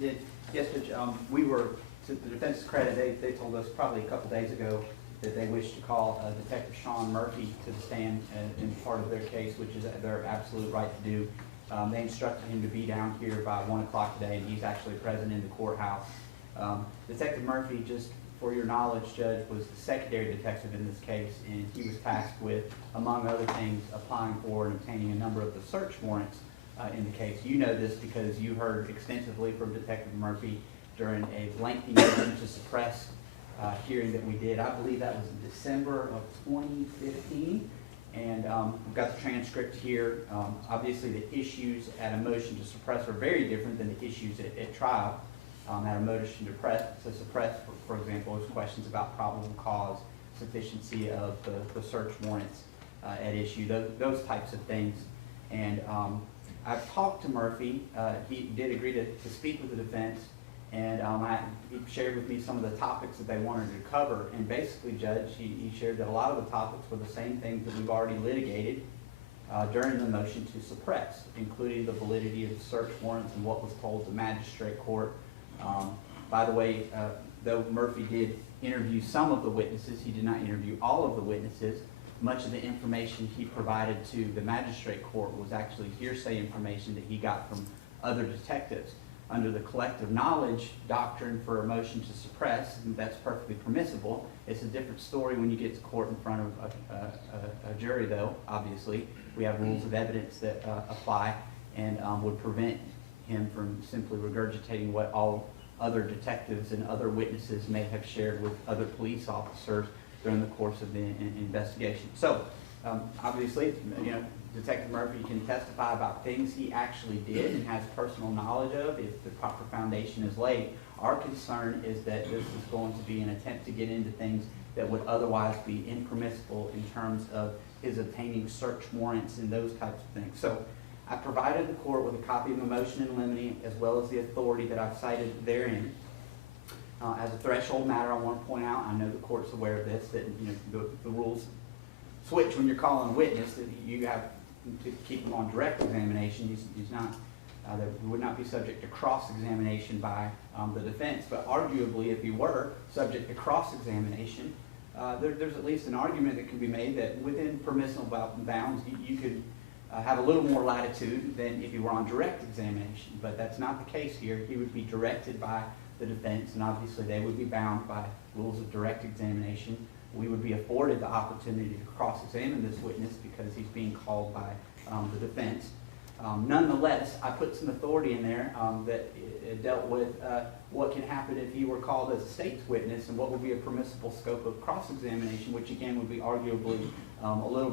Did, yes, Judge, we were, to the defense's credit, they told us probably a couple days ago that they wish to call Detective Sean Murphy to the stand in part of their case, which is their absolute right to do. They instructed him to be down here by 1 o'clock today, and he's actually present in the courthouse. Detective Murphy, just for your knowledge, Judge, was the secondary detective in this case, and he was tasked with, among other things, applying for and obtaining a number of the search warrants in the case. You know this because you heard extensively from Detective Murphy during a lengthy motion to suppress hearing that we did. I believe that was in December of 2015, and we've got the transcript here. Obviously, the issues at a motion to suppress are very different than the issues at trial. At a motion to suppress, for example, there's questions about probable cause, sufficiency of the search warrants at issue, those types of things. And I've talked to Murphy. He did agree to speak with the defense, and he shared with me some of the topics that they wanted to cover. And basically, Judge, he shared that a lot of the topics were the same things that we've already litigated during the motion to suppress, including the validity of the search warrants and what was told the magistrate court. By the way, though Murphy did interview some of the witnesses, he did not interview all of the witnesses. Much of the information he provided to the magistrate court was actually hearsay information that he got from other detectives. Under the collective knowledge doctrine for a motion to suppress, that's perfectly permissible. It's a different story when you get to court in front of a jury, though, obviously. We have rules of evidence that apply and would prevent him from simply regurgitating what all other detectives and other witnesses may have shared with other police officers during the course of the investigation. So, obviously, Detective Murphy can testify about things he actually did and has personal knowledge of if the proper foundation is laid. Our concern is that this is going to be an attempt to get into things that would otherwise be impermissible in terms of his obtaining search warrants and those types of things. So, I provided the court with a copy of the motion in limine as well as the authority that I've cited therein. As a threshold matter, I want to point out, I know the court's aware of this, that the rules switch when you're calling a witness, that you have to keep him on direct examination. He's not, that would not be subject to cross-examination by the defense, but arguably if he were subject to cross-examination, there's at least an argument that can be made that within permissible bounds, you could have a little more latitude than if you were on direct examination, but that's not the case here. He would be directed by the defense, and obviously they would be bound by rules of direct examination. We would be afforded the opportunity to cross-examine this witness because he's being called by the defense. Nonetheless, I put some authority in there that dealt with what can happen if he were called as a state's witness and what would be a permissible scope of cross-examination, which again would be arguably a little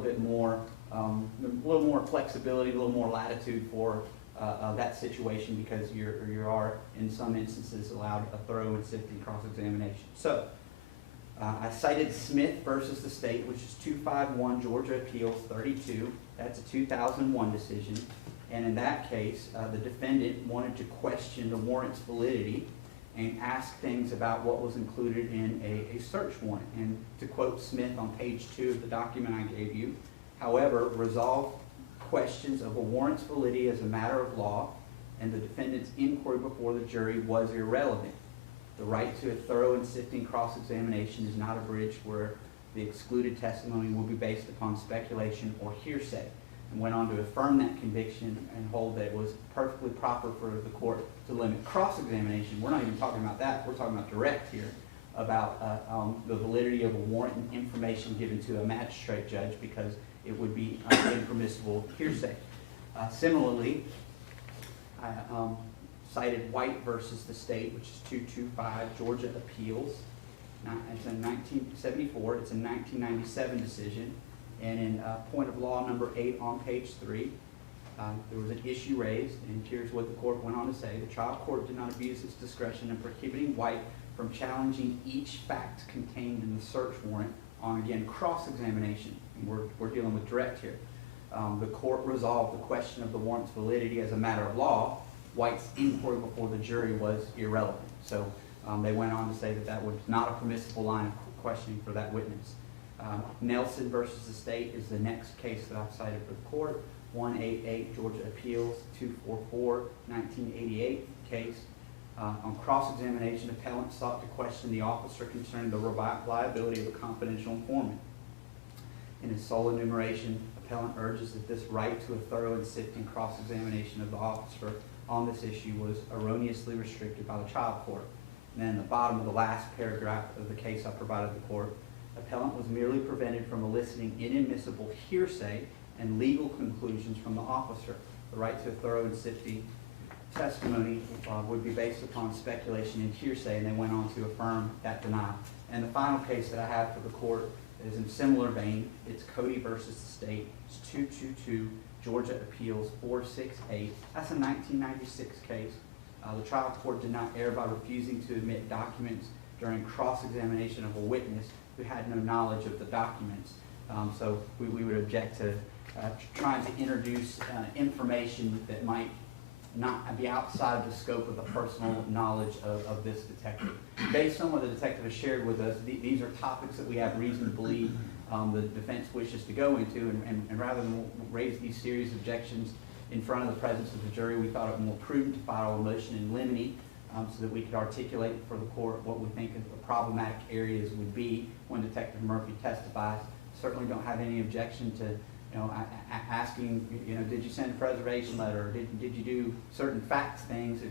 more flexibility, a little more latitude for that situation because you are in some instances allowed a thorough and sifting cross-examination. So I cited Smith versus the state, which is 251 Georgia Appeals 32. That's a 2001 decision. And in that case, the defendant wanted to question the warrant's validity and ask things about what was included in a search warrant. And to quote Smith on page 2 of the document I gave you, however, resolved questions of a warrant's validity as a matter of law, and the defendant's inquiry before the jury was irrelevant. The right to a thorough and sifting cross-examination is not a bridge where the excluded testimony will be based upon speculation or hearsay, and went on to affirm that conviction and hold that it was perfectly proper for the court to limit cross-examination. We're not even talking about that. We're talking about direct here, about the validity of a warrant and information given to a magistrate judge because it would be impermissible hearsay. Similarly, I cited White versus the state, which is 225 Georgia Appeals. It's in 1974. It's a 1997 decision. And in point of law number 8 on page 3, there was an issue raised, and here's what the court went on to say. The trial court did not abuse its discretion in prohibiting White from challenging each fact contained in the search warrant on, again, cross-examination. And we're dealing with direct here. The court resolved the question of the warrant's validity as a matter of law. White's inquiry before the jury was irrelevant. So they went on to say that that was not a permissible line of questioning for that witness. Nelson versus the state is the next case that I've cited for the court. 188 Georgia Appeals 244 1988 case. On cross-examination, appellant sought to question the officer concerning the reliability of a confidential informant. In his sole enumeration, appellant urges that this right to a thorough and sifting cross-examination of the officer on this issue was erroneously restricted by the trial court. And then in the bottom of the last paragraph of the case I provided the court, appellant was merely prevented from eliciting inadmissible hearsay and legal conclusions from the officer. The right to a thorough and sifting testimony would be based upon speculation and hearsay, and they went on to affirm that denial. And the final case that I have for the court is in similar vein. It's Cody versus the state. It's 222 Georgia Appeals 468. That's a 1996 case. The trial court did not err by refusing to admit documents during cross-examination of a witness who had no knowledge of the documents. So we would object to trying to introduce information that might not be outside the scope of the personal knowledge of this detective. Based on what the detective has shared with us, these are topics that we have reason to believe the defense wishes to go into, and rather than raise these serious objections in front of the presence of the jury, we thought it more prudent to file a motion in limine so that we could articulate for the court what we think the problematic areas would be when Detective Murphy testifies. Certainly don't have any objection to asking, did you send a preservation letter, or did you do certain facts things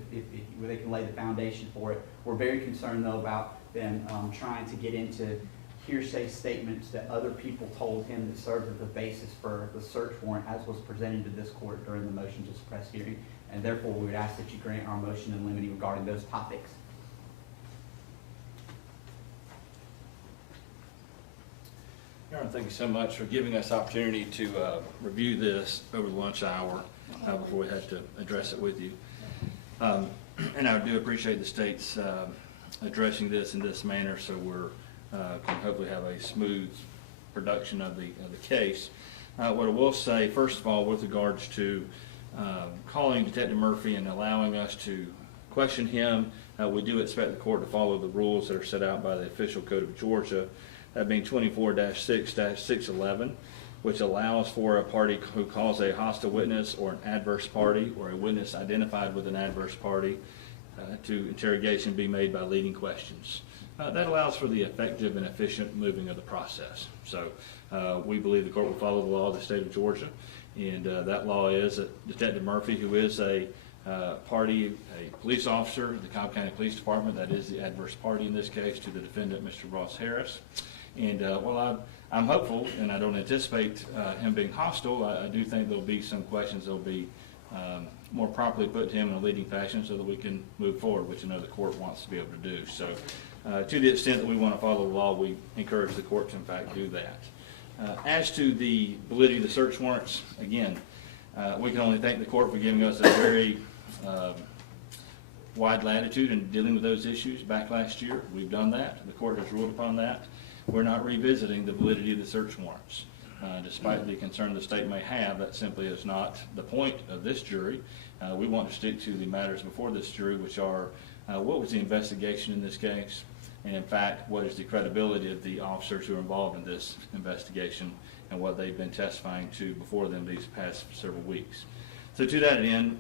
where they can lay the foundation for it. We're very concerned though about them trying to get into hearsay statements that other people told him that served as the basis for the search warrant as was presented to this court during the motion to suppress hearing, and therefore we would ask that you grant our motion in limine regarding those topics. Aaron, thank you so much for giving us the opportunity to review this over the lunch hour before we had to address it with you. And I do appreciate the state's addressing this in this manner, so we're can hopefully have a smooth production of the case. What I will say, first of all, with regards to calling Detective Murphy and allowing us to question him, we do expect the court to follow the rules that are set out by the official code of Georgia, that being 24-6-611, which allows for a party who calls a hostile witness or an adverse party or a witness identified with an adverse party to interrogation be made by leading questions. That allows for the effective and efficient moving of the process. So we believe the court will follow the law of the state of Georgia, and that law is that Detective Murphy, who is a police officer, the Cobb County Police Department, that is the adverse party in this case to the defendant, Mr. Ross Harris. And while I'm hopeful, and I don't anticipate him being hostile, I do think there'll be some questions that'll be more properly put to him in a leading fashion so that we can move forward, which I know the court wants to be able to do. So to the extent that we want to follow the law, we encourage the court to in fact do that. As to the validity of the search warrants, again, we can only thank the court for giving us a very wide latitude in dealing with those issues back last year. We've done that. The court has ruled upon that. We're not revisiting the validity of the search warrants. Despite the concern the state may have, that simply is not the point of this jury. We want to stick to the matters before this jury, which are what was the investigation in this case, and in fact, what is the credibility of the officers who are involved in this investigation and what they've been testifying to before them these past several weeks. So to that end,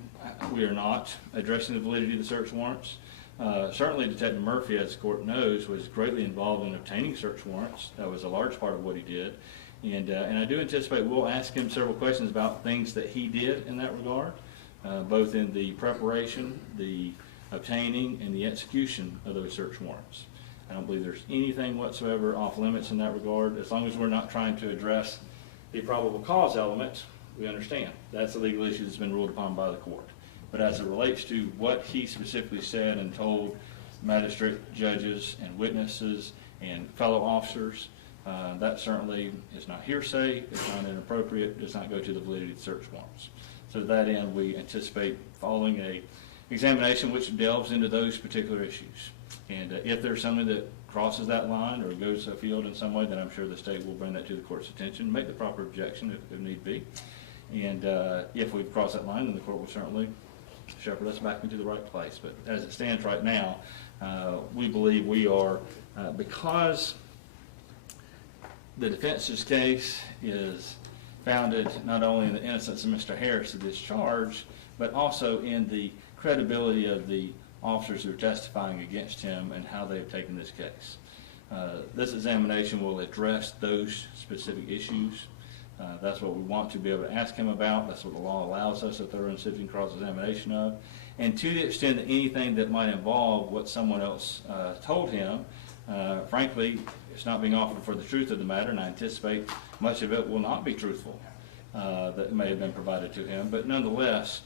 we are not addressing the validity of the search warrants. Certainly Detective Murphy, as the court knows, was greatly involved in obtaining search warrants. That was a large part of what he did. And I do anticipate we'll ask him several questions about things that he did in that regard, both in the preparation, the obtaining, and the execution of those search warrants. I don't believe there's anything whatsoever off limits in that regard. As long as we're not trying to address the probable cause element, we understand. That's a legal issue that's been ruled upon by the court. But as it relates to what he specifically said and told magistrate judges and witnesses and fellow officers, that certainly is not hearsay, it's not inappropriate, does not go to the validity of the search warrants. So to that end, we anticipate following a examination which delves into those particular issues. And if there's something that crosses that line or goes afield in some way, then I'm sure the state will bring that to the court's attention, make the proper objection if need be. And if we've crossed that line, then the court will certainly shepherd us back into the right place. But as it stands right now, we believe we are, because the defense's case is founded not only in the innocence of Mr. Harris of this charge, but also in the credibility of the officers who are testifying against him and how they've taken this case. This examination will address those specific issues. That's what we want to be able to ask him about. That's what the law allows us a thorough and sifting cross-examination of. And to the extent that anything that might involve what someone else told him, frankly, it's not being offered for the truth of the matter, and I anticipate much of it will not be truthful that may have been provided to him. But nonetheless,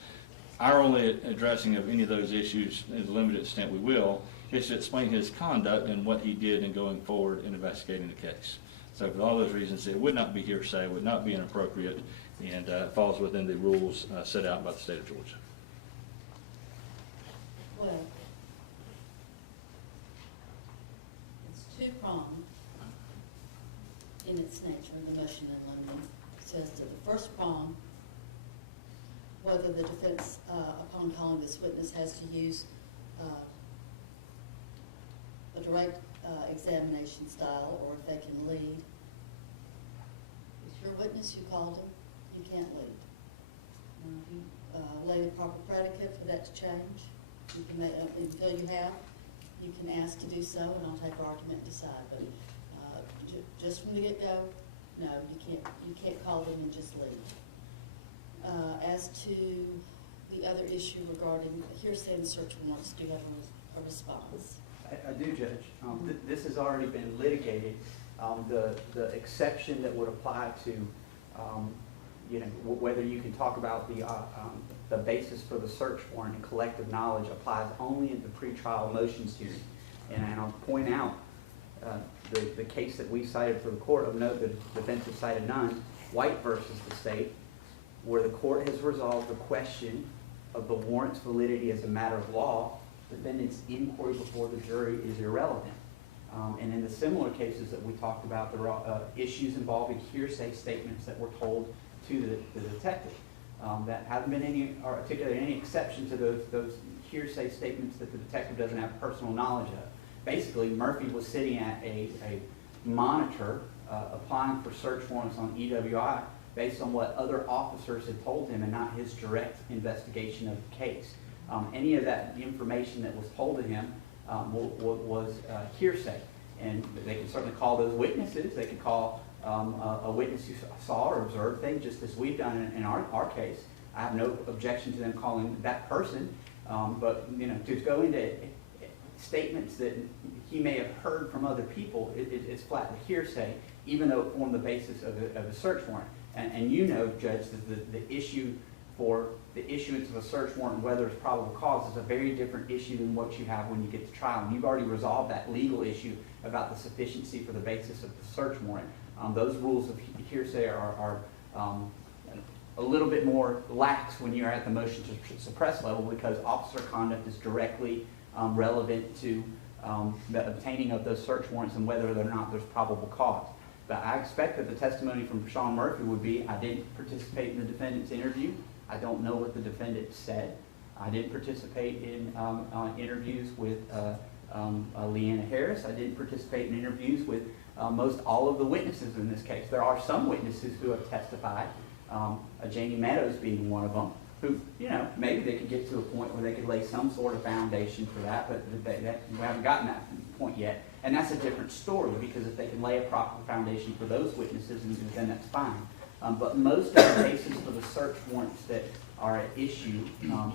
our only addressing of any of those issues, in the limited extent we will, is to explain his conduct and what he did in going forward in investigating the case. So for all those reasons, it would not be hearsay, would not be inappropriate, and falls within the rules set out by the state of Georgia. Well, it's two-pronged in its nature, the motion in limine. It says to the first prong, whether the defense, upon calling this witness, has to use a direct examination style, or if they can lead. If you're a witness, you called him, you can't lead. You lay the proper predicate for that to change. You can make, until you have, you can ask to do so, and I'll take argument and decide. But just from the get-go, no, you can't call them and just leave. As to the other issue regarding hearsay and search warrants, do you have a response? I do, Judge. This has already been litigated. The exception that would apply to, whether you can talk about the basis for the search warrant and collective knowledge applies only in the pretrial motions hearing. And I'll point out the case that we cited for the court of note, the defense has cited none, White versus the state, where the court has resolved the question of the warrant's validity as a matter of law. Defendant's inquiry before the jury is irrelevant. And in the similar cases that we talked about, there are issues involving hearsay statements that were told to the detective. That haven't been articulated any exception to those hearsay statements that the detective doesn't have personal knowledge of. Basically, Murphy was sitting at a monitor applying for search warrants on EWI based on what other officers had told him and not his direct investigation of the case. Any of that information that was told to him was hearsay. And they can certainly call those witnesses. They could call a witness who saw or observed things, just as we've done in our case. I have no objection to them calling that person, but to go into statements that he may have heard from other people, it's flatly hearsay, even though it formed the basis of a search warrant. And Judge, that the issue for the issuance of a search warrant, whether it's probable cause, is a very different issue than what you have when you get to trial. And you've already resolved that legal issue about the sufficiency for the basis of the search warrant. Those rules of hearsay are a little bit more lax when you're at the motion to suppress level, because officer conduct is directly relevant to the obtaining of those search warrants and whether or not there's probable cause. But I expect that the testimony from Sean Murphy would be, I didn't participate in the defendant's interview. I don't know what the defendant said. I didn't participate in interviews with Leanna Harris. I didn't participate in interviews with most all of the witnesses in this case. There are some witnesses who have testified, Janie Meadows being one of them, who, maybe they could get to a point where they could lay some sort of foundation for that, but we haven't gotten that point yet. And that's a different story, because if they can lay a proper foundation for those witnesses, then that's fine. But most of the cases for the search warrants that are at issue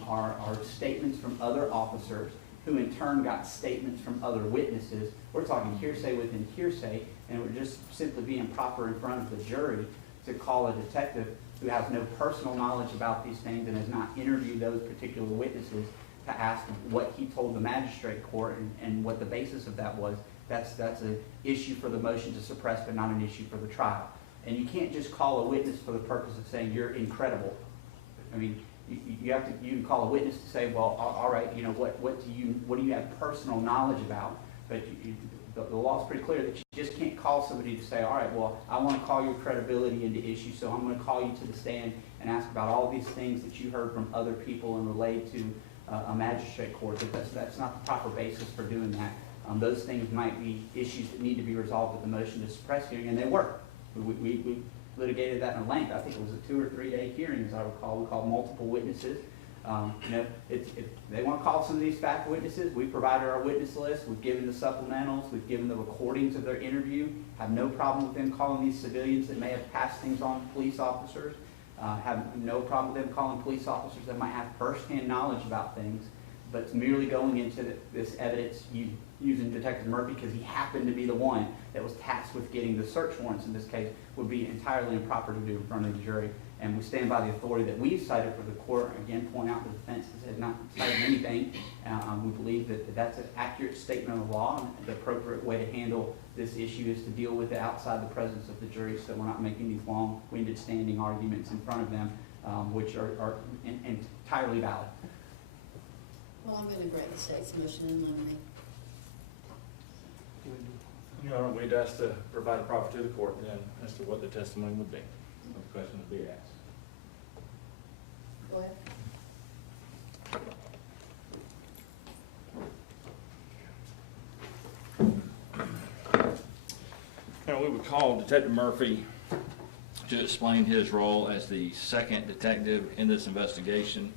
are statements from other officers who in turn got statements from other witnesses. We're talking hearsay within hearsay, and it would just simply be improper in front of the jury to call a detective who has no personal knowledge about these things and has not interviewed those particular witnesses to ask what he told the magistrate court and what the basis of that was. That's an issue for the motion to suppress, but not an issue for the trial. And you can't just call a witness for the purpose of saying you're incredible. I mean, you can call a witness to say, well, all right, what do you have personal knowledge about? But the law is pretty clear that you just can't call somebody to say, all right, well, I want to call your credibility into issue, so I'm going to call you to the stand and ask about all these things that you heard from other people and relate to a magistrate court. That's not the proper basis for doing that. Those things might be issues that need to be resolved at the motion to suppress hearing, and they were. We litigated that in length. I think it was a 2 or 3 day hearing, as I recall. We called multiple witnesses. If they want to call some of these fact witnesses, we provided our witness list, we've given the supplementals, we've given the recordings of their interview, have no problem with them calling these civilians that may have passed things on to police officers, have no problem with them calling police officers that might have firsthand knowledge about things, but it's merely going into this evidence using Detective Murphy because he happened to be the one that was tasked with getting the search warrants in this case would be entirely improper to do in front of the jury. And we stand by the authority that we've cited for the court. Again, point out the defense has not cited anything. We believe that that's an accurate statement of law, and the appropriate way to handle this issue is to deal with it outside the presence of the jury, so we're not making these long-winded standing arguments in front of them, which are entirely valid. Well, I'm going to grant the state's motion in limine. Your Honor, we'd ask to provide a proffer to the court then as to what the testimony would be. What the question would be asked. Go ahead. We would call Detective Murphy to explain his role as the second detective in this investigation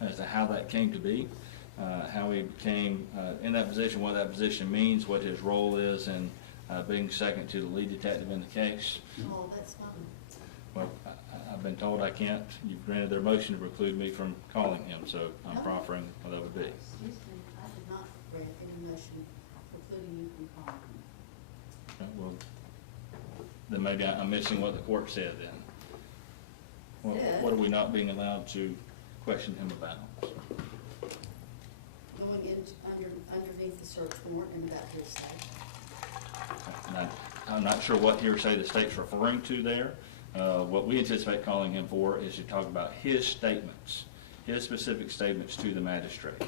as to how that came to be, how he became in that position, what that position means, what his role is in being second to the lead detective in the case. Oh, that's fine. Well, I've been told I can't. You've granted their motion to preclude me from calling him, so I'm No. proffering what that would be. Excuse me, I did not grant any motion precluding you from calling him. Okay, well, then maybe I'm missing what the court said then. Well, Said? what are we not being allowed to question him about? Going in underneath the search warrant and about hearsay. And I'm not sure what hearsay the state's referring to there. What we anticipate calling him for is to talk about his statements, his specific statements to the magistrate,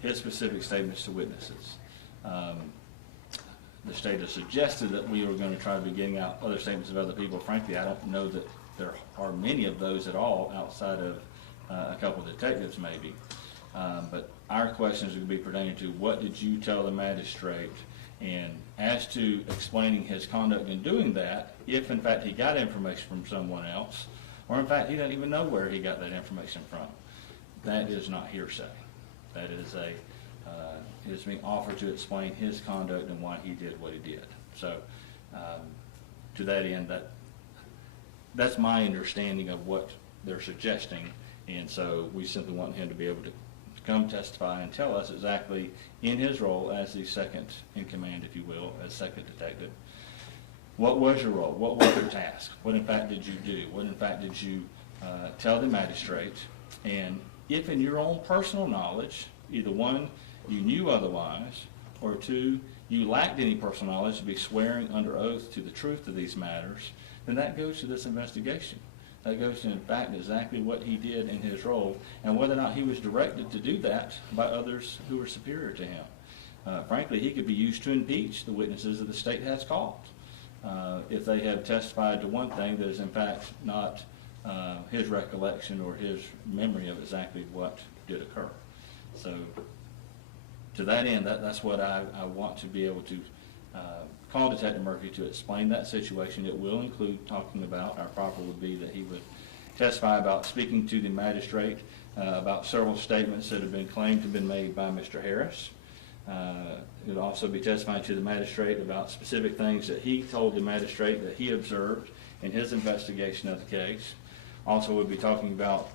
his specific statements to witnesses. The state has suggested that we were going to try to be getting out other statements of other people. Frankly, I don't know that there are many of those at all outside of a couple of detectives maybe. But our questions would be pertaining to what did you tell the magistrate, and as to explaining his conduct in doing that, if in fact he got information from someone else, or in fact he doesn't even know where he got that information from, that is not hearsay. That is it is being offered to explain his conduct and why he did what he did. So to that end, that's my understanding of what they're suggesting, and so we simply want him to be able to come testify and tell us exactly in his role as the second in command, if you will, as second detective. What was your role? What was your task? What in fact did you do? What in fact did you tell the magistrate? And if in your own personal knowledge, either one, you knew otherwise, or two, you lacked any personal knowledge to be swearing under oath to the truth of these matters, then that goes to this investigation. That goes to, in fact, exactly what he did in his role, and whether or not he was directed to do that by others who were superior to him. Frankly, he could be used to impeach the witnesses that the state has called if they have testified to one thing that is, in fact, not his recollection or his memory of exactly what did occur. So, to that end, that's what I want to be able to call Detective Murphy to explain that situation. It will include talking about, our proffer would be that he would testify about speaking to the magistrate about several statements that have been claimed to have been made by Mr. Harris. It would also be testifying to the magistrate about specific things that he told the magistrate that he observed in his investigation of the case. Also would be talking about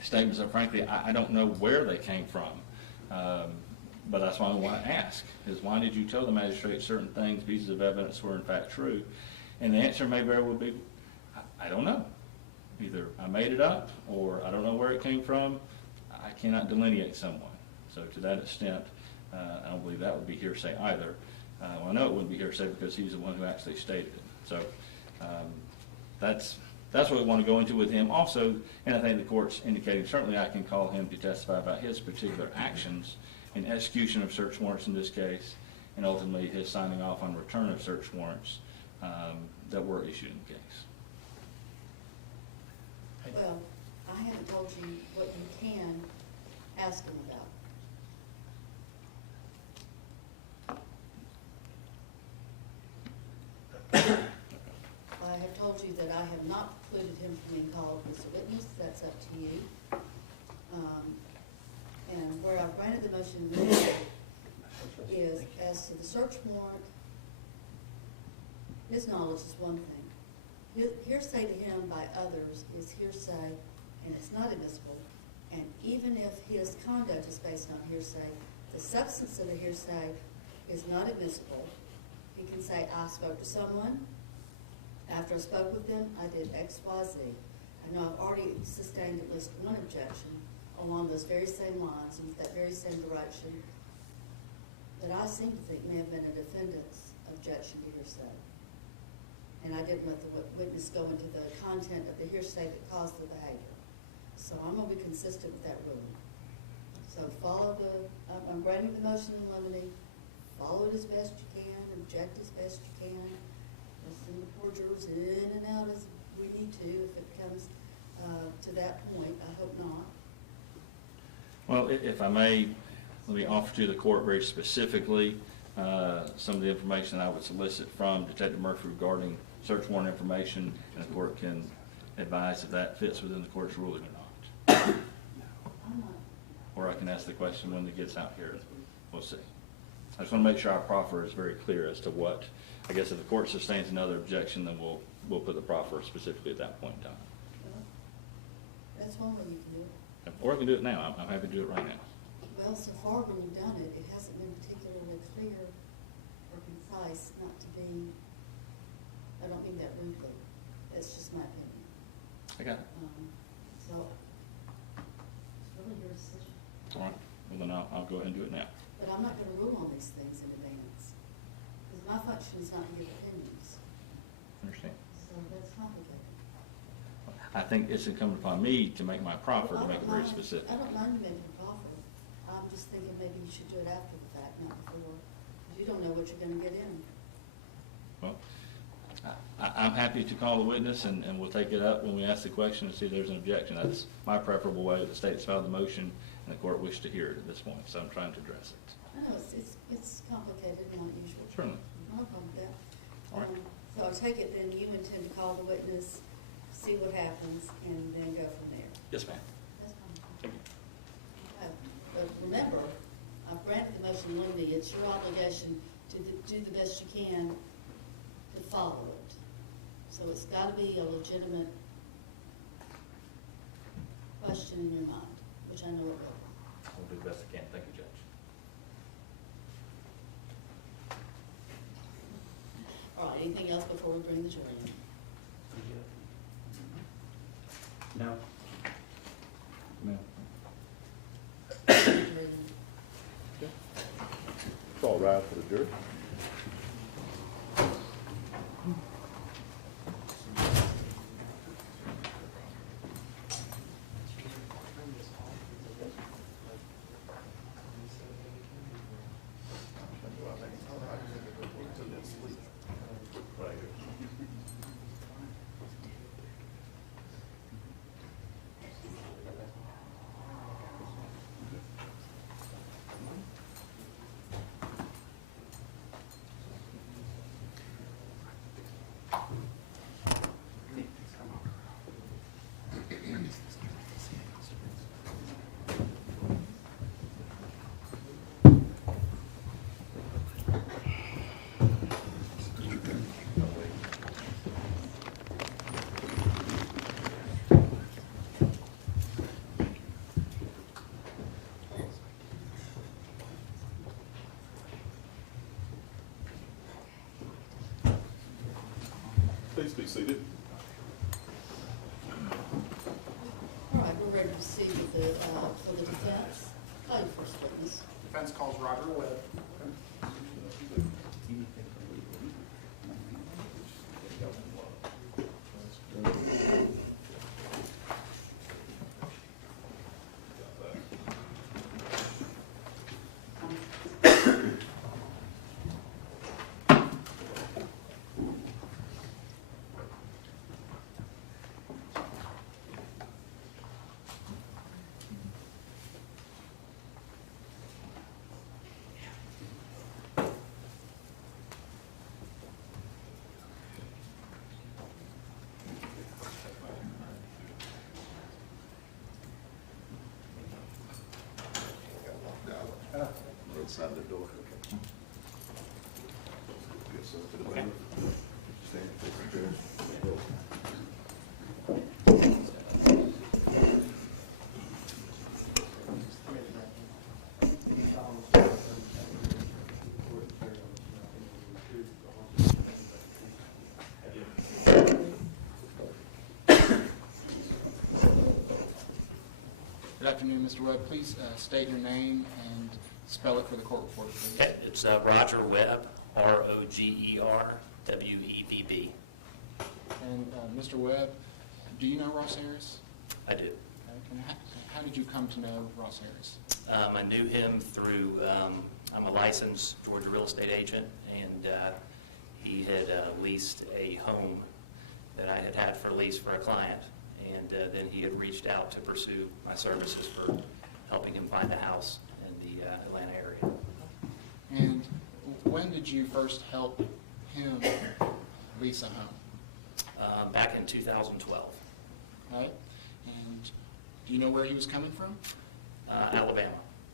statements that, frankly, I don't know where they came from. But that's why I want to ask, is why did you tell the magistrate certain things, pieces of evidence were in fact true? And the answer may very well be, I don't know. Either I made it up, or I don't know where it came from. I cannot delineate someone. So to that extent, I don't believe that would be hearsay either. Well, I know it wouldn't be hearsay because he's the one who actually stated it. So that's what we want to go into with him. Also, and I think the court's indicating, certainly I can call him to testify about his particular actions in execution of search warrants in this case, and ultimately his signing off on return of search warrants that were issued in the case. Well, I haven't told you what you can ask him about. I have told you that I have not precluded him from being called as a witness. That's up to you. And where I've granted the motion is as to the search warrant, his knowledge is one thing. Hearsay to him by others is hearsay, and it's not admissible. And even if his conduct is based on hearsay, the substance of the hearsay is not admissible. He can say, I spoke to someone. After I spoke with them, I did X, Y, Z. I know I've already sustained at least one objection along those very same lines and that very same direction that I seem to think may have been a defendant's objection to hearsay. And I didn't let the witness go into the content of the hearsay that caused the behavior. So I'm going to be consistent with that ruling. So follow I'm granting the motion in limine, follow it as best you can, object as best you can, send the poor jurors in and out as we need to if it comes to that point. I hope not. Well, if I may, let me offer to the court very specifically some of the information I would solicit from Detective Murphy regarding search warrant information, and the court can advise if that fits within the court's ruling or not. Or I can ask the question when it gets out here. We'll see. I just want to make sure our proffer is very clear as to what, I guess if the court sustains another objection, then we'll put the proffer specifically at that point in time. Well, that's one way you can do it. Or I can do it now. I'm happy to do it right now. Well, so far when you've done it, it hasn't been particularly clear or concise, not to be, I don't mean that rudely. That's just my opinion. I got it. So, it's really your decision. All right. Well, then I'll go ahead and do it now. But I'm not gonna rule on these things in advance. Because my function is not to give opinions. Understand? So that's complicated. I think it's incumbent upon me to make my proffer, to make it very specific. I don't mind you making a proffer. I'm just thinking maybe you should do it after the fact, not before. Because you don't know what you're gonna get in. Well, I'm happy to call the witness, and we'll take it up when we ask the question and see if there's an objection. That's my preferable way. The state's filed the motion, and the court wished to hear it at this point, so I'm trying to address it. I know it's complicated and unusual. Certainly. No problem with that. All right. So I take it then you intend to call the witness, see what happens, and then go from there. Yes, ma'am. That's fine. Thank you. But remember, I've granted the motion limine. It's your obligation to do the best you can to follow it. So it's got to be a legitimate question in your mind, which I know it will. I'll do the best I can. Thank you, Judge. All right, anything else before we bring the jury in? No? No. It's all right for the jury. Please be seated. All right, we're ready to proceed with the, for the defense. Call your first witness. Defense calls Roger Webb. outside the door. Yes, sir, to the back. Stand, face the chair. Good afternoon, Mr. Webb. Please state your name and spell it for the court reporter, please. Okay, it's Roger Webb, R-O-G-E-R-W-E-B-B. And Mr. Webb, do you know Ross Harris? I do. Okay. And how did you come to know Ross Harris? I knew him through, I'm a licensed Georgia real estate agent, and he had leased a home that I had had for lease for a client, and then he had reached out to pursue my services for helping him find a house in the Atlanta area. And when did you first help him lease a home? Back in 2012, Okay. And do you know where he was coming from? Alabama.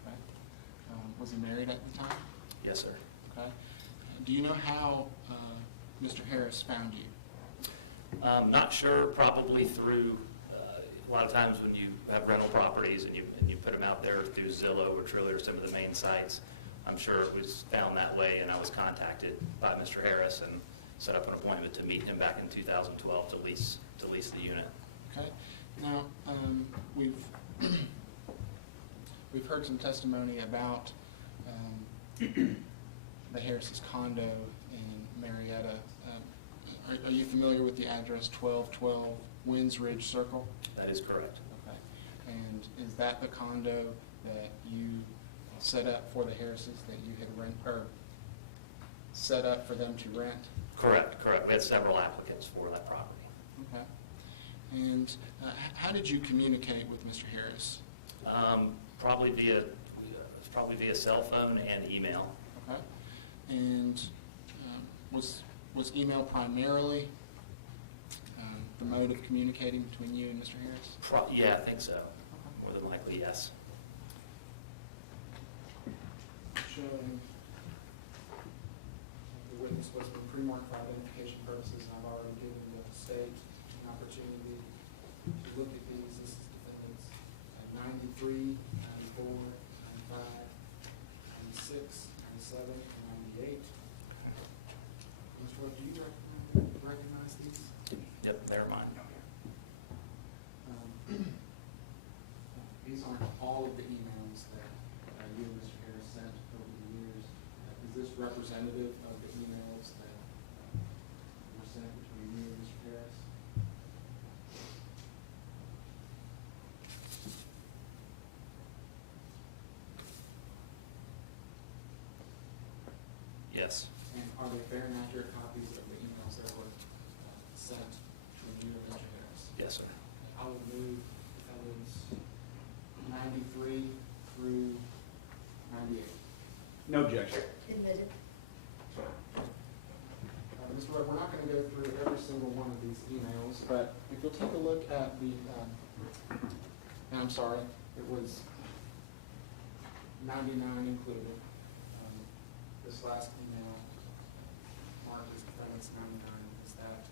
Okay. Was he married at the time? Yes, sir. Okay. Do you know how Mr. Harris found you? Not sure, probably through, a lot of times when you have rental properties and you put them out there through Zillow or Trulia or some of the main sites, I'm sure it was found that way, and I was contacted by Mr. Harris and set up an appointment to meet him back in 2012 to lease the unit. Okay. Now, we've heard some testimony about the Harris's condo in Marietta. Are you familiar with the address 1212 Winds Ridge Circle? That is correct. Okay. And is that the condo that you set up for the Harrises, that you had set up for them to rent? Correct. We had several applicants for that property. Okay. And how did you communicate with Mr. Harris? Probably via cell phone and email. Okay. And was email primarily the mode of communicating between you and Mr. Harris? Yeah, I think so. More than likely, yes. Showing the witness was been pre-marked for identification purposes, and I've already given the state an opportunity to look at these. This is defendants 93, 94, 95, 96, 97, and 98. Mr. Webb, do you recognize these? Yep, they're mine. These aren't all of the emails that you and Mr. Harris sent over the years. Is this representative of the emails that were sent between you and Mr. Harris? Yes. And are they fair and accurate copies of the emails that were sent between you and Mr. Harris? Yes, sir. I will move defendants 93 through 98. No objection. Admitted. Mr. Webb, we're not going to go through every single one of these emails, but if you'll take a look at the, and I'm sorry, it was 99 included. This last email marked as defendants 99. Is that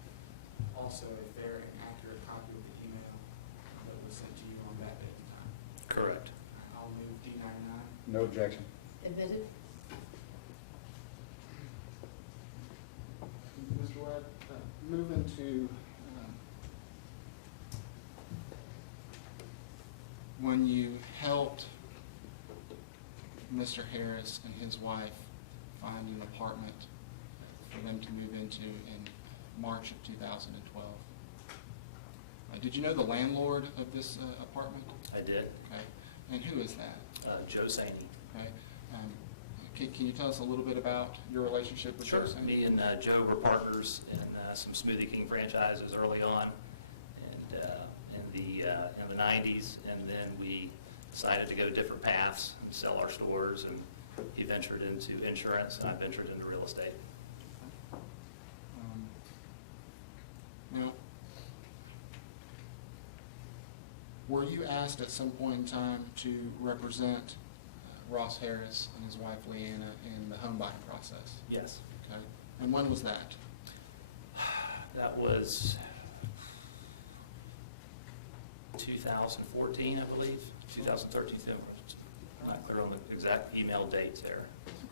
also a fair and accurate copy of the email that was sent to you on that date and time? Correct. I'll move D99. No objection. Admitted. Mr. Webb, moving to when you helped Mr. Harris and his wife find an apartment for them to move into in March of 2012. Did you know the landlord of this apartment? I did. Okay. And who is that? Joe Saney. Okay. Can you tell us a little bit about your relationship with Joe Sure. Saney? Me and Joe were partners in some Smoothie King franchises early on, and in the 90s, and then we decided to go different paths and sell our stores, and he ventured into insurance, and I ventured into real estate. Now, were you asked at some point in time to represent Ross Harris and his wife Leanna in the home buying process? Yes. Okay. And when was that? That was 2014, I believe, 2013. I'm not clear on the exact email dates there.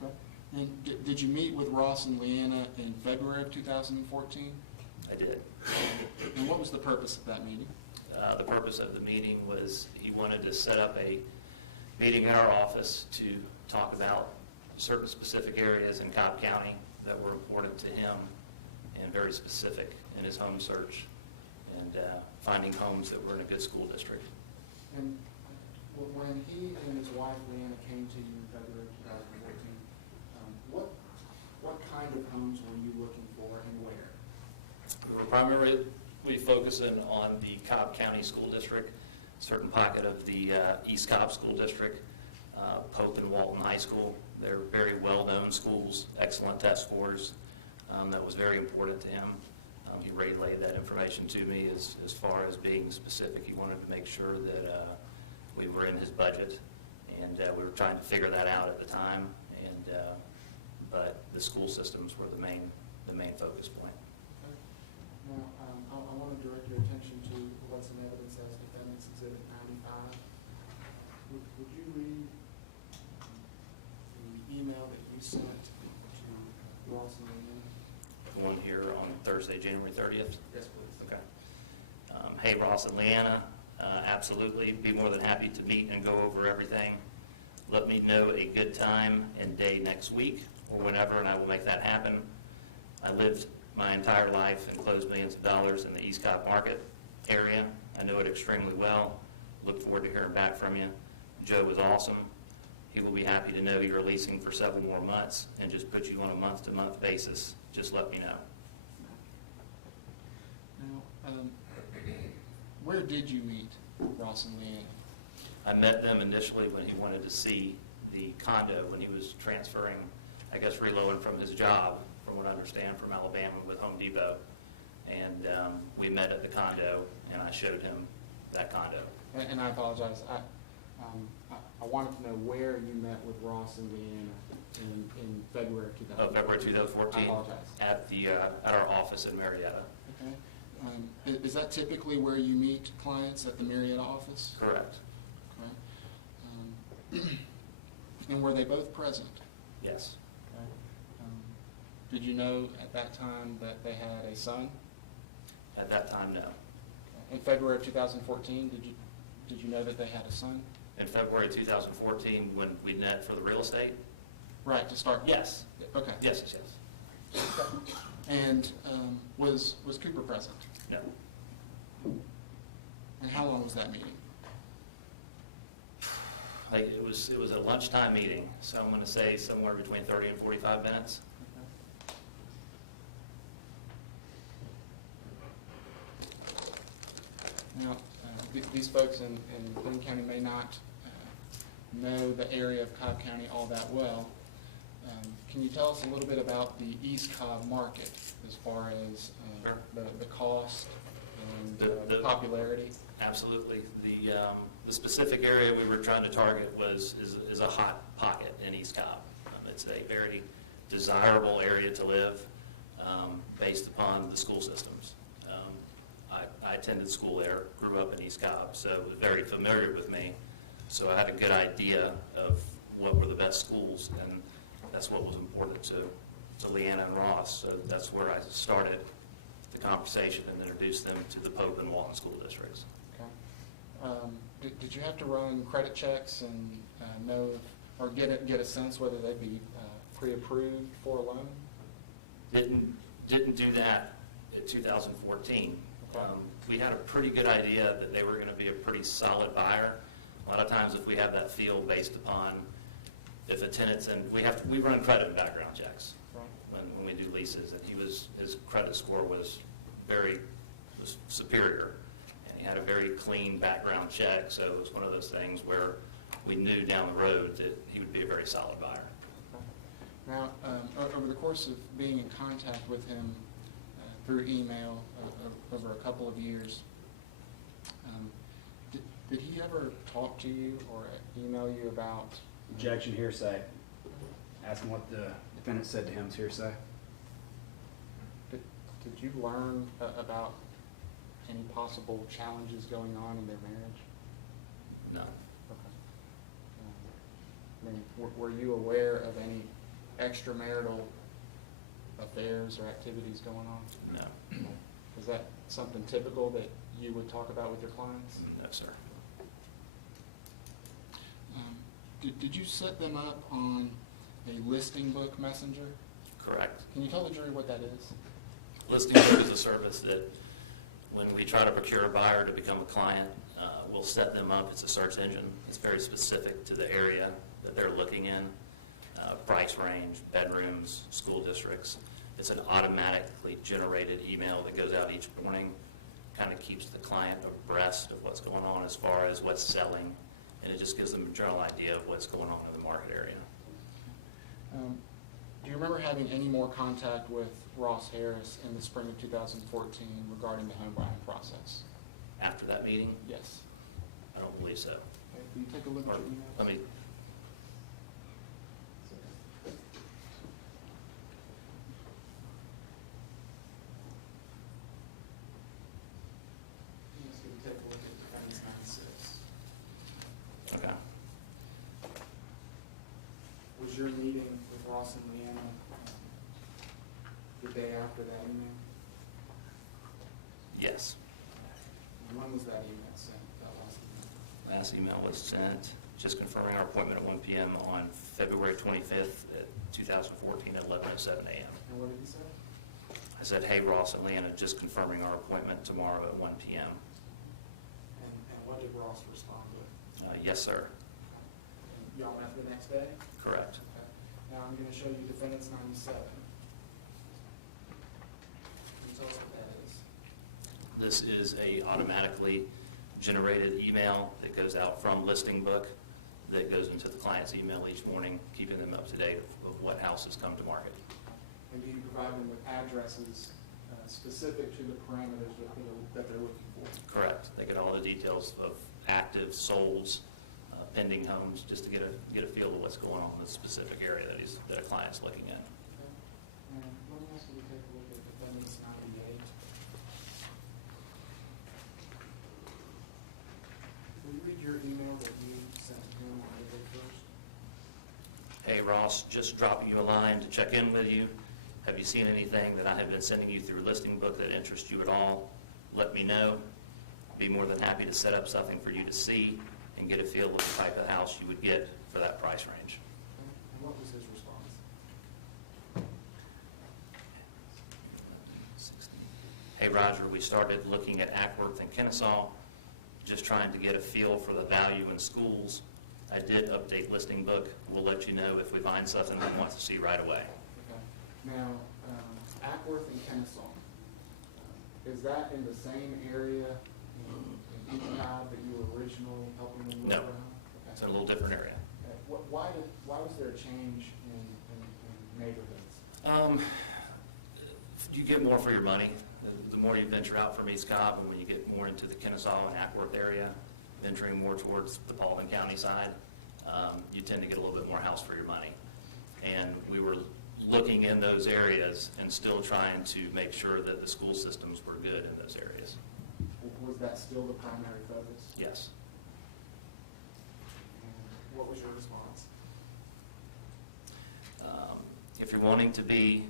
Okay. And did you meet with Ross and Leanna in February of 2014? I did. And what was the purpose of that meeting? The purpose of the meeting was he wanted to set up a meeting in our office to talk about certain specific areas in Cobb County that were important to him and very specific in his home search and finding homes that were in a good school district. And when he and his wife Leanna came to you in February 2014, what kind of homes were you looking for and where? We were primarily focusing on the Cobb County School District, certain pocket of the East Cobb School District, Pope and Walton High School. They're very well-known schools, excellent test scores. That was very important to him. He relayed that information to me as far as being specific. He wanted to make sure that we were in his budget, and we were trying to figure that out at the time. But the school systems were the main focus point. Now, I want to direct your attention to what's in evidence as Defendant's Exhibit 95. Would you read the email that you sent to Ross and Leanna? The one here on Thursday, January 30th? Yes, please. Okay. Hey, Ross and Leanna, absolutely. Be more than happy to meet and go over everything. Let me know a good time and day next week or whenever, and I will make that happen. I lived my entire life and closed millions of dollars in the East Cobb market area. I know it extremely well. Look forward to hearing back from you. Joe was awesome. He will be happy to know you're leasing for several more months and just put you on a month-to-month basis. Just let me know. Now, where did you meet Ross and Leanna? I met them initially when he wanted to see the condo when he was transferring, I guess reloading from his job, from what I understand, from Alabama with Home Depot. And we met at the condo, and I showed him that condo. And I apologize. I wanted to know where you met with Ross and Leanna in February of 2014. February 2014. I apologize. At our office in Marietta. Okay. Is that typically where you meet clients, at the Marietta office? Correct. Okay. And were they both present? Yes. Okay. Did you know at that time that they had a son? At that time, no. In February of 2014, did you know that they had a son? In February 2014, when we met for the real estate? Right, to start with? Yes. Okay. Yes. And was Cooper present? No. And how long was that meeting? It was a lunchtime meeting, so I'm going to say somewhere between 30 and 45 minutes. Now, these folks in Glenn County may not know the area of Cobb County all that well. Can you tell us a little bit about the East Cobb market as far as Sure. the cost and The- the popularity? Absolutely. The specific area we were trying to target is a hot pocket in East Cobb. It's a very desirable area to live based upon the school systems. I attended school there, grew up in East Cobb, so it was very familiar with me. So I had a good idea of what were the best schools, and that's what was important to Leanna and Ross. So that's where I started the conversation and introduced them to the Pope and Walton school districts. Okay. Did you have to run credit checks and know or get a sense whether they'd be pre-approved for a loan? Didn't do that in 2014. Okay. We had a pretty good idea that they were going to be a pretty solid buyer. A lot of times if we have that feel based upon if a tenant's in, we run credit and background checks when we do leases, and his credit score was superior, and he had a very clean background check, so it was one of those things where we knew down the road that he would be a very solid buyer. Now, over the course of being in contact with him through email over a couple of years, did he ever talk to you or email you about Objection, hearsay. Ask him what the defendant said to him is hearsay. Did you learn about any possible challenges going on in their marriage? No, Okay. I mean, were you aware of any extramarital affairs or activities going on? no, Is that something typical that you would talk about with your clients? no, sir. Did you set them up on a listing book messenger? Correct. Can you tell the jury what that is? Listing Book is a service that when we try to procure a buyer to become a client, we'll set them up. It's a search engine. It's very specific to the area that they're looking in, price range, bedrooms, school districts. It's an automatically generated email that goes out each morning, kind of keeps the client abreast of what's going on as far as what's selling, and it just gives them a general idea of what's going on in the market area. Do you remember having any more contact with Ross Harris in the spring of 2014 regarding the home buying process? After that meeting, Yes. I don't believe so. Okay, can you take a look Or, at your emails? let me, I'm just going to take a look at defendant's 96. okay. Was your meeting with Ross and Leanna the day after that email? Yes. And when was that email sent, that last email? Last email was sent, just confirming our appointment at 1 p.m. on February 25th, 2014, at 11:07 a.m. And what did he say? I said, hey, Ross and Leanna, just confirming our appointment tomorrow at 1 p.m. And what did Ross respond with? Yes, sir. And y'all met the next day? Correct. Okay. Now I'm going to show you defendant's 97. Can you tell us what that is? This is a automatically generated email that goes out from Listing Book that goes into the client's email each morning, keeping them up to date of what houses come to market. And do you provide them with addresses specific to the parameters that they're looking for? Correct. They get all the details of active, solds, pending homes, just to get a feel of what's going on in the specific area that a client's looking at. Okay. And let me ask you to take a look at defendant's 98. Will you read your email that you sent him on April 1st? Hey, Ross, just dropping you a line to check in with you. Have you seen anything that I have been sending you through Listing Book that interests you at all? Let me know. Be more than happy to set up something for you to see and get a feel of the type of house you would get for that price range. Okay. And what was his response? Hey, Roger, we started looking at Ackworth and Kennesaw, just trying to get a feel for the value in schools. I did update Listing Book. We'll let you know if we find something we want to see right away. Okay. Now, Ackworth and Kennesaw, is that in the same area in East Cobb that you were originally helping them look No. around? It's Okay. in a little different area. Okay. Why was there a change in neighborhoods? You get more for your money. The more you venture out from East Cobb, and when you get more into the Kennesaw and Ackworth area, venturing more towards the Paulding County side, you tend to get a little bit more house for your money. And we were looking in those areas and still trying to make sure that the school systems were good in those areas. Was that still the primary focus? Yes. And what was your response? If you're wanting to be,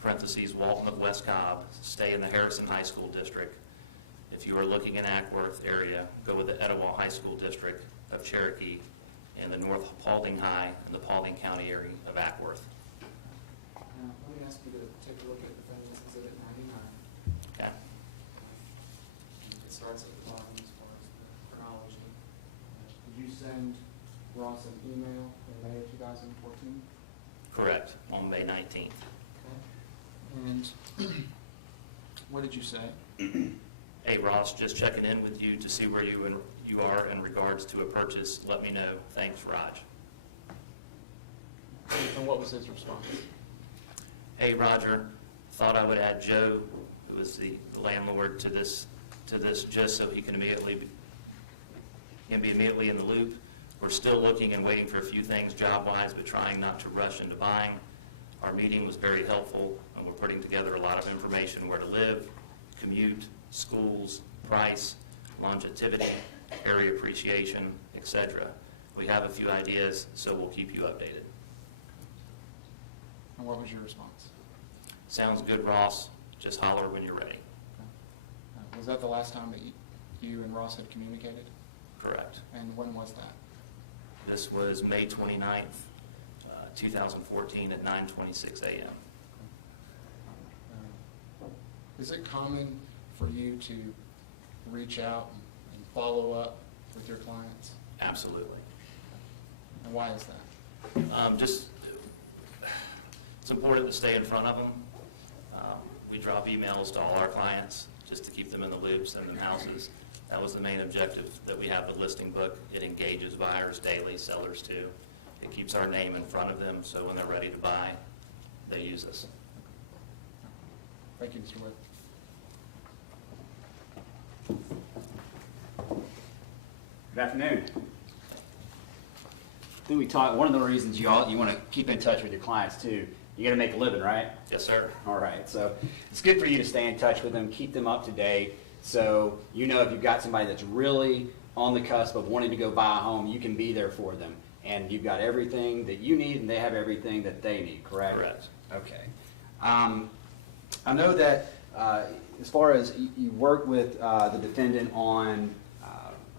parentheses, Walton of West Cobb, stay in the Harrison High School District. If you are looking in Ackworth area, go with the Etowah High School District of Cherokee and the North Paulding High and the Paulding County area of Ackworth. Now, let me ask you to take a look at defendant's exhibit 99. Okay? It starts at the bottom as far as the chronology. Did you send Ross an email in May of 2014? Correct, on May 19th. Okay. And what did you say? Hey, Ross, just checking in with you to see where you are in regards to a purchase. Let me know. Thanks, Raj. And what was his response? Hey, Roger, thought I would add Joe, who is the landlord, to this just so he can be immediately in the loop. We're still looking and waiting for a few things job-wise, but trying not to rush into buying. Our meeting was very helpful, and we're putting together a lot of information: where to live, commute, schools, price, longevity, area appreciation, etc. We have a few ideas, so we'll keep you updated. And what was your response? Sounds good, Ross. Just holler when you're ready. Was that the last time that you and Ross had communicated? Correct. And when was that? This was May 29th, 2014 at 9:26 a.m. Is it common for you to reach out and follow up with your clients? Absolutely. And why is that? It's important to stay in front of them. We drop emails to all our clients just to keep them in the loop, send them houses. That was the main objective that we have the listing book. It engages buyers daily, sellers too. It keeps our name in front of them, so when they're ready to buy, they use us. Thank you, Mr. Webb. Good afternoon. I think we talked, one of the reasons you want to keep in touch with your clients too, you got to make a living, right? Yes, sir. All right, so it's good for you to stay in touch with them, keep them up to date, so you know if you've got somebody that's really on the cusp of wanting to go buy a home, you can be there for them. And you've got everything that you need and they have everything that they need, correct? Correct. Okay. I know that as far as you worked with the defendant on,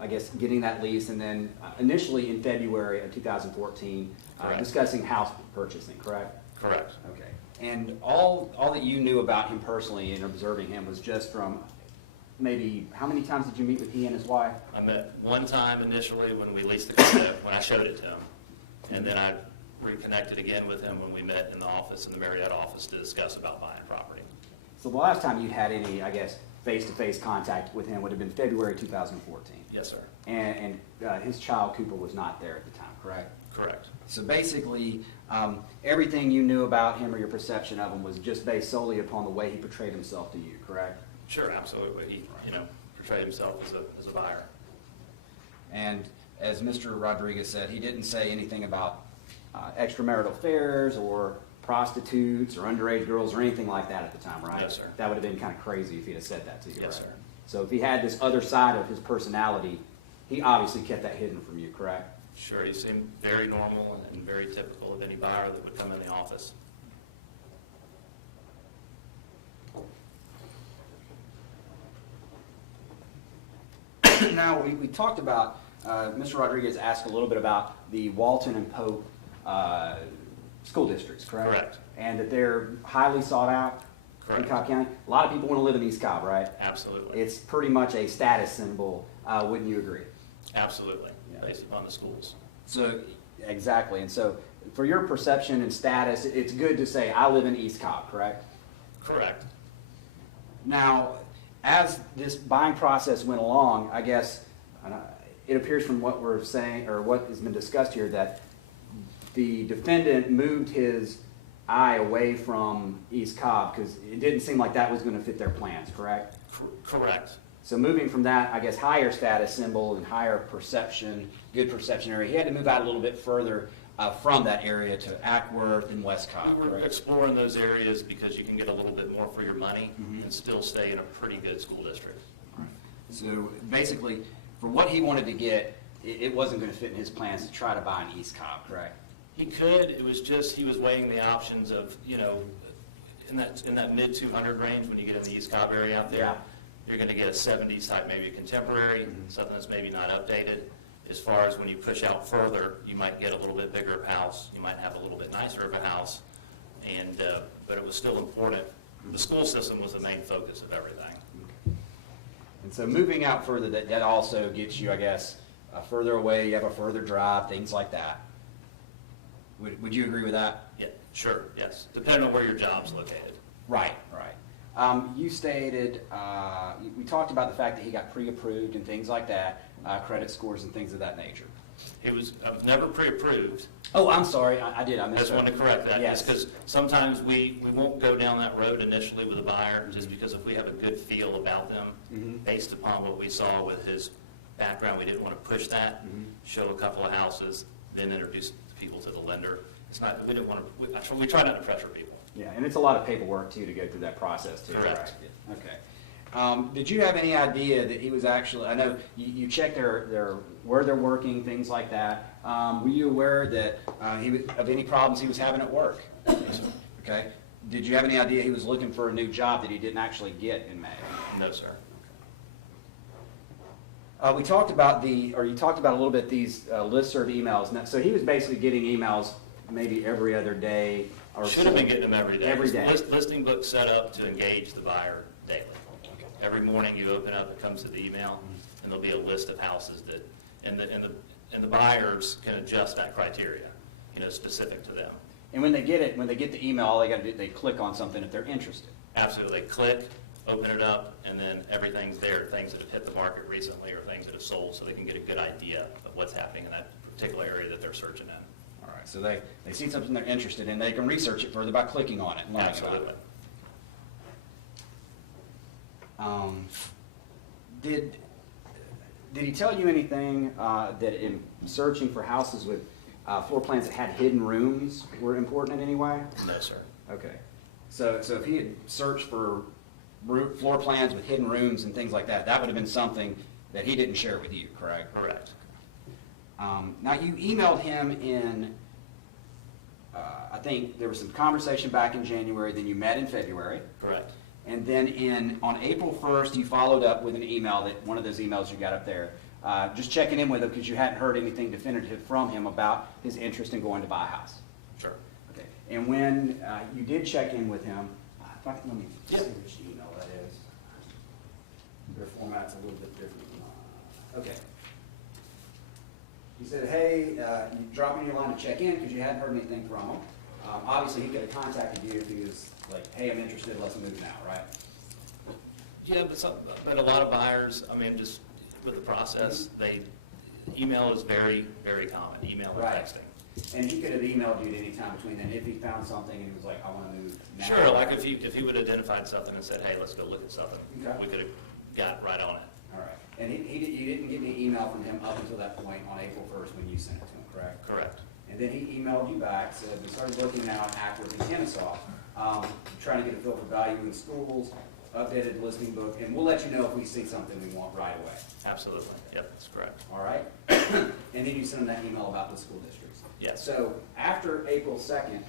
I guess, getting that lease, and then initially in February of 2014, Correct. discussing house purchasing, correct? Correct. Okay. And all that you knew about him personally and observing him was just from maybe, how many times did you meet with he and his wife? I met one time initially when we leased the condo, when I showed it to him. And then I reconnected again with him when we met in the office, in the Marriott office, to discuss about buying property. So the last time you had any, I guess, face-to-face contact with him would have been February 2014. Yes, sir. And his child, Cooper, was not there at the time, correct? Correct. So basically, everything you knew about him or your perception of him was just based solely upon the way he portrayed himself to you, correct? Sure, absolutely. He, portrayed himself as a buyer. And as Mr. Rodriguez said, he didn't say anything about extramarital affairs or prostitutes or underage girls or anything like that at the time, right? Yes, sir. That would have been kind of crazy if he'd have said that to you, right? Yes, sir. So if he had this other side of his personality, he obviously kept that hidden from you, correct? Sure, he seemed very normal and very typical of any buyer that would come in the office. Now, we talked about, Mr. Rodriguez asked a little bit about the Walton and Pope school districts, correct? Correct. And that they're highly sought out in Correct. Cobb County. A lot of people want to live in East Cobb, right? Absolutely. It's pretty much a status symbol, wouldn't you agree? Absolutely, Yeah. based upon the schools. So, exactly. And so, for your perception and status, it's good to say, I live in East Cobb, correct? Correct. Now, as this buying process went along, I guess it appears from what we're saying, or what has been discussed here, that the defendant moved his eye away from East Cobb because it didn't seem like that was going to fit their plans, correct? Correct. So moving from that, I guess, higher status symbol and higher perception, good perception area, he had to move out a little bit further from that area to Ackworth and West Cobb, We were correct? exploring those areas because you can get a little bit more for your money and still stay in a pretty good school district. So basically, for what he wanted to get, it wasn't going to fit in his plans to try to buy an East Cobb, correct? He could, it was just, he was weighing the options of, in that mid 200 range, when you get in the East Cobb area out there, Yeah. you're gonna get a 70s type, maybe a contemporary, something that's maybe not updated. As far as when you push out further, you might get a little bit bigger of a house, you might have a little bit nicer of a house, and, but it was still important. The school system was the main focus of everything. And so moving out further, that also gets you, I guess, further away, you have a further drive, things like that. Would you agree with that? Yeah, sure, yes, depending on where your job's located. Right, right. You stated, we talked about the fact that he got pre-approved and things like that, credit scores and things of that nature. I was never pre-approved. Oh, I'm sorry, I did, I I missed just wanted to correct that, Yes. because sometimes we won't go down that road initially with a buyer, just because if we have a good feel about them, Mhm. based upon what we saw with his background. We didn't want to push that, Mhm. show a couple of houses, then introduce people to the lender. It's not, we didn't want to, we try not to pressure people. Yeah, and it's a lot of paperwork too to go through that process too. Correct. Right? Okay. Did you have any idea that he was actually, I know you checked where they're working, things like that. Were you aware that of any problems he was having at work? Okay. Did you have any idea he was looking for a new job that he didn't actually get in May? No, sir. We talked about you talked about a little bit these listserv emails. Now, so he was basically getting emails maybe every other day or Should have been getting them every day. Every day. Listing book set up to engage the buyer daily. Every morning you open up, it comes to the email, and there'll be a list of houses that, and the buyers can adjust that criteria, specific to them. And when they get it, when they get the email, all they got to do, they click on something if they're interested. Absolutely. Click, open it up, and then everything's there, things that have hit the market recently or things that have sold, so they can get a good idea of what's happening in that particular area that they're searching in. All right, so they see something they're interested in, they can research it further by clicking on it and learning about Absolutely. it. Did he tell you anything that in searching for houses with floor plans that had hidden rooms were important in any way? No, sir. Okay. So if he had searched for floor plans with hidden rooms and things like that, that would have been something that he didn't share with you, correct? Correct. Now, you emailed him in, I think there was some conversation back in January, then you met in February. Correct. And then on April 1st, you followed up with an email, that one of those emails you got up there, just checking in with him because you hadn't heard anything definitive from him about his interest in going to buy a house. Sure. Okay. And when you did check in with him, let me see Yep. which email that is. Their format's a little bit different. Okay. He said, hey, you dropping your line to check in because you hadn't heard anything from him. Obviously, he could have contacted you if he was like, hey, I'm interested, let's move now, right? Yeah, but a lot of buyers, just with the process, email is very, very common, email or Right. texting. And he could have emailed you at any time between then if he found something and he was like, I want to move now. Sure, like if he would have identified something and said, hey, let's go look at something, Okay. we could have got right on it. All right. And you didn't get any email from him up until that point on April 1st when you sent it to him, correct? Correct. And then he emailed you back, said, we started looking now at Ackworth and Kennesaw, trying to get a feel for value in schools, updated listing book, and we'll let you know if we see something we want right away. Absolutely. Yep, that's correct. All right? And then you sent him that email about the school districts. Yes. So after April 2nd,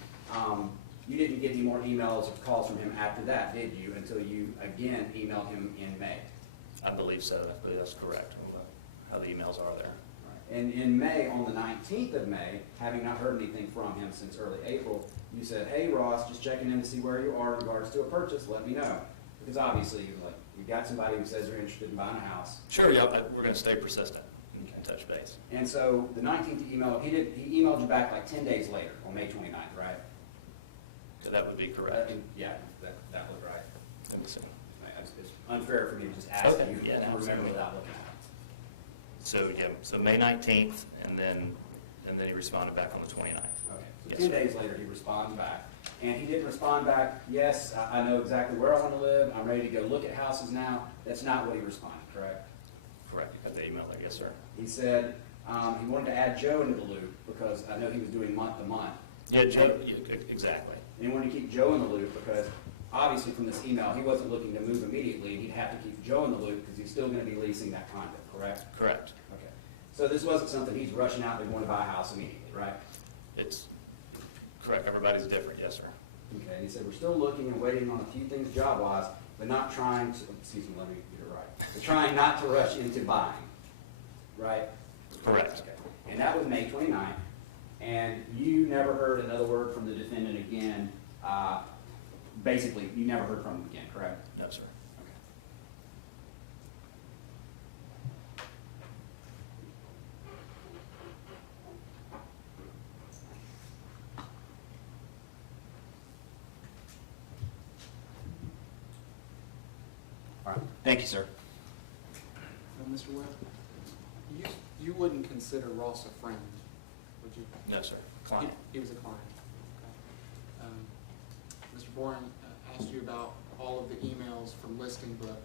you didn't get any more emails or calls from him after that, did you? Until you again emailed him in May. I believe so. I believe that's correct, how the emails are there. And in May, on the 19th of May, having not heard anything from him since early April, you said, hey Ross, just checking in to see where you are in regards to a purchase, let me know. Because obviously, you've got somebody who says they're interested in buying a house. Sure, yeah, we're going to stay persistent and touch base. And so the 19th email, he emailed you back like 10 days later, on May 29th, right? So that would be correct. Yeah, that looked right. Let me see. It's unfair for me to just ask Okay, you yeah, to remember absolutely. without looking at it. So May 19th, and then he responded back on the 29th. Okay, so Yes, 10 sir. days later, he responds back. And he didn't respond back, yes, I know exactly where I want to live, I'm ready to go look at houses now. That's not what he responded, correct? Correct, you got the email there, yes, sir. He said he wanted to add Joe into the loop because I know he was doing month to month. Yeah, Joe, exactly. And he wanted to keep Joe in the loop because obviously from this email, he wasn't looking to move immediately, and he'd have to keep Joe in the loop because he's still going to be leasing that condo, correct? Correct. Okay. So this wasn't something he's rushing out and going to buy a house immediately, right? It's correct, everybody's different, yes, sir. Okay, and he said, we're still looking and waiting on a few things job-wise, but not trying to, excuse me, let me get it right. But trying not to rush into buying, right? Correct. Okay. And that was May 29th, and you never heard another word from the defendant again. Basically, you never heard from him again, correct? No, sir. Okay. All right, thank you, sir. Mr. Webb, you wouldn't consider Ross a friend, would you? No, sir. Client. He was a client. Okay. Mr. Boren asked you about all of the emails from Listing Book.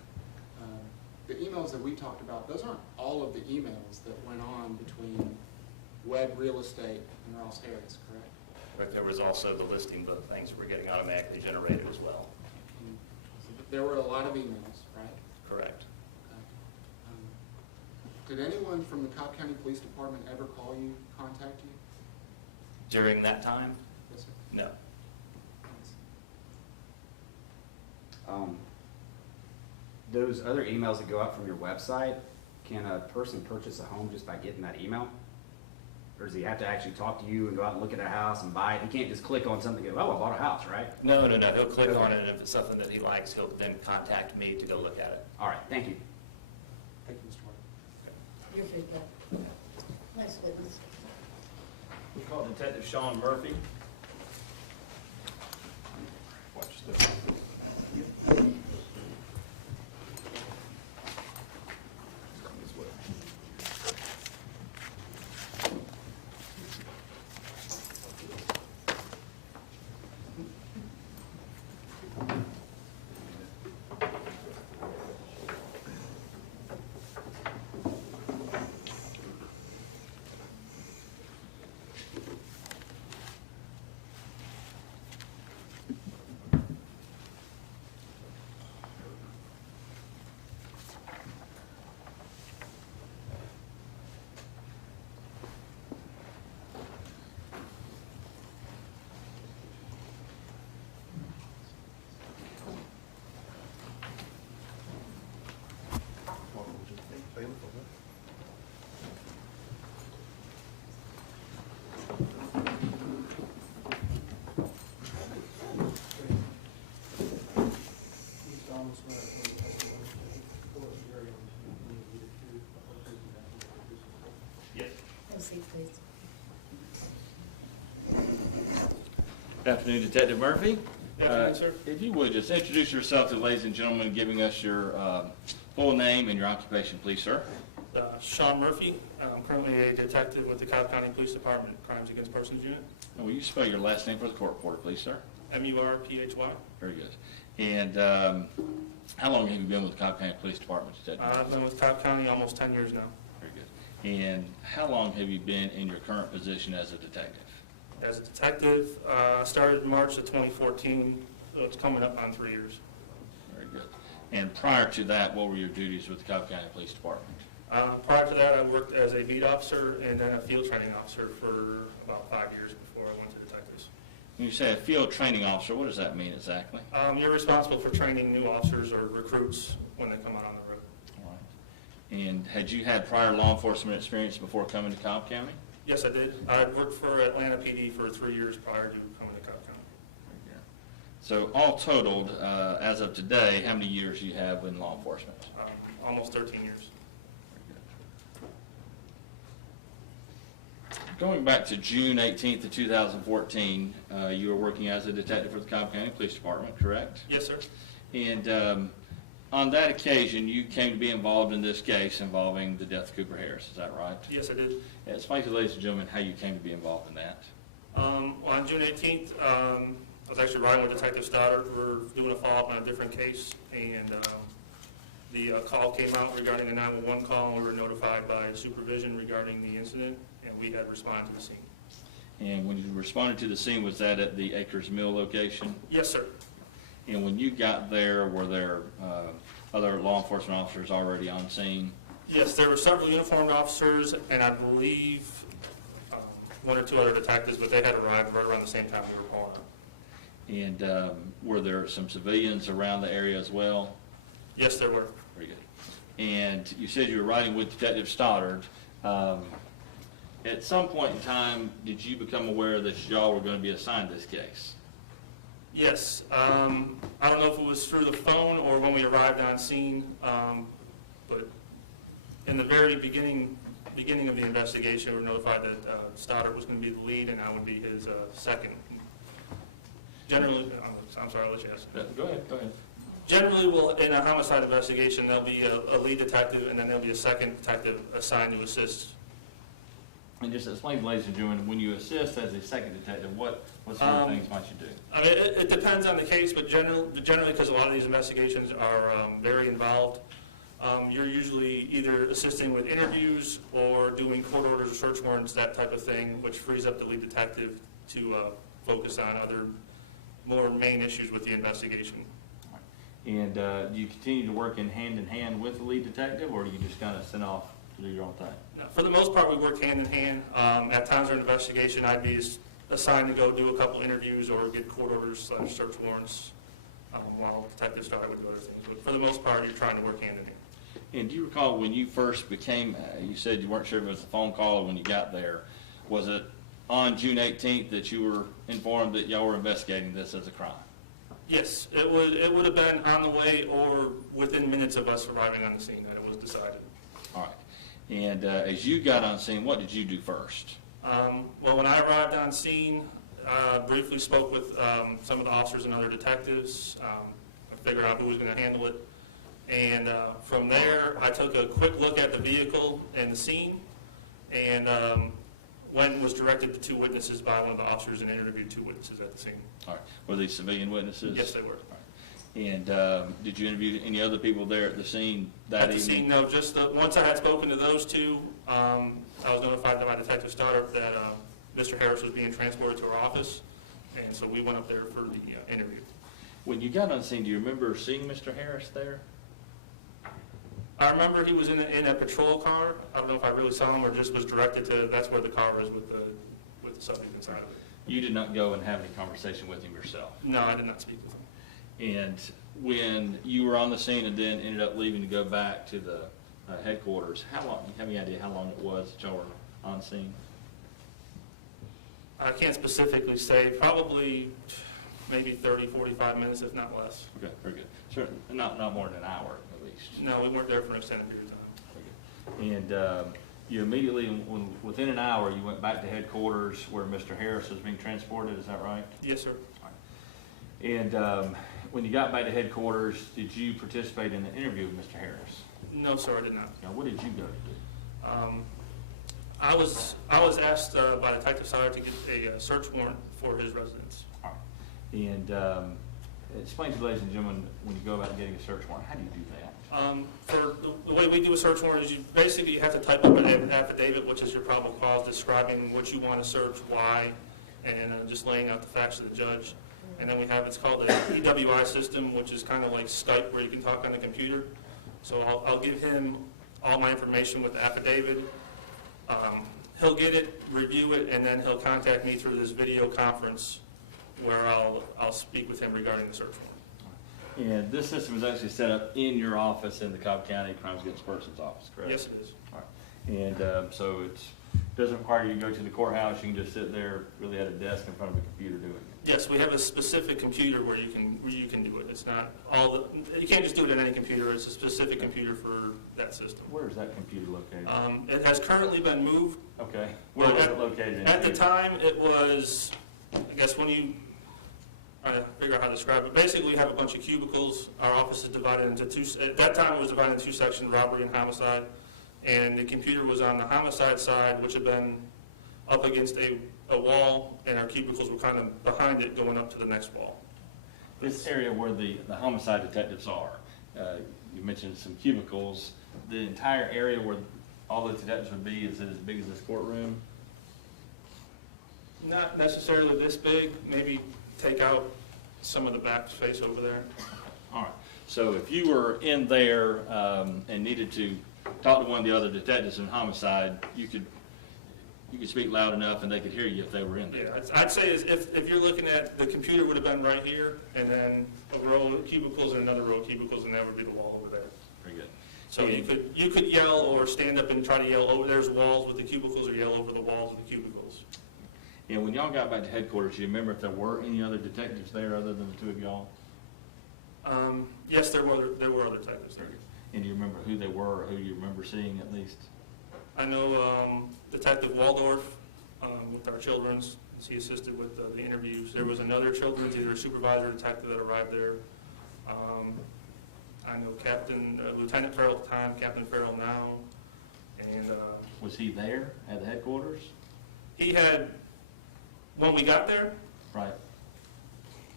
the emails that we talked about, those aren't all of the emails that went on between Webb Real Estate and Ross Harris, correct? But there was also the listing book things that were getting automatically generated as well. And there were a lot of emails, right? Correct. Okay. Did anyone from the Cobb County Police Department ever call you, contact you? During that time? Yes, sir. No. Thanks. Those other emails that go out from your website, can a person purchase a home just by getting that email? Or does he have to actually talk to you and go out and look at a house and buy it? He can't just click on something and go, oh, I bought a house, right? No. He'll click on it, and if it's something that he likes, he'll then contact me to go look at it. All right, thank you. Thank you, Mr. White. Your feedback. Next witness. We call Detective Sean Murphy. Watch this. This way. Yes. Have a seat, please. Good afternoon, Detective Murphy. Good afternoon, sir. If you would, just introduce yourself to the ladies and gentlemen, giving us your full name and your occupation, please, sir. Sean Murphy. I'm currently a detective with the Cobb County Police Department Crimes Against Persons Unit. And will you spell your last name for the court reporter, please, sir? Murphy. Very good. And how long have you been with the Cobb County Police Department, Detective? I've been with Cobb County almost 10 years now. Very good. And how long have you been in your current position as a detective? As a detective, I started in March of 2014, so it's coming up on 3 years. Very good. And prior to that, what were your duties with the Cobb County Police Department? Prior to that, I worked as a beat officer and then a field training officer for about 5 years before I went to detectives. When you say a field training officer, what does that mean exactly? You're responsible for training new officers or recruits when they come out on the road. All right. And had you had prior law enforcement experience before coming to Cobb County? Yes, I did. I worked for Atlanta PD for 3 years prior to coming to Cobb County. Very good. So all totaled, as of today, how many years do you have in law enforcement? Almost 13 years. Going back to June 18th of 2014, you were working as a detective for the Cobb County Police Department, correct? Yes, sir. And on that occasion, you came to be involved in this case involving the death of Cooper Harris, is that right? Yes, I did. Explain to the ladies and gentlemen how you came to be involved in that. On June 18th, I was actually riding with Detective Stoddard. We were doing a follow-up on a different case, and the call came out regarding the 911 call, and we were notified by supervision regarding the incident, and we had responded to the scene. And when you responded to the scene, was that at the Acres Mill location? Yes, sir. And when you got there, were there other law enforcement officers already on scene? Yes, there were several uniformed officers, and I believe one or two other detectives, but they had arrived right around the same time we were pulling up. And were there some civilians around the area as well? Yes, there were. Very good. And you said you were riding with Detective Stoddard. At some point in time, did you become aware that y'all were going to be assigned this case? Yes. I don't know if it was through the phone or when we arrived on scene, but in the very beginning of the investigation, we were notified that Stoddard was going to be the lead and I would be his second. Generally, I'm sorry, I'll let you ask. Go ahead. Generally, in a homicide investigation, there'll be a lead detective and then there'll be a second detective assigned to assist. And just explain, ladies and gentlemen, when you assist as a second detective, what sort of things might you do? I mean, it depends on the case, but generally, because a lot of these investigations are very involved, You're usually either assisting with interviews or doing court orders or search warrants, that type of thing, which frees up the lead detective to focus on other more main issues with the investigation. And do you continue to work in hand with the lead detective, or do you just kind of send off to do your own thing? Now, for the most part, we work hand in hand. At times during investigation, I'd be assigned to go do a couple interviews or get court orders / search warrants, while Detective Starr would do other things. But for the most part, you're trying to work hand in hand. And do you recall when you first became, you said you weren't sure if it was a phone call or when you got there, was it on June 18th that you were informed that y'all were investigating this as a crime? Yes, it would have been on the way or within minutes of us arriving on the scene that it was decided. All right. And as you got on scene, what did you do first? Well, when I arrived on scene, briefly spoke with some of the officers and other detectives. I figured out who was going to handle it. And from there, I took a quick look at the vehicle and the scene, and was directed to 2 witnesses by one of the officers and interviewed 2 witnesses at the scene. All right. Were these civilian witnesses? Yes, they were. All right. And did you interview any other people there at the scene that evening? At the scene, no. Just once I had spoken to those 2, I was notified by Detective Starr that Mr. Harris was being transported to our office, and so we went up there for the interview. When you got on scene, do you remember seeing Mr. Harris there? I remember he was in a patrol car. I don't know if I really saw him or just was directed to, that's where the car is with the subject inside of it. You did not go and have any conversation with him yourself? No, I did not speak with him. And when you were on the scene and then ended up leaving to go back to the headquarters, how long, do you have any idea how long it was that y'all were on scene? I can't specifically say, probably maybe 30, 45 minutes, if not less. Okay, very good. Certainly, not more than an hour at least. No, we weren't there for an extended period of time. Very good. And you immediately, within an hour, you went back to headquarters where Mr. Harris was being transported, is that right? Yes, sir. All right. And when you got back to headquarters, did you participate in the interview with Mr. Harris? No, sir, I did not. Now, what did you go to do? I was asked by Detective Starr to get a search warrant for his residence. All right. And explain to the ladies and gentlemen, when you go about getting a search warrant, how do you do that? For the way we do a search warrant is you basically have to type up an affidavit, which is your probable cause, describing what you want to search, why, and just laying out the facts to the judge. And then we have, it's called the EWI system, which is kind of like Skype, where you can talk on the computer. So I'll give him all my information with the affidavit. He'll get it, review it, and then he'll contact me through this video conference where I'll speak with him regarding the search warrant. And this system is actually set up in your office in the Cobb County Crimes Against Persons office, correct? Yes, it is. All right. And so it doesn't require you to go to the courthouse. You can just sit there really at a desk in front of a computer doing it. Yes, we have a specific computer where you can do it. It's not you can't just do it at any computer. It's a specific computer for that system. Where is that computer located? It has currently been moved. Okay. Where was it located? At the time, it was, I guess when you, I figure out how to describe it. Basically, we have a bunch of cubicles. Our office is divided into 2, at that time it was divided into 2 sections, robbery and homicide. And the computer was on the homicide side, which had been up against a wall, and our cubicles were kind of behind it going up to the next wall. This area where the homicide detectives are, you mentioned some cubicles. The entire area where all the detectives would be, is it as big as this courtroom? Not necessarily this big, maybe take out some of the back space over there. All right. So if you were in there and needed to talk to one of the other detectives in homicide, you could speak loud enough and they could hear you if they were in there. Yeah, I'd say if you're looking at, the computer would have been right here, and then a row of cubicles and another row of cubicles, and that would be the wall over there. Very good. So you could yell or stand up and try to yell over there's walls with the cubicles, or yell over the walls with the cubicles. And when y'all got back to headquarters, do you remember if there were any other detectives there other than the 2 of y'all? Yes, there were other detectives there. And do you remember who they were, or who you remember seeing at least? I know Detective Waldorf with our children's. He assisted with the interviews. There was another children's, either a supervisor or detective that arrived there. I know Lieutenant Farrell at the time, Captain Farrell now, and Was he there at the headquarters? he had, when we got there, Right.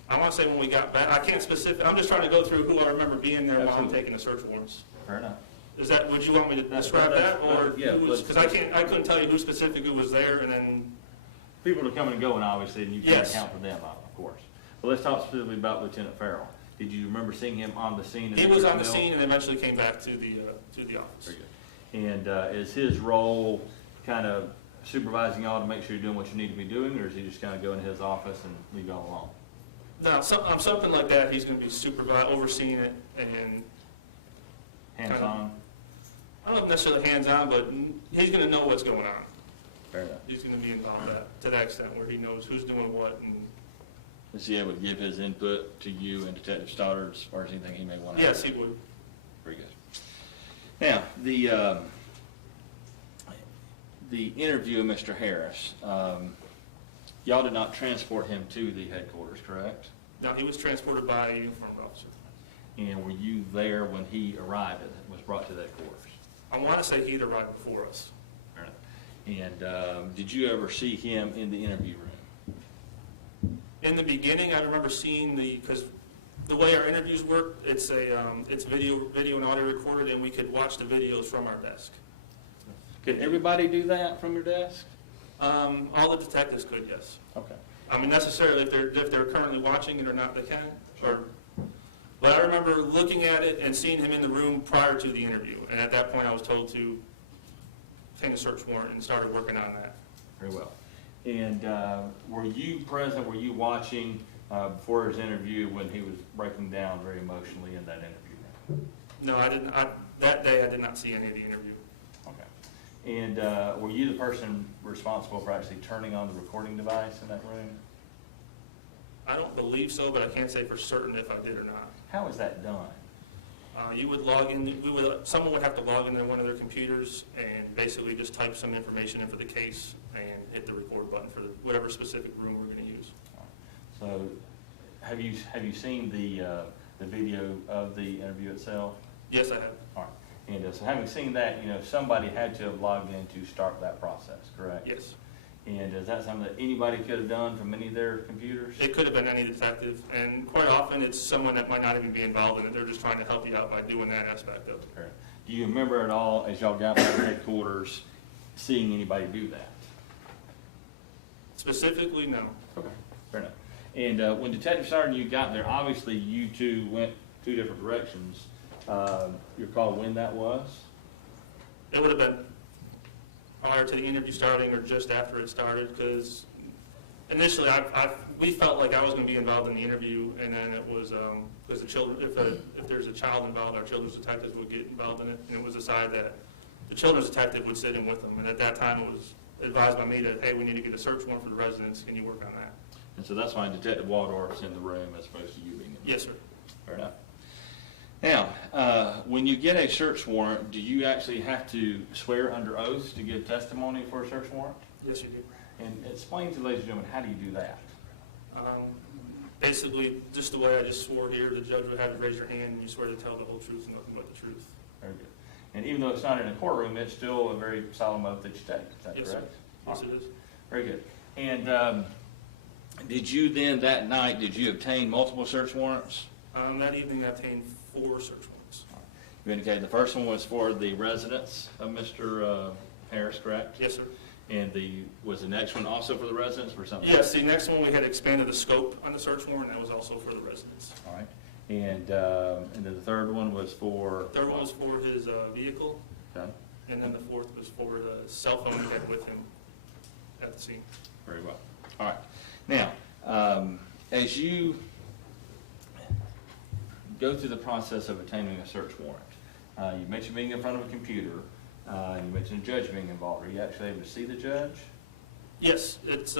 I want to say when we got back, I can't specific, I'm just trying to go through who I remember being there while I'm Absolutely. taking the search warrants. Fair enough. Is that, would you want me to describe that, or? Yeah, Because I couldn't tell you who specifically was there, and then, People are coming and going, obviously, and you can't Yes. account for them, of course. But let's talk specifically about Lieutenant Farrell. Did you remember seeing him on the scene? he was on the scene and eventually came back to the office. Very good. And is his role kind of supervising y'all to make sure you're doing what you need to be doing, or is he just kind of go in his office and leave y'all alone? No, something like that, he's gonna be overseeing it, and Hands-on? I don't know if necessarily hands-on, but he's gonna know what's going on. Fair enough. He's gonna be involved to that extent where he knows who's doing what, and Is he able to give his input to you and Detective Stoddard as far as anything he may want to? yes, he would. Very good. Now, the interview of Mr. Harris, y'all did not transport him to the headquarters, correct? Now, he was transported by a uniformed officer. And were you there when he arrived and was brought to the headquarters? I wanna say he'd arrived before us. Fair enough. And did you ever see him in the interview room? In the beginning, I remember seeing because the way our interviews work, it's video and audio recorded, and we could watch the videos from our desk. Could everybody do that from your desk? All the detectives could, yes. Okay. I mean, necessarily, if they're currently watching it or not, they can. Sure. But I remember looking at it and seeing him in the room prior to the interview, and at that point, I was told to obtain a search warrant and started working on that. Very well. And were you present, were you watching before his interview when he was breaking down very emotionally in that interview room? No, I didn't. That day, I did not see any of the interview. Okay. And were you the person responsible for actually turning on the recording device in that room? I don't believe so, but I can't say for certain if I did or not. How is that done? You would log in, someone would have to log into one of their computers and basically just type some information in for the case and hit the record button for whatever specific room we're going to use. So have you seen the video of the interview itself? Yes, I have. All right. And so having seen that, somebody had to have logged in to start that process, correct? Yes. And is that something that anybody could have done from any of their computers? It could have been any detective, and quite often it's someone that might not even be involved in it. They're just trying to help you out by doing that aspect of it. Okay. Do you remember at all, as y'all got back to headquarters, seeing anybody do that? Specifically, no. Okay, fair enough. And when Detective Sergeant, you got there, obviously you two went two different directions. You recall when that was? It would have been prior to the interview starting or just after it started, because initially we felt like I was going to be involved in the interview, and then it was because the children, if there's a child involved, our children's detectives would get involved in it, and it was decided that the children's detective would sit in with them, and at that time it was advised by me that, hey, we need to get a search warrant for the residents. Can you work on that? And so that's why Detective Waldorf's in the room as opposed to you being in the room? Yes, sir. Fair enough. Now, when you get a search warrant, do you actually have to swear under oath to give testimony for a search warrant? Yes, you do. And explain to ladies and gentlemen, how do you do that? Basically, just the way I just swore here, the judge would have you raise your hand and you swear to tell the whole truth and nothing but the truth. Very good. And even though it's not in a courtroom, it's still a very solemn oath that you take, is that Yes, correct? sir. Yes, it is. Very good. And did you then, that night, did you obtain multiple search warrants? That evening, I obtained 4 search warrants. You indicated the first one was for the residence of Mr. Harris, correct? Yes, sir. And was the next one also for the residence or something? Yes, the next one, we had expanded the scope on the search warrant, that was also for the residents. All right. And then the third one was for? Third one was for his vehicle, Okay. and then the fourth was for the cell phone he had with him at the scene. Very well. All right. Now, as you go through the process of obtaining a search warrant, you mentioned being in front of a computer, you mentioned a judge being involved. Are you actually able to see the judge? Yes, it's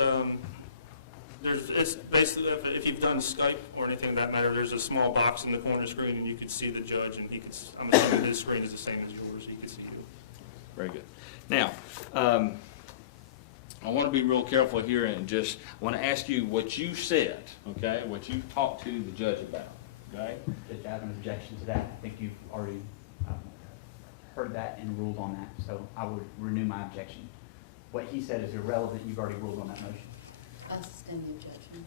basically, if you've done Skype or anything of that matter, there's a small box in the corner of the screen, and you could see the judge, and he could, I'm assuming his screen is the same as yours, he could see you. Very good. Now, I want to be real careful here and just want to ask you what you said, okay, what you talked to the judge about, okay? Judge, I have an objection to that. I think you've already heard that and ruled on that, so I would renew my objection. What he said is irrelevant. You've already ruled on that motion. I sustain the objection.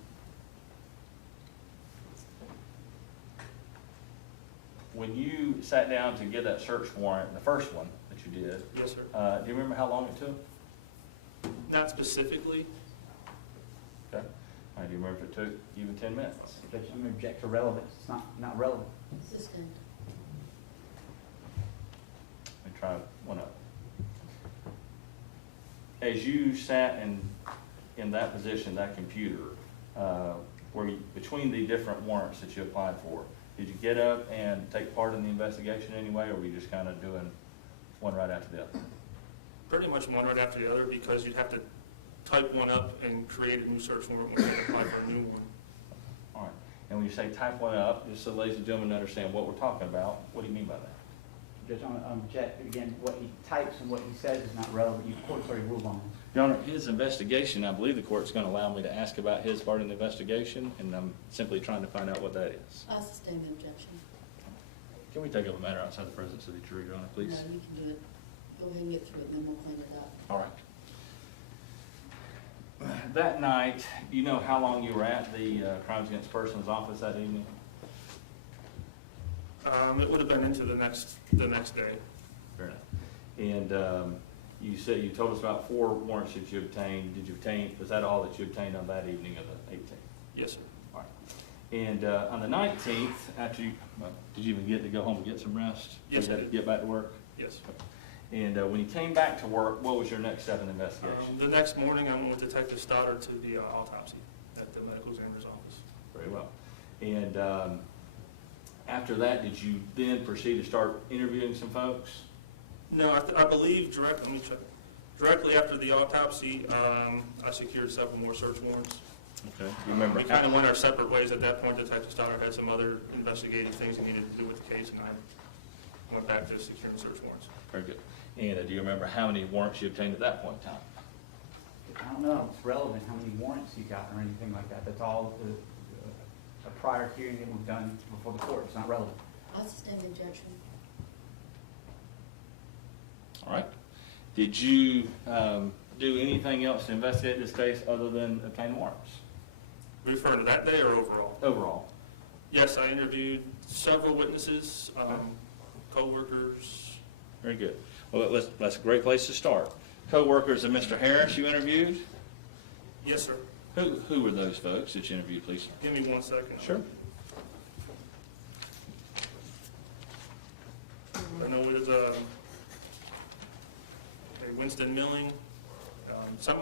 When you sat down to get that search warrant, the first one that you did, Yes, sir. do you remember how long it took? Not specifically. Okay. Do you remember if it took even 10 minutes? Judge, I'm going to object to relevance. It's not relevant. Sustained. Let me try one up. As you sat in that position, that computer, were you, between the different warrants that you applied for, did you get up and take part in the investigation anyway, or were you just kind of doing one right after the other? Pretty much one right after the other, because you'd have to type one up and create a new search warrant when you apply for a new one. All right. And when you say type one up, just so ladies and gentlemen understand what we're talking about, what do you mean by that? Judge, I'm going to object. Again, what he types and what he says is not relevant. You court's already ruled on this. Your Honor, his investigation, I believe the court's going to allow me to ask about his part in the investigation, and I'm simply trying to find out what that is. I sustain the objection. Can we take up a matter outside the presence of the jury, Your Honor, please? No, you can do it. Go ahead and get through it, and then we'll clean it up. All right. That night, do you know how long you were at the Crimes Against Persons office that evening? It would have been into the next day. Fair enough. And you said, you told us about 4 warrants that you obtained. Did you obtain, was that all that you obtained on that evening of the 18th? Yes, sir. All right. And on the 19th, after you, well, did you even get to go home and get some rest? Yes, Did you I have to did. get back to work? Yes. And when you came back to work, what was your next step in the investigation? The next morning, I went with Detective Stoddard to the autopsy at the medical examiner's office. Very well. And after that, did you then proceed to start interviewing some folks? No, I believe let me check. Directly after the autopsy, I secured several more search warrants. Okay. Do you remember? We kind of went our separate ways at that point. Detective Stoddard had some other investigative things he needed to do with the case, and I went back to securing search warrants. Very good. And do you remember how many warrants you obtained at that point in time? I don't know if it's relevant how many warrants you got or anything like that. That's all a prior hearing that we've done before the court. It's not relevant. I sustain the objection. All right. Did you do anything else to investigate this case other than obtain warrants? Referring to that day or overall? Overall. Yes, I interviewed several witnesses, co-workers. Very good. Well, that's a great place to start. Co-workers of Mr. Harris you interviewed? Yes, sir. Who were those folks that you interviewed, please? Give me 1 second. Sure. I know it was Winston Milling.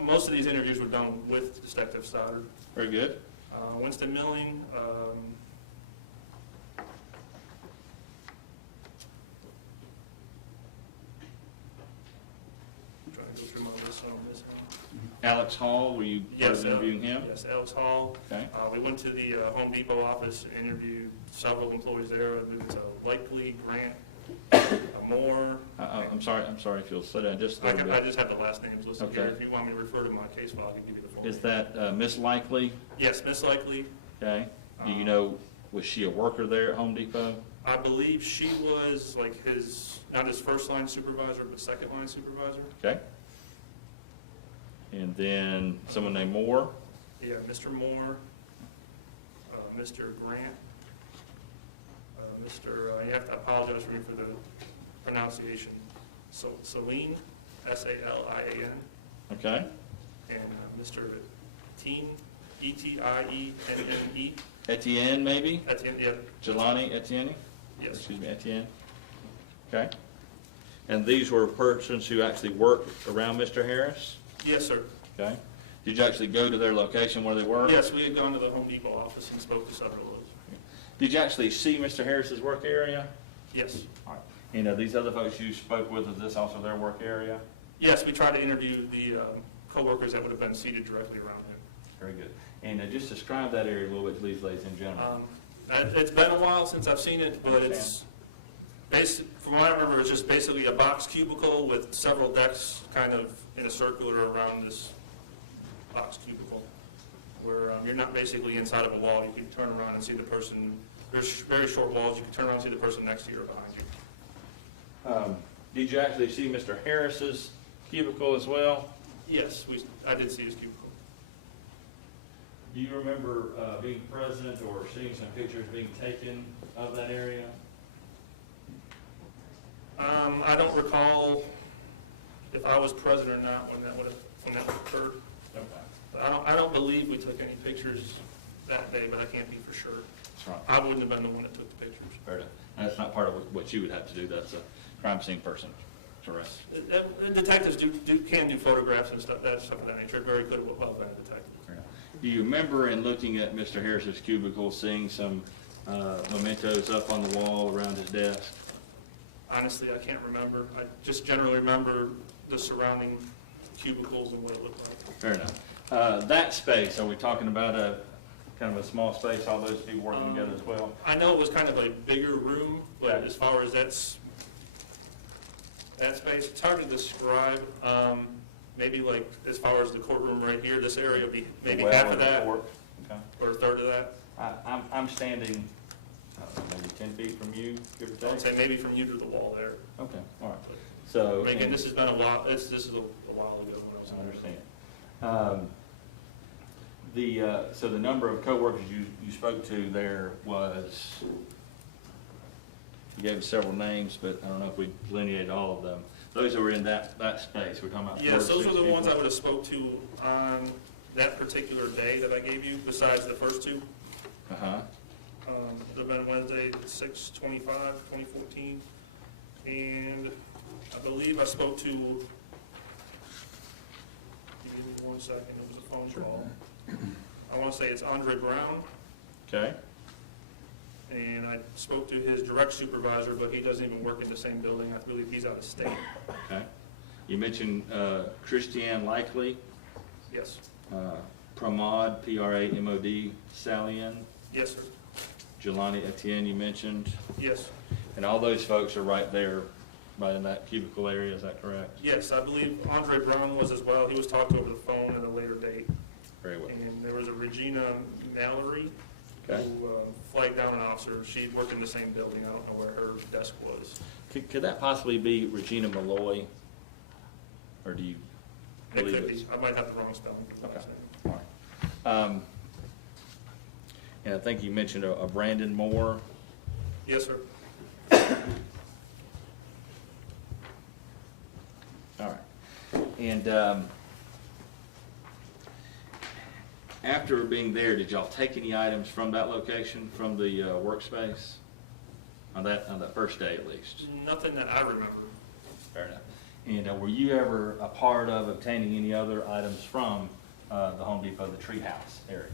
Most of these interviews were done with Detective Stoddard. Very good. Winston Milling, trying to go through my list on this one. Alex Hall, were you part Yes, of interviewing him? Yes, Alex Hall. Okay. We went to the Home Depot office and interviewed several employees there. It was Likely, Grant, Moore. I'm sorry if you'll slow down just a I little bit. just have the last names listed here. Okay. If you want me to refer to my case file, I can give you the full. Is that Miss Likely? Yes, Miss Likely. Okay. Do you know, was she a worker there at Home Depot? I believe she was like not his first line supervisor, but second line supervisor. Okay. And then someone named Moore? Yeah, Mr. Moore, Mr. Grant, you have to apologize for the pronunciation, Saline, Salian, Okay. and Mr. Teen, Etienne. Etienne, maybe? Etienne, yeah. Jelani Etienne? Yes. Excuse me, Etienne. Okay. And these were persons who actually worked around Mr. Harris? Yes, sir. Okay. Did you actually go to their location where they were? Yes, we had gone to the Home Depot office and spoke to several of those. Did you actually see Mr. Harris's work area? Yes. All right. You know, these other folks you spoke with, is this also their work area? Yes, we tried to interview the coworkers that would have been seated directly around him. Very good. And just describe that area a little bit, please, ladies and gentlemen. It's been a while since I've seen it, but it's from what I remember, it's just basically a box cubicle with several desks kind of in a circular around this box cubicle, where you're not basically inside of a wall. You can turn around and see the person. There's very short walls. You can turn around and see the person next to you or behind you. Did you actually see Mr. Harris's cubicle as well? Yes, I did see his cubicle. Do you remember being present or seeing some pictures being taken of that area? I don't recall if I was present or not when that occurred. I don't believe we took any pictures that day, but I can't be for sure. That's right. I wouldn't have been the one that took the pictures. Fair enough. And that's not part of what you would have to do. That's a crime scene person to arrest. Detectives can do photographs and stuff of that nature. Very good, well-vetted detectives. Fair enough. Do you remember in looking at Mr. Harris's cubicle, seeing some mementos up on the wall around his desk? Honestly, I can't remember. I just generally remember the surrounding cubicles and what it looked like. Fair enough. That space, are we talking about a kind of a small space, all those people working together as well? I know it was kind of a bigger room, but Okay. as far as that space, it's hard to describe. Maybe like as far as the courtroom right here, this area would be maybe Well, half or of the that court? Okay. or a third of that. I'm standing maybe 10 feet from you, give or I'd take? say maybe from you to the wall there. Okay, all right. So, Again, and- this has been a while, this is a while ago when I was. I understand. So the number of coworkers you spoke to there was, you gave us several names, but I don't know if we delineated all of them. Those that were in that space, we're talking about 4 to Yes, 6 those were the ones I people? would have spoke to on that particular day that I gave you, besides the first two. Uh-huh, It would have been Wednesday, 6/25/2014. And I believe I spoke to, give me 1 second, it was a phone call. I want to say it's Andre Brown, okay, and I spoke to his direct supervisor, but he doesn't even work in the same building. I believe he's out of state. okay. You mentioned Christiane Likely, Yes, Pramod, Pramod Salian, yes, sir. Jelani Etienne you mentioned, Yes, and all those folks are right there, right in that cubicle area, is that correct? yes, I believe Andre Brown was as well. He was talked over the phone at a later date. Very well. And there was a Regina Mallory, Okay. who flagged down an officer. She worked in the same building. I don't know where her desk was. Could that possibly be Regina Malloy? Or do you It believe could it's? be. I might have the wrong spelling. Okay. All right. And I think you mentioned a Brandon Moore. Yes, sir. All right. And after being there, did y'all take any items from that location, from the workspace? On that first day at least? Nothing that I remember. Fair enough. And were you ever a part of obtaining any other items from the Home Depot, the treehouse area?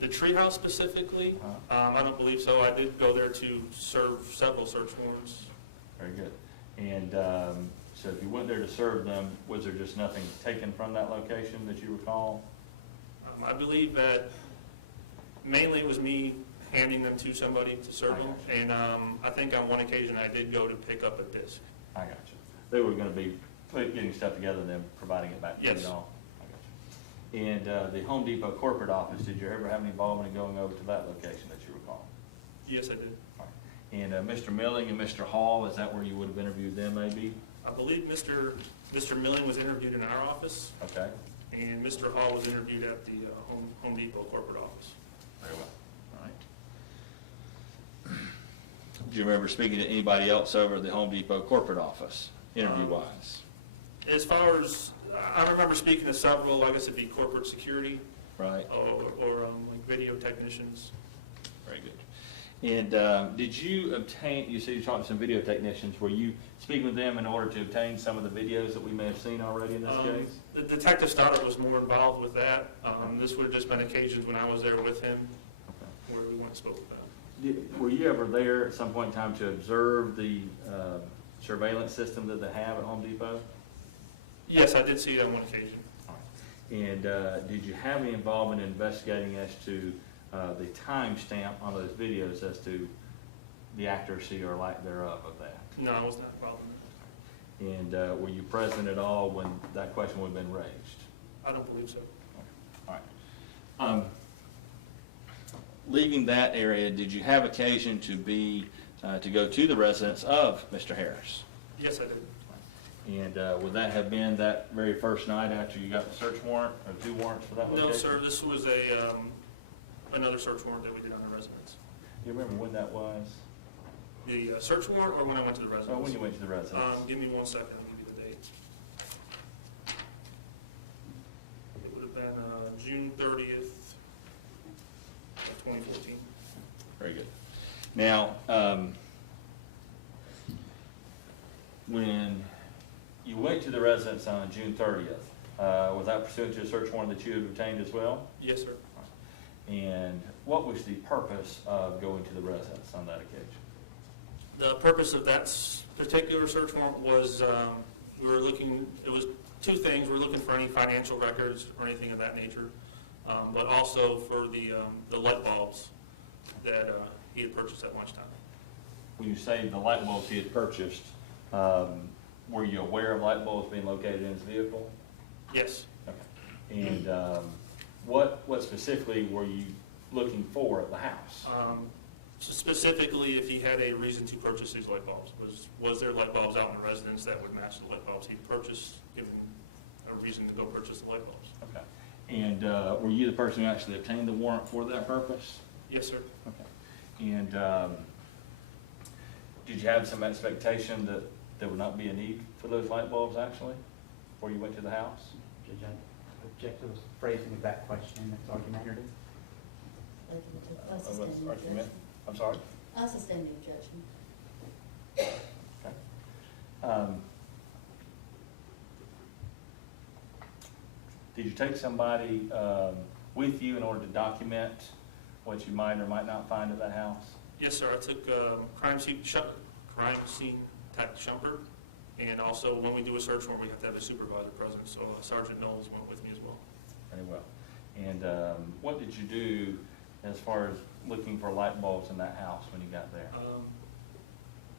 The treehouse specifically, I don't believe so. I did go there to serve several search warrants. Very good. And so if you went there to serve them, was there just nothing taken from that location that you recall? I believe that mainly it was me handing them to somebody to serve them. And I think on one occasion I did go to pick up a disc. I got you. They were going to be getting stuff together and then providing it back to you Yes. all? I got you. And the Home Depot corporate office, did you ever have any involvement in going over to that location that you recall? Yes, I did. All right. And Mr. Milling and Mr. Hall, is that where you would have interviewed them maybe? I believe Mr. Milling was interviewed in our office, Okay, and Mr. Hall was interviewed at the Home Depot corporate office. very well. All right. Do you remember speaking to anybody else over at the Home Depot corporate office, interview-wise? As far as, I remember speaking to several, I guess it'd be corporate security Right, or like video technicians. very good. And did you obtain, you said you talked to some video technicians, were you speaking with them in order to obtain some of the videos that we may have seen already in this case? The detective Stoddard was more involved with that. This would have just been occasions when I was there with him where we went and spoke with them. Were you ever there at some point in time to observe the surveillance system that they have at Home Depot? Yes, I did see it on one occasion. And did you have any involvement in investigating as to the timestamp on those videos as to the accuracy or lack thereof of that? No, I was not involved in that. And were you present at all when that question would have been raised? I don't believe so. All right. Leaving that area, did you have occasion to go to the residence of Mr. Harris? Yes, I did. And would that have been that very first night after you got the search warrant, or 2 warrants for that location? No, sir, this was another search warrant that we did on the residence. Do you remember when that was? The search warrant or when I went to the residence? Oh, when you went to the residence. Give me 1 second, I'll give you the date. It would have been June 30th of 2014. Very good. Now, when you went to the residence on June 30th, was that pursuant to a search warrant that you had obtained as well? Yes, sir. And what was the purpose of going to the residence on that occasion? The purpose of that particular search warrant was, we were looking, it was two things. We were looking for any financial records or anything of that nature, but also for the light bulbs that he had purchased at lunchtime. When you say the light bulbs he had purchased, were you aware of light bulbs being located in his vehicle? Yes. Okay. And what specifically were you looking for at the house? So specifically, if he had a reason to purchase these light bulbs, was there light bulbs out in the residence that would match the light bulbs he purchased, given a reason to go purchase the light bulbs? Okay. And were you the person who actually obtained the warrant for that purpose? Yes, sir. Okay. And did you have some expectation that there would not be a need for those light bulbs actually before you went to the house? Judge, I object to the phrasing of that question. It's argumentative. I sustain the objection. I'm sorry? I sustain the objection. Okay. Did you take somebody with you in order to document what you might or might not find at that house? Yes, sir. I took crime scene type shumper, and also when we do a search warrant, we have to have a supervisor present. So Sergeant Knowles went with me as well. Very well. And what did you do as far as looking for light bulbs in that house when you got there?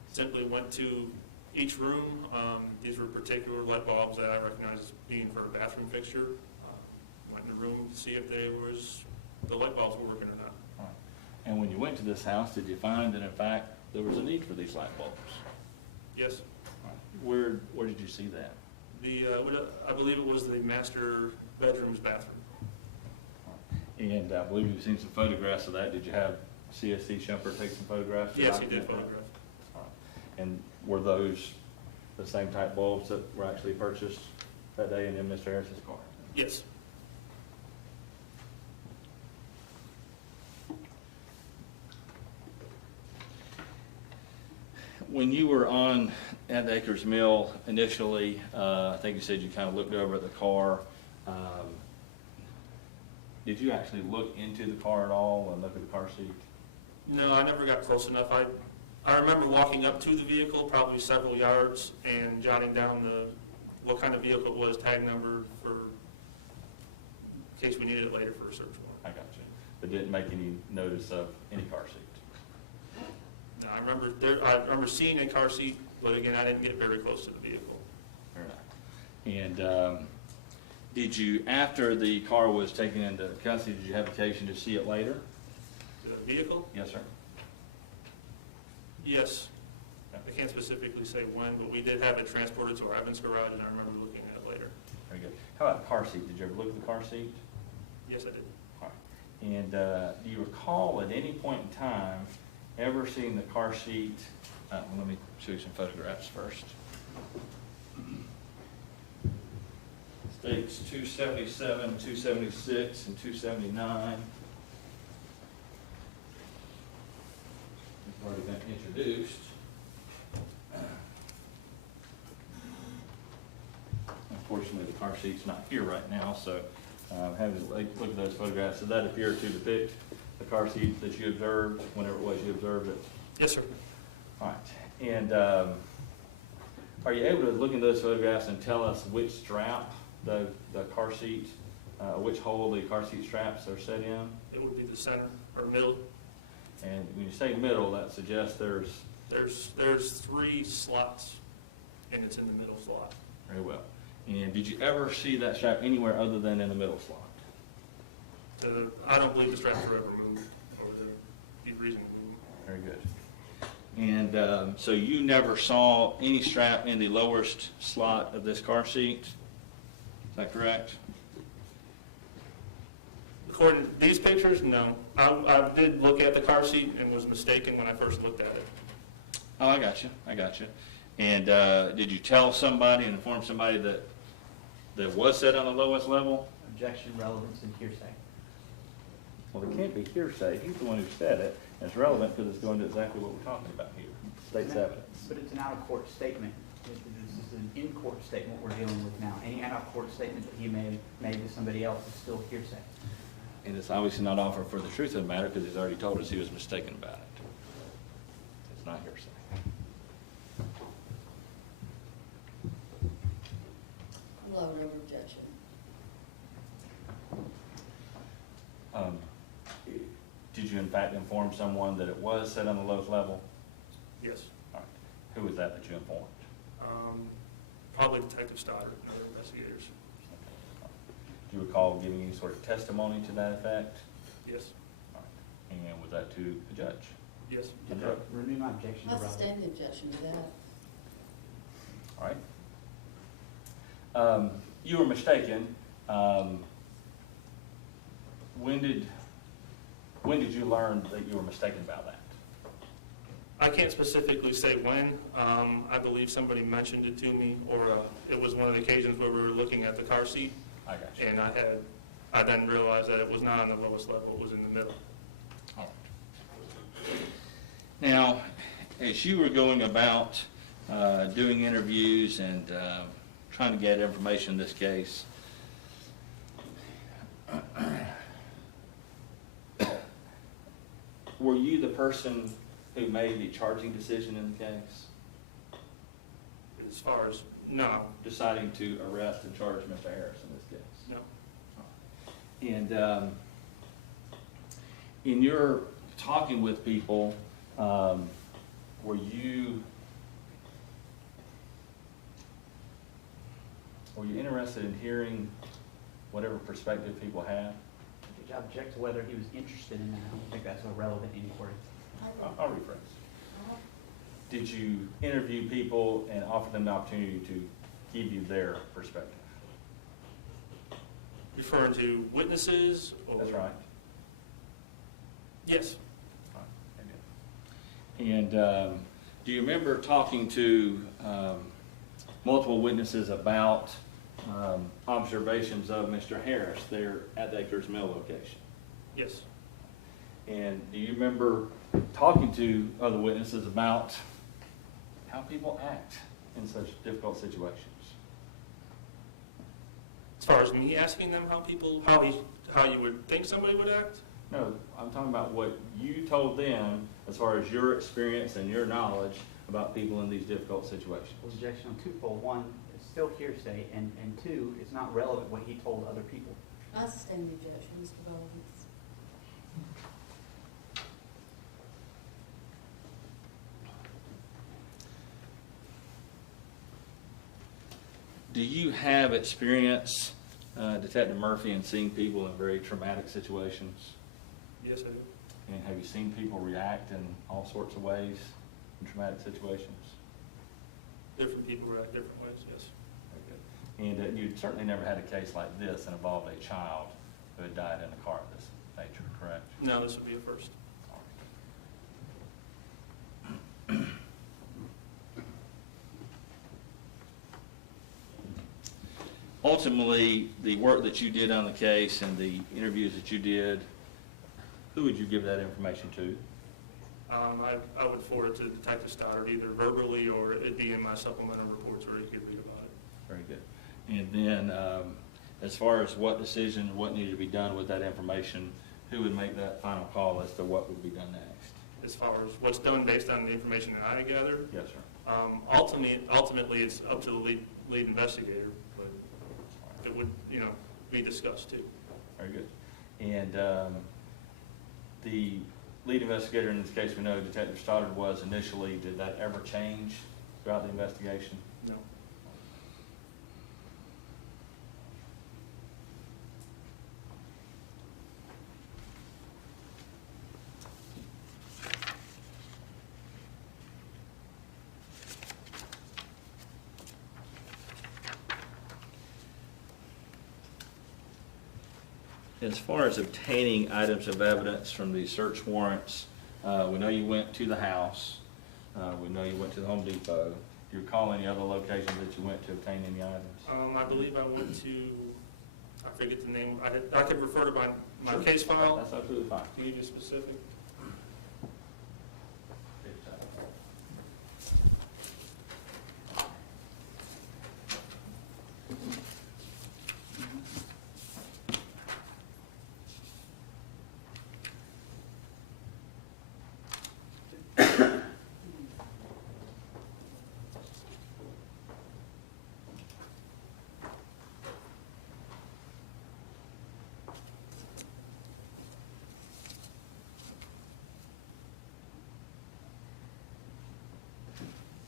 Simply went to each room. These were particular light bulbs that I recognized as being for a bathroom fixture. Went in the room to see if the light bulbs were working or not. All right. And when you went to this house, did you find that in fact there was a need for these light bulbs? Yes. All right. Where did you see that? I believe it was the master bedroom's bathroom. And I believe you've seen some photographs of that. Did you have CSC Shumper take some photographs? Yes, he did photograph. All right. And were those the same type bulbs that were actually purchased that day in Mr. Harris's car? Yes. When you were at the Acres Mill initially, I think you said you kind of looked over at the car. Did you actually look into the car at all and look at the car seat? No, I never got close enough. I remember walking up to the vehicle, probably several yards, and jotting down what kind of vehicle it was, tag number, in case we needed it later for a search warrant. I got you. But didn't make any notice of any car seat? No, I remember seeing a car seat, but again, I didn't get very close to the vehicle. Fair enough. And did you, after the car was taken into custody, did you have occasion to see it later? The vehicle? Yes, sir. Yes. I can't specifically say when, but we did have it transported to our Evans garage, and I remember looking at it later. Very good. How about the car seat? Did you ever look at the car seat? Yes, I did. All right. And do you recall at any point in time ever seeing the car seat? Let me show you some photographs first. States 277, 276, and 279. We've already been introduced. Unfortunately, the car seat's not here right now, so having to look at those photographs. Does that appear to depict the car seat that you observed whenever it was you observed it? Yes, sir. All right. And are you able to look at those photographs and tell us which strap the car seat, which hole the car seat straps are set in? It would be the center or middle. And when you say middle, that suggests There's 3 slots, and it's in the middle slot. very well. And did you ever see that strap anywhere other than in the middle slot? I don't believe the straps were ever moved, or the reason moved. Very good. And so you never saw any strap in the lowest slot of this car seat? Is that correct? According to these pictures, no. I did look at the car seat and was mistaken when I first looked at it. Oh, I got you. And did you tell somebody and inform somebody that was set on the lowest level? Objection, relevance, and hearsay. Well, it can't be hearsay. He's the one who said it. And it's relevant because it's going to exactly what we're talking about here. State's evidence. But it's an out-of-court statement. This is an in-court statement we're dealing with now. Any out-of-court statement that he may have made to somebody else is still hearsay. And it's obviously not offered for the truth of the matter because he's already told us he was mistaken about it. It's not hearsay. Lower objection. Did you in fact inform someone that it was set on the lowest level? Yes. All right. Who was that you informed? Probably Detective Stoddard and other investigators. Do you recall giving any sort of testimony to that effect? Yes. All right. And was that to the judge? Yes. Renew my objection to I relevance. sustain the objection to that. All right. You were mistaken. When did you learn that you were mistaken about that? I can't specifically say when. I believe somebody mentioned it to me, or it was one of the occasions where we were looking at the car seat, I got you. and I then realized that it was not on the lowest level, it was in the middle. All right. Now, as you were going about doing interviews and trying to get information in this case, were you the person who made the charging decision in the case? As far as, no, Deciding to arrest and charge Mr. Harris in this case? no. And in your talking with people, were you interested in hearing whatever perspective people have? I object to whether he was interested in that. I don't think that's a relevant inquiry. I'll rephrase. Did you interview people and offer them the opportunity to give you their perspective? Referring to witnesses? Or? That's right. Yes. And do you remember talking to multiple witnesses about observations of Mr. Harris there at the Acres Mill location? Yes. And do you remember talking to other witnesses about how people act in such difficult situations? As far as me asking them how you would think somebody would act? No, I'm talking about what you told them as far as your experience and your knowledge about people in these difficult situations. Objection on twofold. One, it's still hearsay, and two, it's not relevant what he told other people. I sustain the objection, Mr. Relevance. Do you have experience, Detective Murphy, in seeing people in very traumatic situations? Yes, I do. And have you seen people react in all sorts of ways in traumatic situations? Different people react different ways, yes. Okay. And you certainly never had a case like this that involved a child who had died in a car of this nature, correct? No, this would be a first. Ultimately, the work that you did on the case and the interviews that you did, who would you give that information to? I would forward it to Detective Stoddard, either verbally or it'd be in my supplemental reports where he could read about it. Very good. And then, as far as what decision, what needed to be done with that information, who would make that final call as to what would be done next? As far as what's done based on the information that I gathered, Yes, sir. ultimately it's up to the lead investigator, but it would, be discussed too. Very good. And the lead investigator in this case, we know Detective Stoddard was initially. Did that ever change throughout the investigation? No. As far as obtaining items of evidence from these search warrants, we know you went to the house. We know you went to the Home Depot. Do you recall any other locations that you went to obtain any items? I believe I went to, I forget the name, I could refer to my case file. That's absolutely fine. Can you be specific?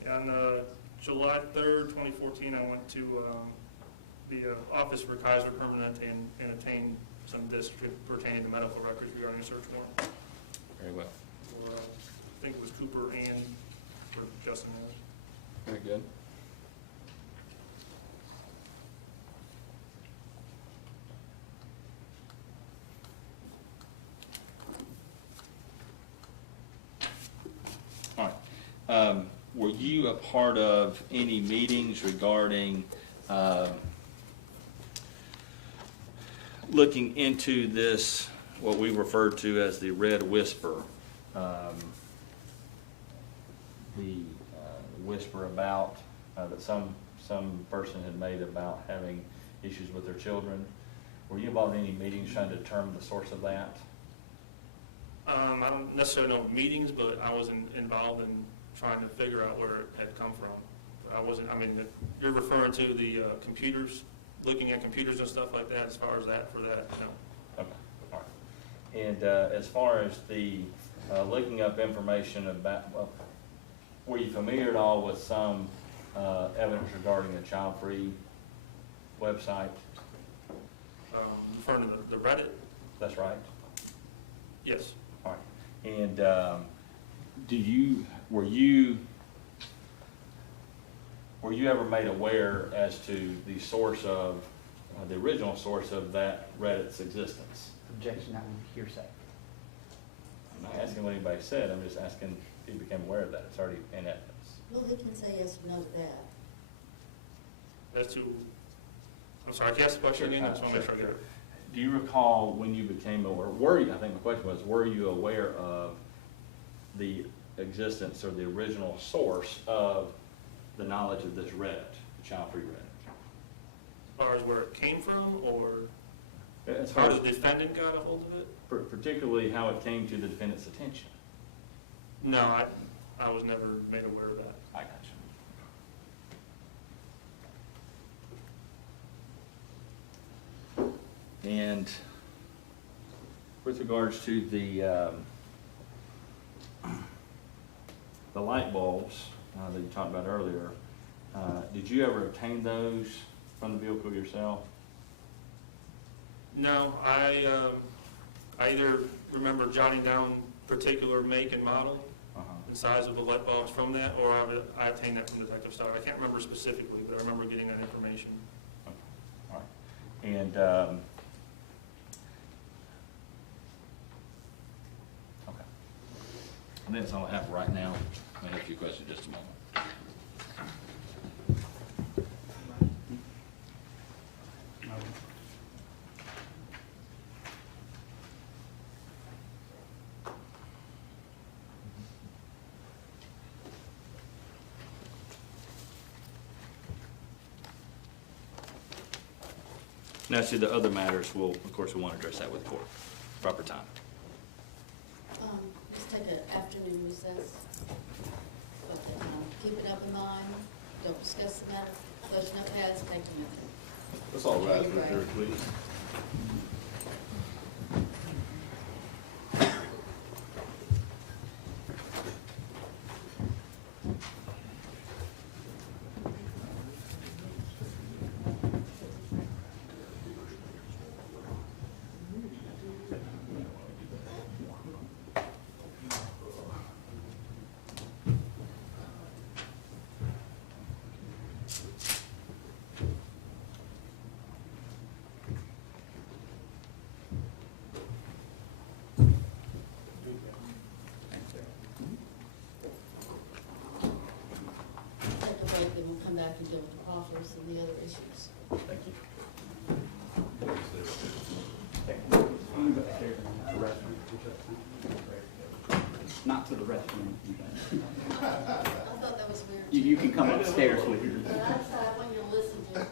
On July 3rd, 2014, I went to the office for Kaiser Permanente and obtained some district pertaining to medical records regarding a search warrant. Very well. For, I think it was Cooper and for Justin Harris. Very good. All right. Were you a part of any meetings regarding looking into this, what we refer to as the red whisper? The whisper about that some person had made about having issues with their children. Were you involved in any meetings trying to determine the source of that? I don't necessarily know meetings, but I was involved in trying to figure out where it had come from. I wasn't, I mean, you're referring to the computers, looking at computers and stuff like that, as far as that, for that, no. Okay, all right. And as far as the looking up information about, well, were you familiar at all with some evidence regarding a child-free website? Referring to the Reddit? That's right. Yes. All right. And were you ever made aware as to the source of, the original source of that Reddit's existence? Objection, that would be hearsay. I'm not asking what anybody said, I'm just asking if you became aware of that. It's already in evidence. Well, he can say yes or no to that. As to, I'm sorry, can I ask the question again? I just want to make sure I get it. Do you recall when you became aware, were you, I think the question was, were you aware of the existence or the original source of the knowledge of this Reddit, the child-free Reddit? As far as where it came from, or As far how as the defendant got a hold of it? particularly how it came to the defendant's attention? No, I was never made aware of that. I got you. And with regards to the light bulbs that you talked about earlier, did you ever obtain those from the vehicle yourself? No, I either remember jotting down particular make and model, the size of the light bulbs from that, or I obtained that from Detective Stock. I can't remember specifically, but I remember getting that information. Okay. All right. And okay. And that's all I have right now. I have a few questions in just a moment. Now, to the other matters, of course, we want to address that with the court, proper time. Let's take an afternoon recess. But keep it up in mind, don't discuss the matter, close notepads, take a minute. Let's all rise for the jury, please. issues. Thank you. Okay. You can go upstairs and the restroom. Not to the restroom. I thought that was weird. You can come upstairs with your. But I want you to listen to it.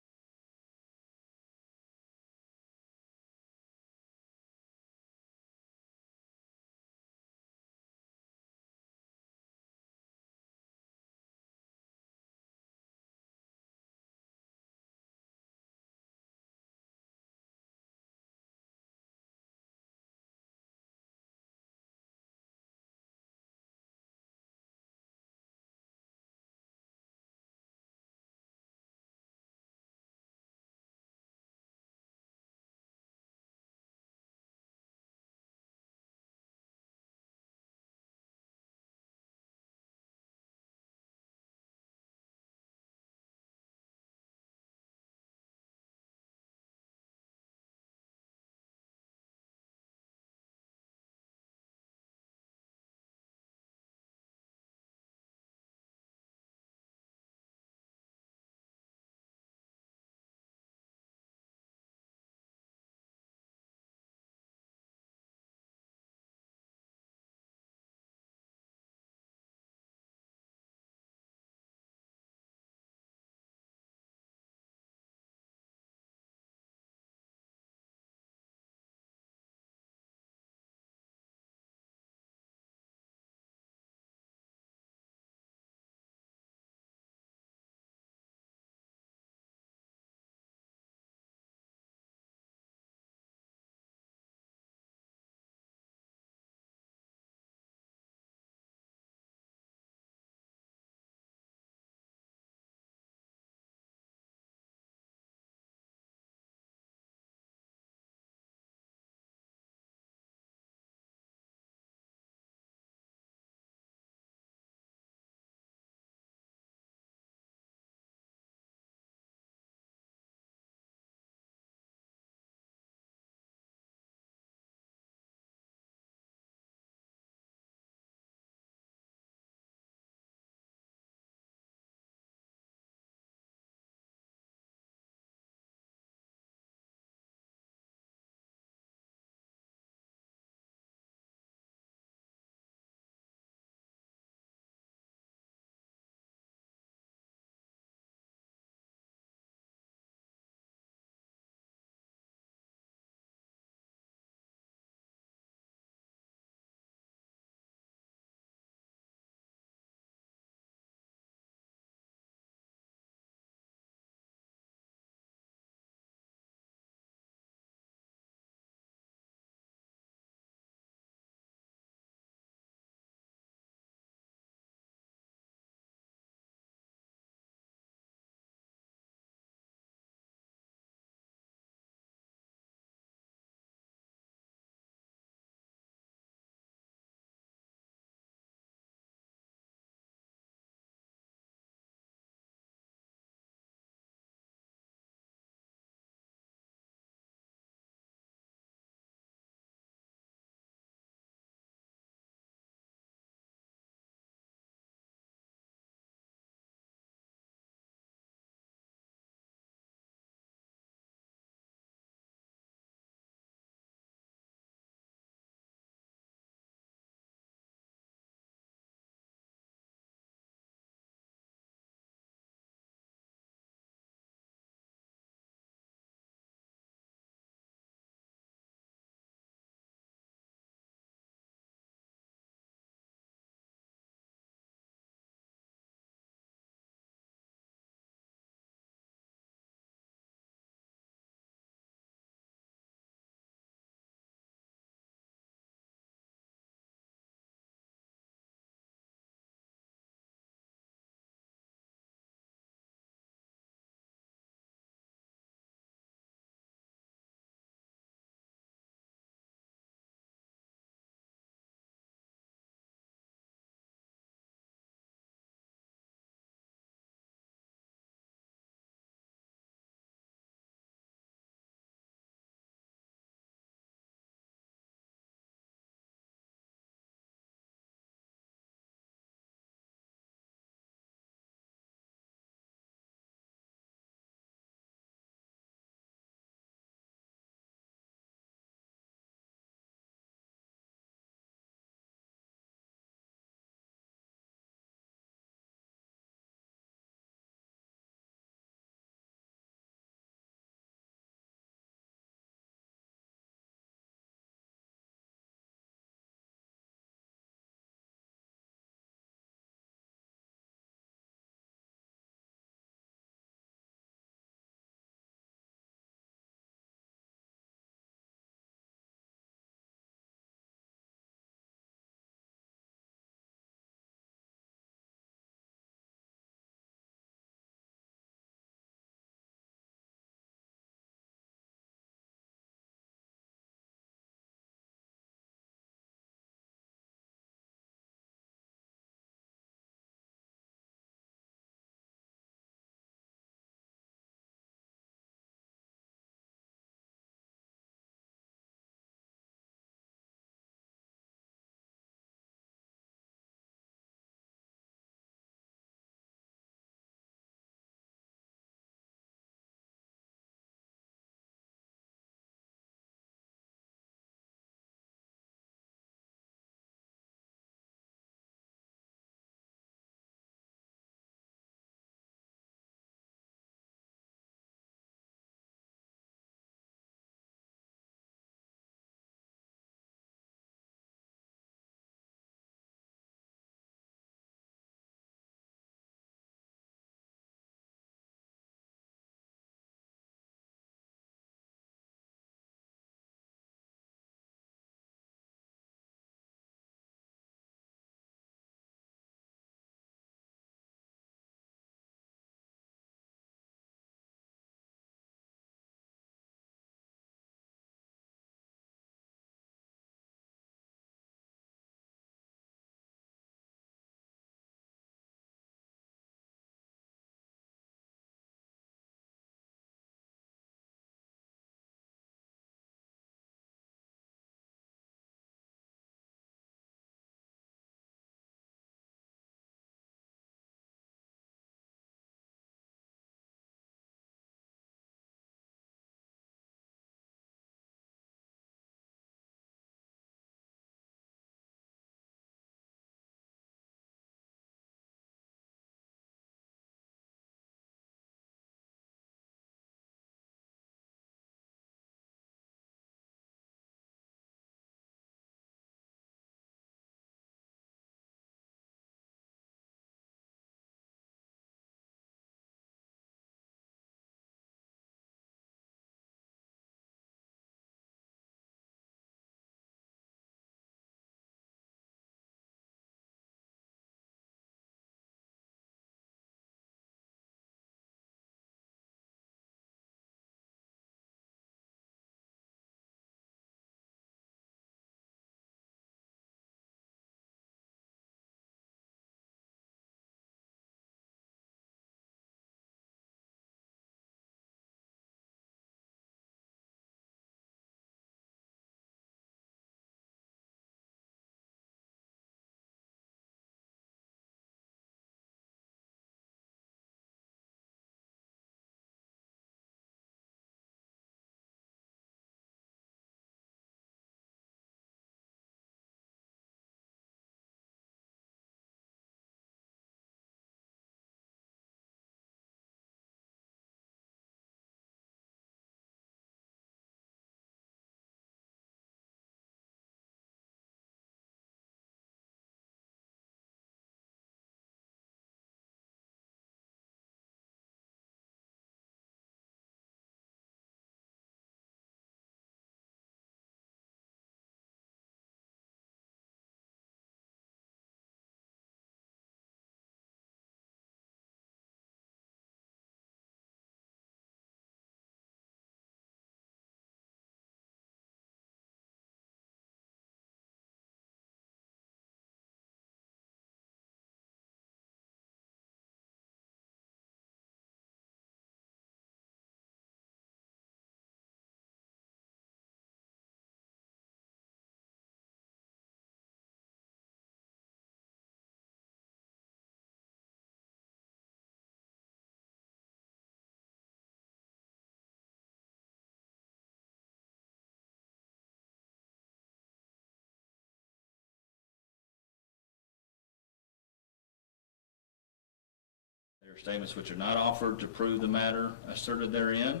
Statements which are not offered to prove the matter asserted therein,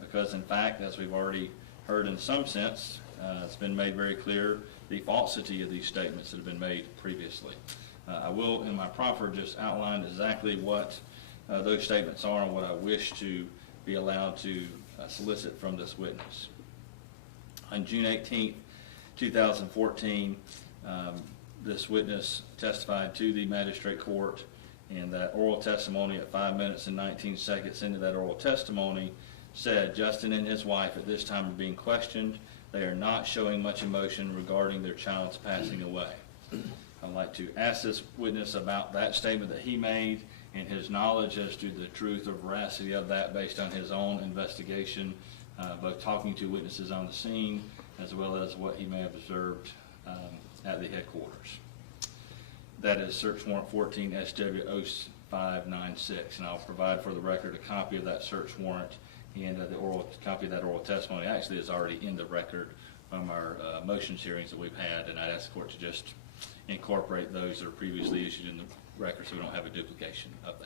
because in fact, as we've already heard in some sense, it's been made very clear the falsity of these statements that have been made previously. I will, in my proffer, just outline exactly what those statements are and what I wish to be allowed to solicit from this witness. On June 18th, 2014, this witness testified to the magistrate court, and that oral testimony at 5 minutes and 19 seconds into that oral testimony said Justin and his wife at this time are being questioned. They are not showing much emotion regarding their child's passing away. I'd like to ask this witness about that statement that he made and his knowledge as to the truth or veracity of that based on his own investigation, both talking to witnesses on the scene as well as what he may have observed at the headquarters. That is search warrant 14 SW0596, and I'll provide for the record a copy of that search warrant, and the copy of that oral testimony actually is already in the record from our motions hearings that we've had, and I'd ask the court to just incorporate those that are previously issued in the record so we don't have a duplication of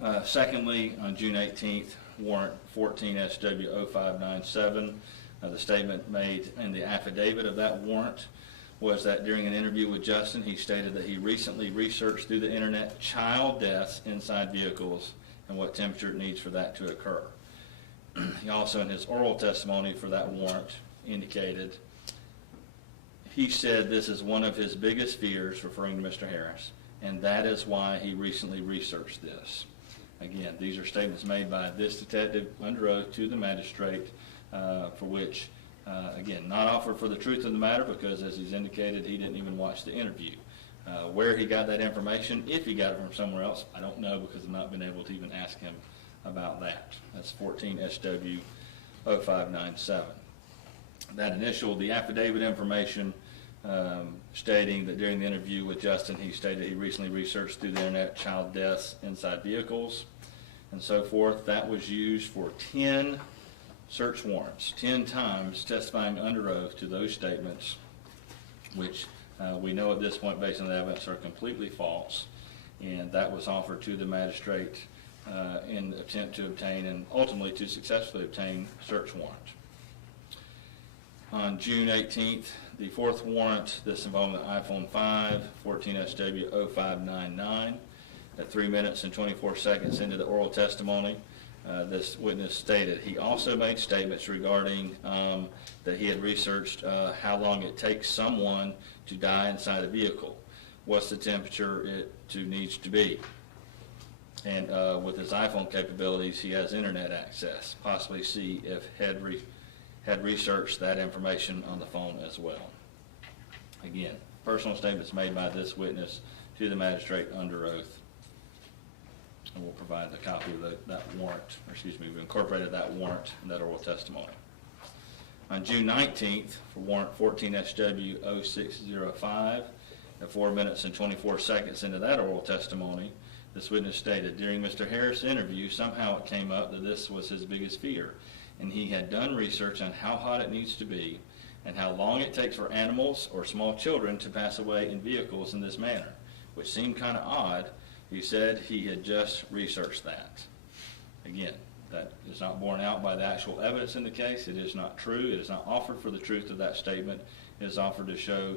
that. Secondly, on June 18th, warrant 14 SW0597, the statement made in the affidavit of that warrant was that during an interview with Justin, he stated that he recently researched through the internet child deaths inside vehicles and what temperature it needs for that to occur. He also, in his oral testimony for that warrant, indicated, he said this is one of his biggest fears, referring to Mr. Harris, and that is why he recently researched this. Again, these are statements made by this detective under oath to the magistrate, for which, again, not offered for the truth of the matter because, as he's indicated, he didn't even watch the interview. Where he got that information, if he got it from somewhere else, I don't know because I've not been able to even ask him about that. That's 14 SW0597. That initial, the affidavit information stating that during the interview with Justin, he stated he recently researched through the internet child deaths inside vehicles and so forth. That was used for 10 search warrants, 10 times testifying under oath to those statements, which we know at this point, based on the evidence, are completely false, and that was offered to the magistrate in the attempt to obtain and ultimately to successfully obtain search warrant. On June 18th, the fourth warrant, this involving the iPhone 5, 14 SW0599, at 3 minutes and 24 seconds into the oral testimony, this witness stated he also made statements regarding that he had researched how long it takes someone to die inside a vehicle, what's the temperature it needs to be. And with his iPhone capabilities, he has internet access, possibly see if had researched that information on the phone as well. Again, personal statements made by this witness to the magistrate under oath. And we'll provide the copy of that warrant, or excuse me, we've incorporated that warrant in that oral testimony. On June 19th, for warrant 14 SW0605, at 4 minutes and 24 seconds into that oral testimony, this witness stated, during Mr. Harris' interview, somehow it came up that this was his biggest fear, and he had done research on how hot it needs to be and how long it takes for animals or small children to pass away in vehicles in this manner, which seemed kind of odd. He said he had just researched that. Again, that is not borne out by the actual evidence in the case. It is not true. It is not offered for the truth of that statement. It is offered to show,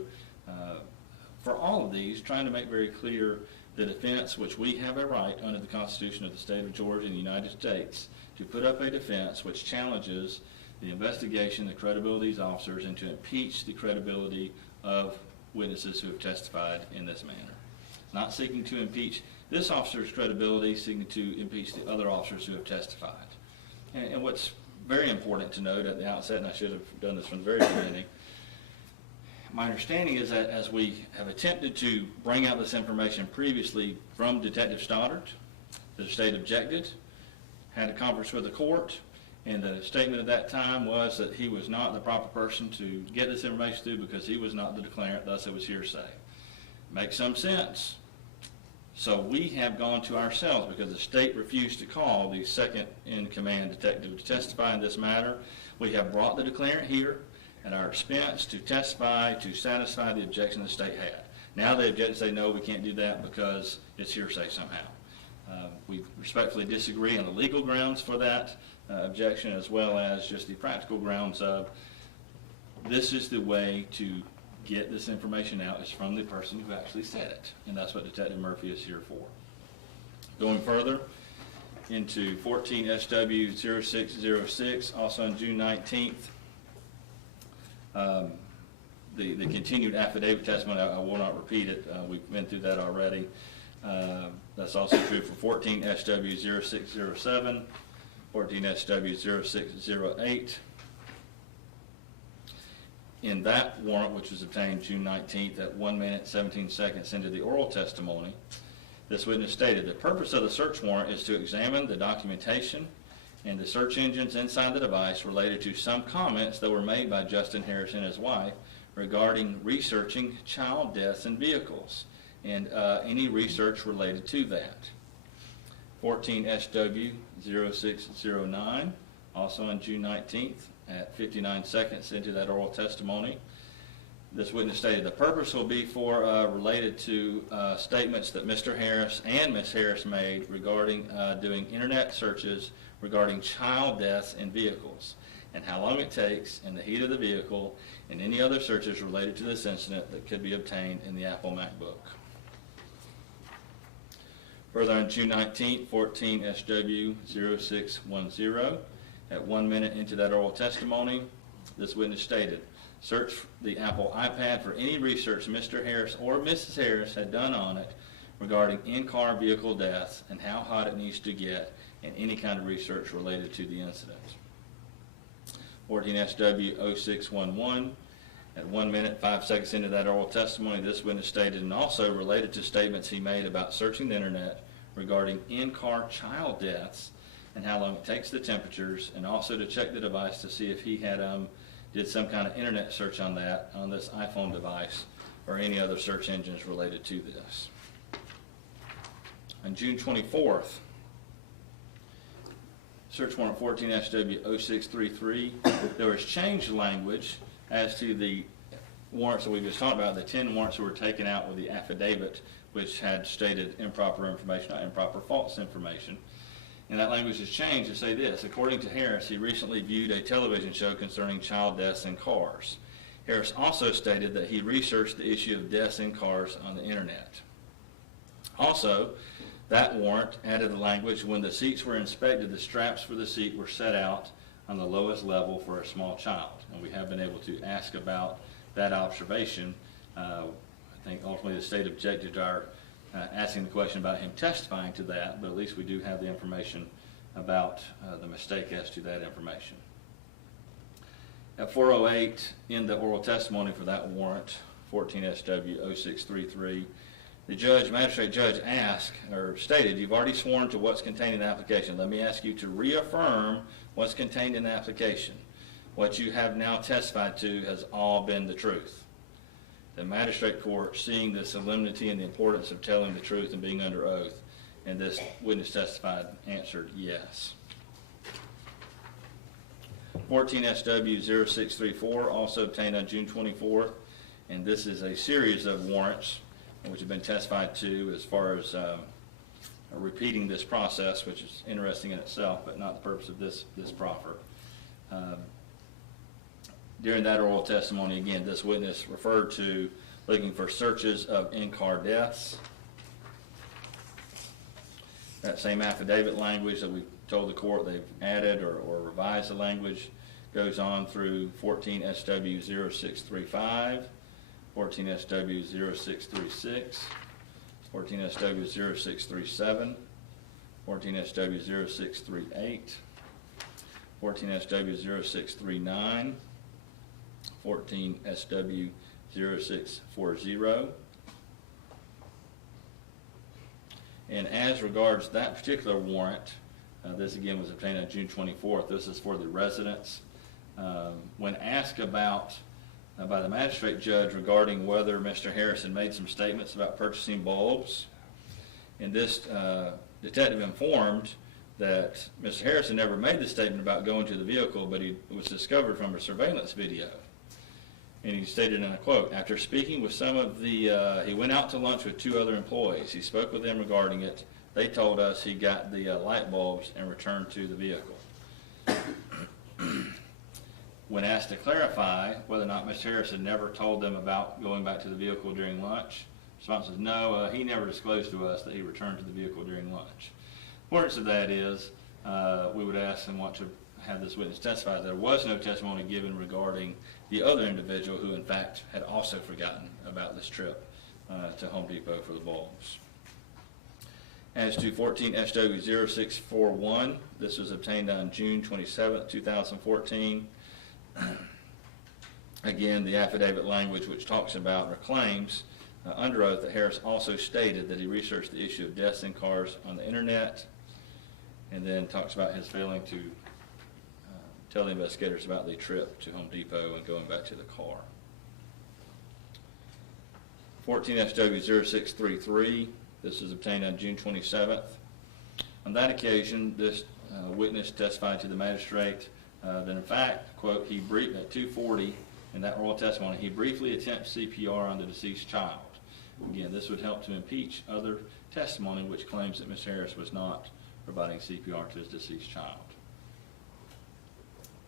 for all of these, trying to make very clear the defense, which we have a right under the Constitution of the State of Georgia and the United States to put up a defense which challenges the investigation, the credibility of these officers, and to impeach the credibility of witnesses who have testified in this manner. Not seeking to impeach this officer's credibility, seeking to impeach the other officers who have testified. And what's very important to note at the outset, and I should have done this from the very beginning, my understanding is that as we have attempted to bring out this information previously from Detective Stoddard, the state objected, had a conference with the court, and the statement at that time was that he was not the proper person to get this information through because he was not the declarant, thus it was hearsay. Makes some sense. So we have gone to ourselves because the state refused to call the second-in-command detective to testify in this matter. We have brought the declarant here at our expense to testify to satisfy the objection the state had. Now they object and say, no, we can't do that because it's hearsay somehow. We respectfully disagree on the legal grounds for that objection, as well as just the practical grounds of this is the way to get this information out is from the person who actually said it, and that's what Detective Murphy is here for. Going further into 14 SW 0606, also on June 19th, the continued affidavit testimony, I will not repeat it. We've been through that already. That's also true for 14 SW 0607, 14 SW 0608. In that warrant, which was obtained June 19th at 1 minute 17 seconds into the oral testimony, this witness stated the purpose of the search warrant is to examine the documentation and the search engines inside the device related to some comments that were made by Justin Harris and his wife regarding researching child deaths in vehicles and any research related to that. 14 SW 0609, also on June 19th at 59 seconds into that oral testimony. This witness stated the purpose will be for related to statements that Mr. Harris and Ms. Harris made regarding doing internet searches regarding child deaths in vehicles and how long it takes in the heat of the vehicle and any other searches related to this incident that could be obtained in the Apple MacBook. Further on June 19th, 14 SW 0610, at 1 minute into that oral testimony, this witness stated, search the Apple iPad for any research Mr. Harris or Mrs. Harris had done on it regarding in-car vehicle deaths and how hot it needs to get and any kind of research related to the incident. 14 SW 0611, at 1 minute 5 seconds into that oral testimony, this witness stated, and also related to statements he made about searching the internet regarding in-car child deaths and how long it takes the temperatures, and also to check the device to see if he had did some kind of internet search on that, on this iPhone device, or any other search engines related to this. On June 24th, search warrant 14 SW 0633, there was changed language as to the warrants that we just talked about, the 10 warrants that were taken out with the affidavit, which had stated improper information, not improper, false information. And that language has changed to say this. According to Harris, he recently viewed a television show concerning child deaths in cars. Harris also stated that he researched the issue of deaths in cars on the internet. Also, that warrant added the language, when the seats were inspected, the straps for the seat were set out on the lowest level for a small child. And we have been able to ask about that observation. I think ultimately the state objected to our asking the question about him testifying to that, but at least we do have the information about the mistake as to that information. At 4:08, in the oral testimony for that warrant, 14 SW 0633, the magistrate judge asked, or stated, you've already sworn to what's contained in the application. Let me ask you to reaffirm what's contained in the application. What you have now testified to has all been the truth. The magistrate court, seeing the solemnity and the importance of telling the truth and being under oath, and this witness testified, answered yes. 14 SW 0634, also obtained on June 24th, and this is a series of warrants which have been testified to as far as repeating this process, which is interesting in itself, but not the purpose of this proffer. During that oral testimony, again, this witness referred to looking for searches of in-car deaths. That same affidavit language that we told the court they've added or revised the language goes on through 14 SW 0635, 14 SW 0636, 14 SW 0637, 14 SW 0638, 14 SW 0639, 14 SW 0640. And as regards that particular warrant, this again was obtained on June 24th. This is for the residents. When asked about by the magistrate judge regarding whether Mr. Harrison made some statements about purchasing bulbs, and this detective informed that Mr. Harrison never made the statement about going to the vehicle, but it was discovered from a surveillance video. And he stated in a quote, after speaking with some of the, he went out to lunch with 2 other employees. He spoke with them regarding it. They told us he got the light bulbs and returned to the vehicle. When asked to clarify whether or not Ms. Harris had never told them about going back to the vehicle during lunch, the response was no, he never disclosed to us that he returned to the vehicle during lunch. The importance of that is we would ask and want to have this witness testify that there was no testimony given regarding the other individual who in fact had also forgotten about this trip to Home Depot for the bulbs. As to 14 SW 0641, this was obtained on June 27, 2014. Again, the affidavit language which talks about or claims under oath that Harris also stated that he researched the issue of deaths in cars on the internet, and then talks about his failing to tell the investigators about the trip to Home Depot and going back to the car. 14 SW 0633, this was obtained on June 27th. On that occasion, this witness testified to the magistrate that in fact, quote, he briefed at 2:40 in that oral testimony, he briefly attempts CPR on the deceased child. Again, this would help to impeach other testimony which claims that Ms. Harris was not providing CPR to his deceased child.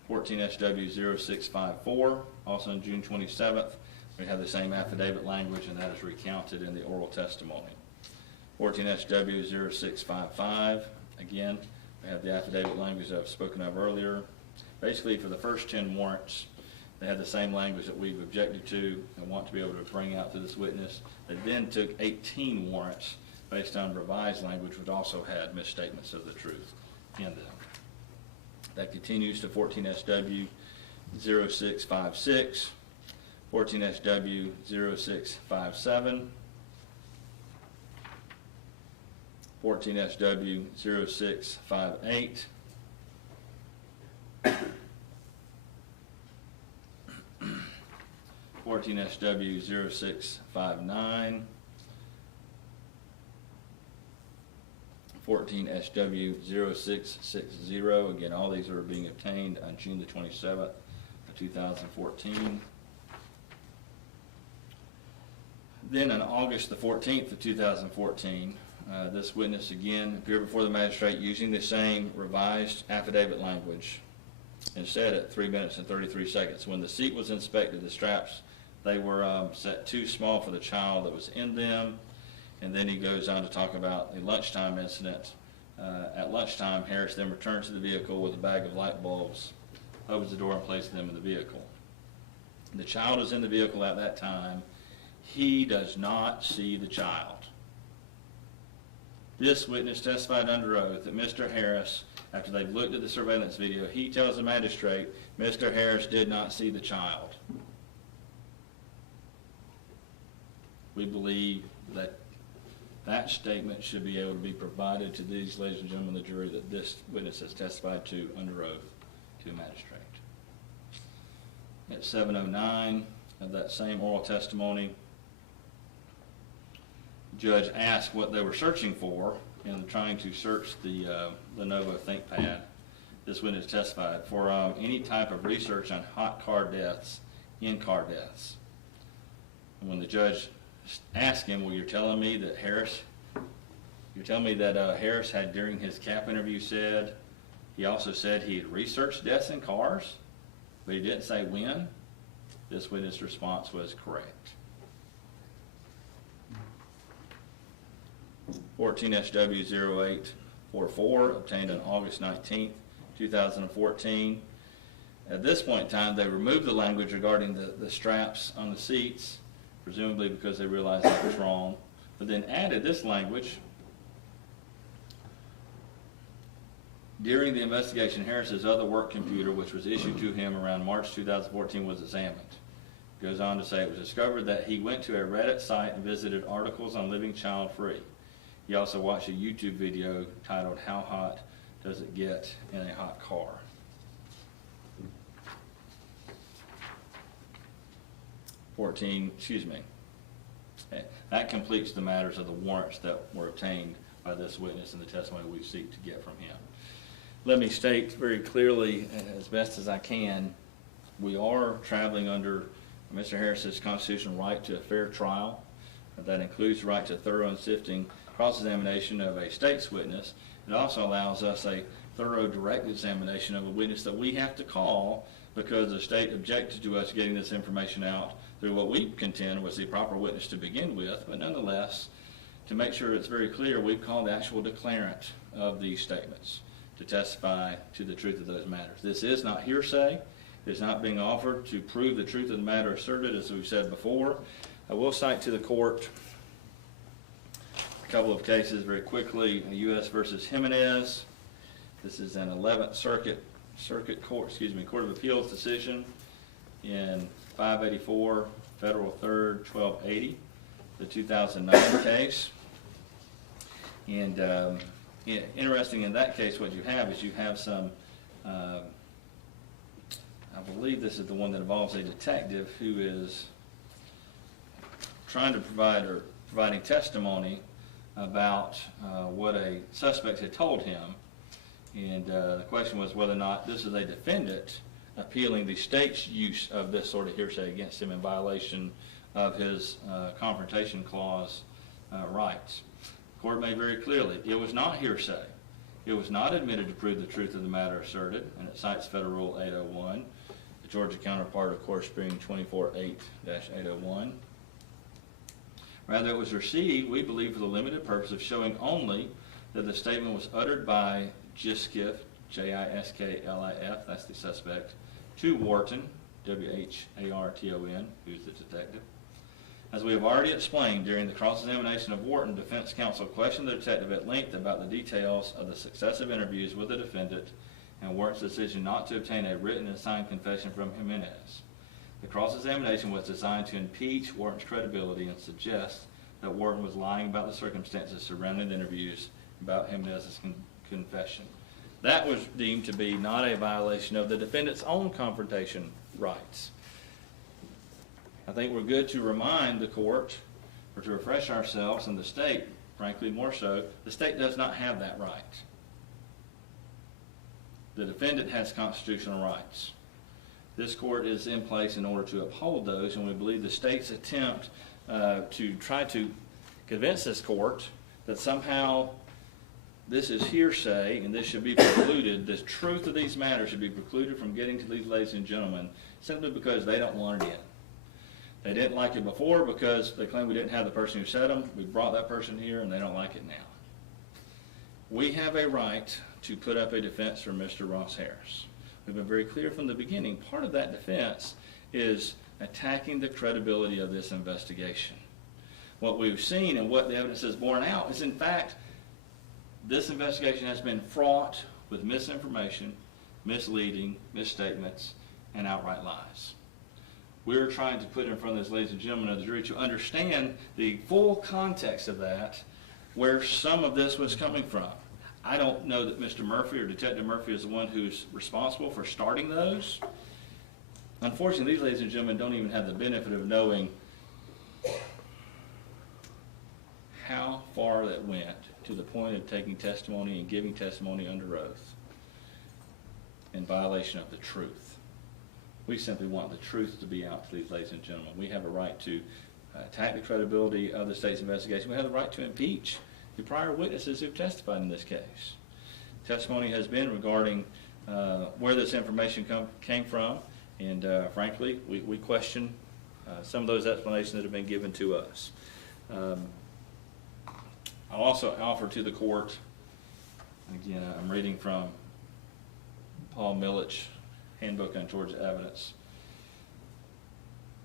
14 SW 0654, also on June 27th, we have the same affidavit language, and that is recounted in the oral testimony. 14 SW 0655, again, we have the affidavit language that I've spoken of earlier. Basically, for the first 10 warrants, they had the same language that we've objected to and want to be able to bring out to this witness. They then took 18 warrants based on revised language, which also had misstatements of the truth in them. That continues to 14 SW 0656, 14 SW 0657, 14 SW 0658, 14 SW 0659, 14 SW 0660. Again, all these are being obtained on June the 27th of 2014. Then on August the 14th of 2014, this witness again appeared before the magistrate using the same revised affidavit language and said at 3 minutes and 33 seconds, when the seat was inspected, the straps, they were set too small for the child that was in them. And then he goes on to talk about the lunchtime incident. At lunchtime, Harris then returns to the vehicle with a bag of light bulbs, opens the door and places them in the vehicle. The child is in the vehicle at that time. He does not see the child. This witness testified under oath that Mr. Harris, after they've looked at the surveillance video, he tells the magistrate, Mr. Harris did not see the child. We believe that that statement should be able to be provided to these ladies and gentlemen of the jury that this witness has testified to under oath to a magistrate. At 7:09 of that same oral testimony, the judge asked what they were searching for in trying to search the Lenovo ThinkPad. This witness testified for any type of research on hot car deaths, in-car deaths. And when the judge asked him, well, you're telling me that Harris had during his CAP interview said, he also said he had researched deaths in cars, but he didn't say when? This witness' response was correct. 14 SW 0844, obtained on August 19th, 2014. At this point in time, they removed the language regarding the straps on the seats, presumably because they realized that was wrong, but then added this language. During the investigation, Harris's other work computer, which was issued to him around March 2014, was examined. It goes on to say it was discovered that he went to a Reddit site and visited articles on living child-free. He also watched a YouTube video titled, How Hot Does It Get in a Hot Car? That completes the matters of the warrants that were obtained by this witness and the testimony we seek to get from him. Let me state very clearly, as best as I can, we are traveling under Mr. Harris's constitutional right to a fair trial. That includes the right to thorough and sifting cross-examination of a state's witness. It also allows us a thorough direct examination of a witness that we have to call because the state objected to us getting this information out through what we contend was the proper witness to begin with. But nonetheless, to make sure it's very clear, we've called the actual declarant of these statements to testify to the truth of those matters. This is not hearsay. It's not being offered to prove the truth of the matter asserted, as we've said before. I will cite to the court a couple of cases very quickly. U.S. versus Jimenez. This is an 11th Court of Appeals decision in 584 Federal 3rd 1280, the 2009 case. And interesting in that case, what you have is you have some, I believe this is the one that involves a detective who is trying to providing testimony about what a suspect had told him. And the question was whether or not this is a defendant appealing the state's use of this sort of hearsay against him in violation of his Confrontation Clause rights. The court made very clearly it was not hearsay. It was not admitted to prove the truth of the matter asserted, and it cites Federal Rule 801, the Georgia counterpart, of course, being 24-8-801. Rather, it was received, we believe, for the limited purpose of showing only that the statement was uttered by Jiskif, J-I-S-K-L-I-F, that's the suspect, to Wharton, W-H-A-R-T-O-N, who's the detective. As we have already explained, during the cross-examination of Wharton, defense counsel questioned the detective at length about the details of the successive interviews with the defendant and Wharton's decision not to obtain a written and signed confession from Jimenez. The cross-examination was designed to impeach Wharton's credibility and suggest that Wharton was lying about the circumstances surrounding the interviews about Jimenez's confession. That was deemed to be not a violation of the defendant's own confrontation rights. I think we're good to remind the court, or to refresh ourselves, and the state, frankly more so, the state does not have that right. The defendant has constitutional rights. This court is in place in order to uphold those, and we believe the state's attempt to try to convince this court that somehow this is hearsay and this should be precluded, the truth of these matters should be precluded from getting to these ladies and gentlemen simply because they don't want it in. They didn't like it before because they claimed we didn't have the person who said them. We brought that person here and they don't like it now. We have a right to put up a defense for Mr. Ross Harris. We've been very clear from the beginning. Part of that defense is attacking the credibility of this investigation. What we've seen and what the evidence has borne out is, in fact, this investigation has been fraught with misinformation, misleading, misstatements, and outright lies. We're trying to put in front of these ladies and gentlemen of the jury to understand the full context of that, where some of this was coming from. I don't know that Mr. Murphy or Detective Murphy is the one who's responsible for starting those. Unfortunately, these ladies and gentlemen don't even have the benefit of knowing how far that went to the point of taking testimony and giving testimony under oath in violation of the truth. We simply want the truth to be out to these ladies and gentlemen. We have a right to attack the credibility of the state's investigation. We have the right to impeach the prior witnesses who've testified in this case. Testimony has been regarding where this information came from, and frankly, we question some of those explanations that have been given to us. I'll also offer to the court, again, I'm reading from Paul Millich, Handbook on Georgia Evidence.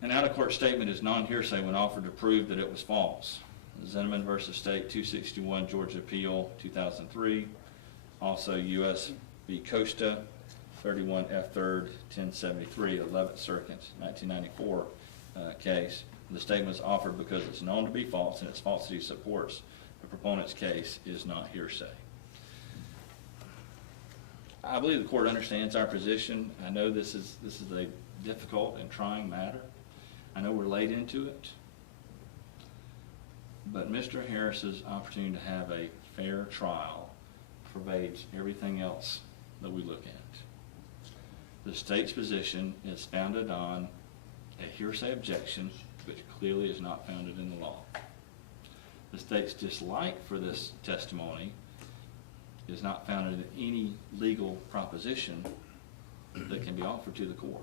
An out-of-court statement is non-hearsay when offered to prove that it was false. Zinneman v. State, 261, Georgia Appeal, 2003. Also, U.S. v. Costa, 31 F. 3rd, 1073, 11th Circuit, 1994 case. The statement is offered because it's known to be false and its falsity supports the proponent's case is not hearsay. I believe the court understands our position. I know this is a difficult and trying matter. I know we're late into it. But Mr. Harris's opportunity to have a fair trial pervades everything else that we look at. The state's position is founded on a hearsay objection which clearly is not founded in the law. The state's dislike for this testimony is not founded in any legal proposition that can be offered to the court.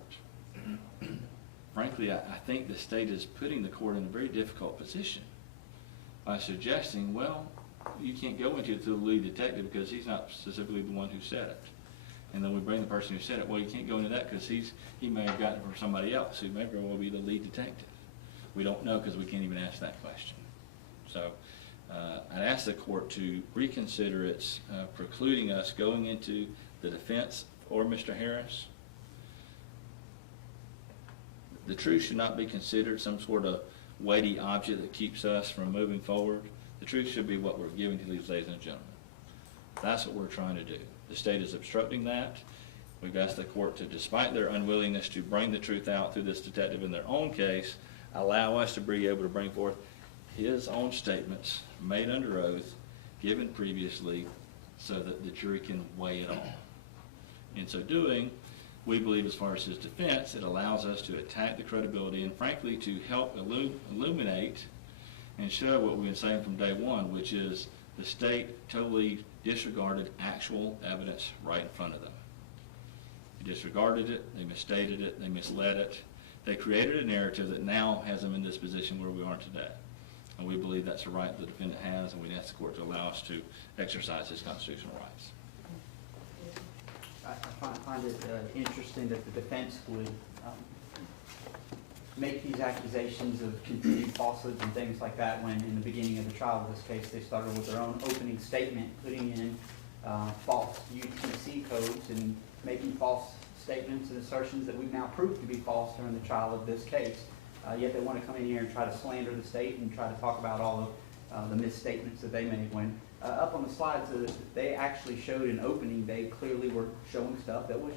Frankly, I think the state is putting the court in a very difficult position by suggesting, well, you can't go into it to the lead detective because he's not specifically the one who said it. And then we bring the person who said it, well, you can't go into that because he may have gotten it from somebody else who may very well be the lead detective. We don't know because we can't even ask that question. So I'd ask the court to reconsider its precluding us going into the defense or Mr. Harris. The truth should not be considered some sort of weighty object that keeps us from moving forward. The truth should be what we're giving to these ladies and gentlemen. That's what we're trying to do. The state is obstructing that. We've asked the court to, despite their unwillingness to bring the truth out through this detective in their own case, allow us to be able to bring forth his own statements made under oath, given previously, so that the jury can weigh it all. In so doing, we believe as far as his defense, it allows us to attack the credibility and frankly to help illuminate and show what we've been saying from day one, which is the state totally disregarded actual evidence right in front of them. They disregarded it, they misstated it, they misled it. They created a narrative that now has them in this position where we are today. And we believe that's a right the defendant has, and we ask the court to allow us to exercise his constitutional rights. I find it interesting that the defense would make these accusations of continued falsehoods and things like that when in the beginning of the trial of this case they started with their own opening statement, putting in false UTC codes and making false statements and assertions that we've now proved to be false during the trial of this case. Yet they want to come in here and try to slander the state and try to talk about all of the misstatements that they made when up on the slides they actually showed an opening. They clearly were showing stuff that was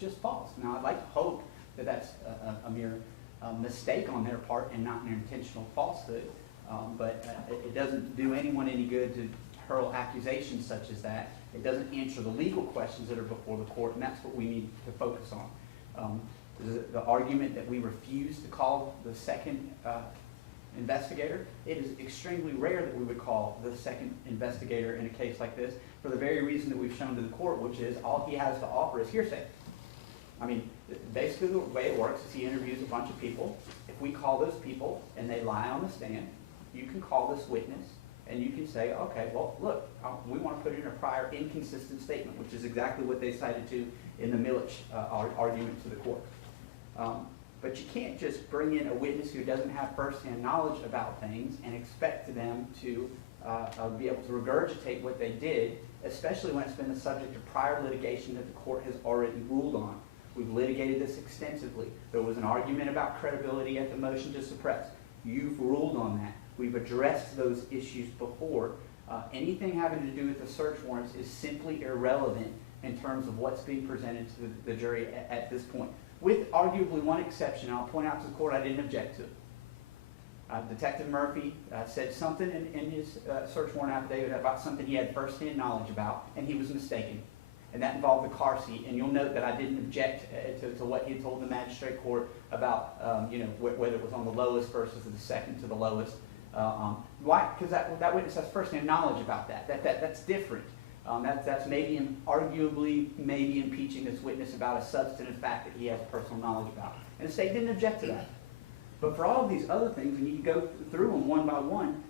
just false. Now I'd like to hope that that's a mere mistake on their part and not an intentional falsehood, but it doesn't do anyone any good to hurl accusations such as that. It doesn't answer the legal questions that are before the court, and that's what we need to focus on. The argument that we refuse to call the second investigator, it is extremely rare that we would call the second investigator in a case like this for the very reason that we've shown to the court, which is all he has to offer is hearsay. I mean, basically the way it works is he interviews a bunch of people. If we call those people and they lie on the stand, you can call this witness and you can say, okay, well, look, we want to put in a prior inconsistent statement, which is exactly what they cited to in the Millich argument to the court. But you can't just bring in a witness who doesn't have firsthand knowledge about things and expect them to be able to regurgitate what they did, especially when it's been the subject of prior litigation that the court has already ruled on. We've litigated this extensively. There was an argument about credibility at the motion to suppress. You've ruled on that. We've addressed those issues before. Anything having to do with the search warrants is simply irrelevant in terms of what's being presented to the jury at this point. With arguably one exception, I'll point out to the court I didn't object to. Detective Murphy said something in his search warrant affidavit about something he had firsthand knowledge about, and he was mistaken. And that involved the car seat. And you'll note that I didn't object to what he told the magistrate court about, whether it was on the lowest versus the second to the lowest. Why? Because that witness has firsthand knowledge about that. That's different. That's maybe arguably impeaching this witness about a substantive fact that he has personal knowledge about. And the state didn't object to that. But for all of these other things, and you can go through them one by one,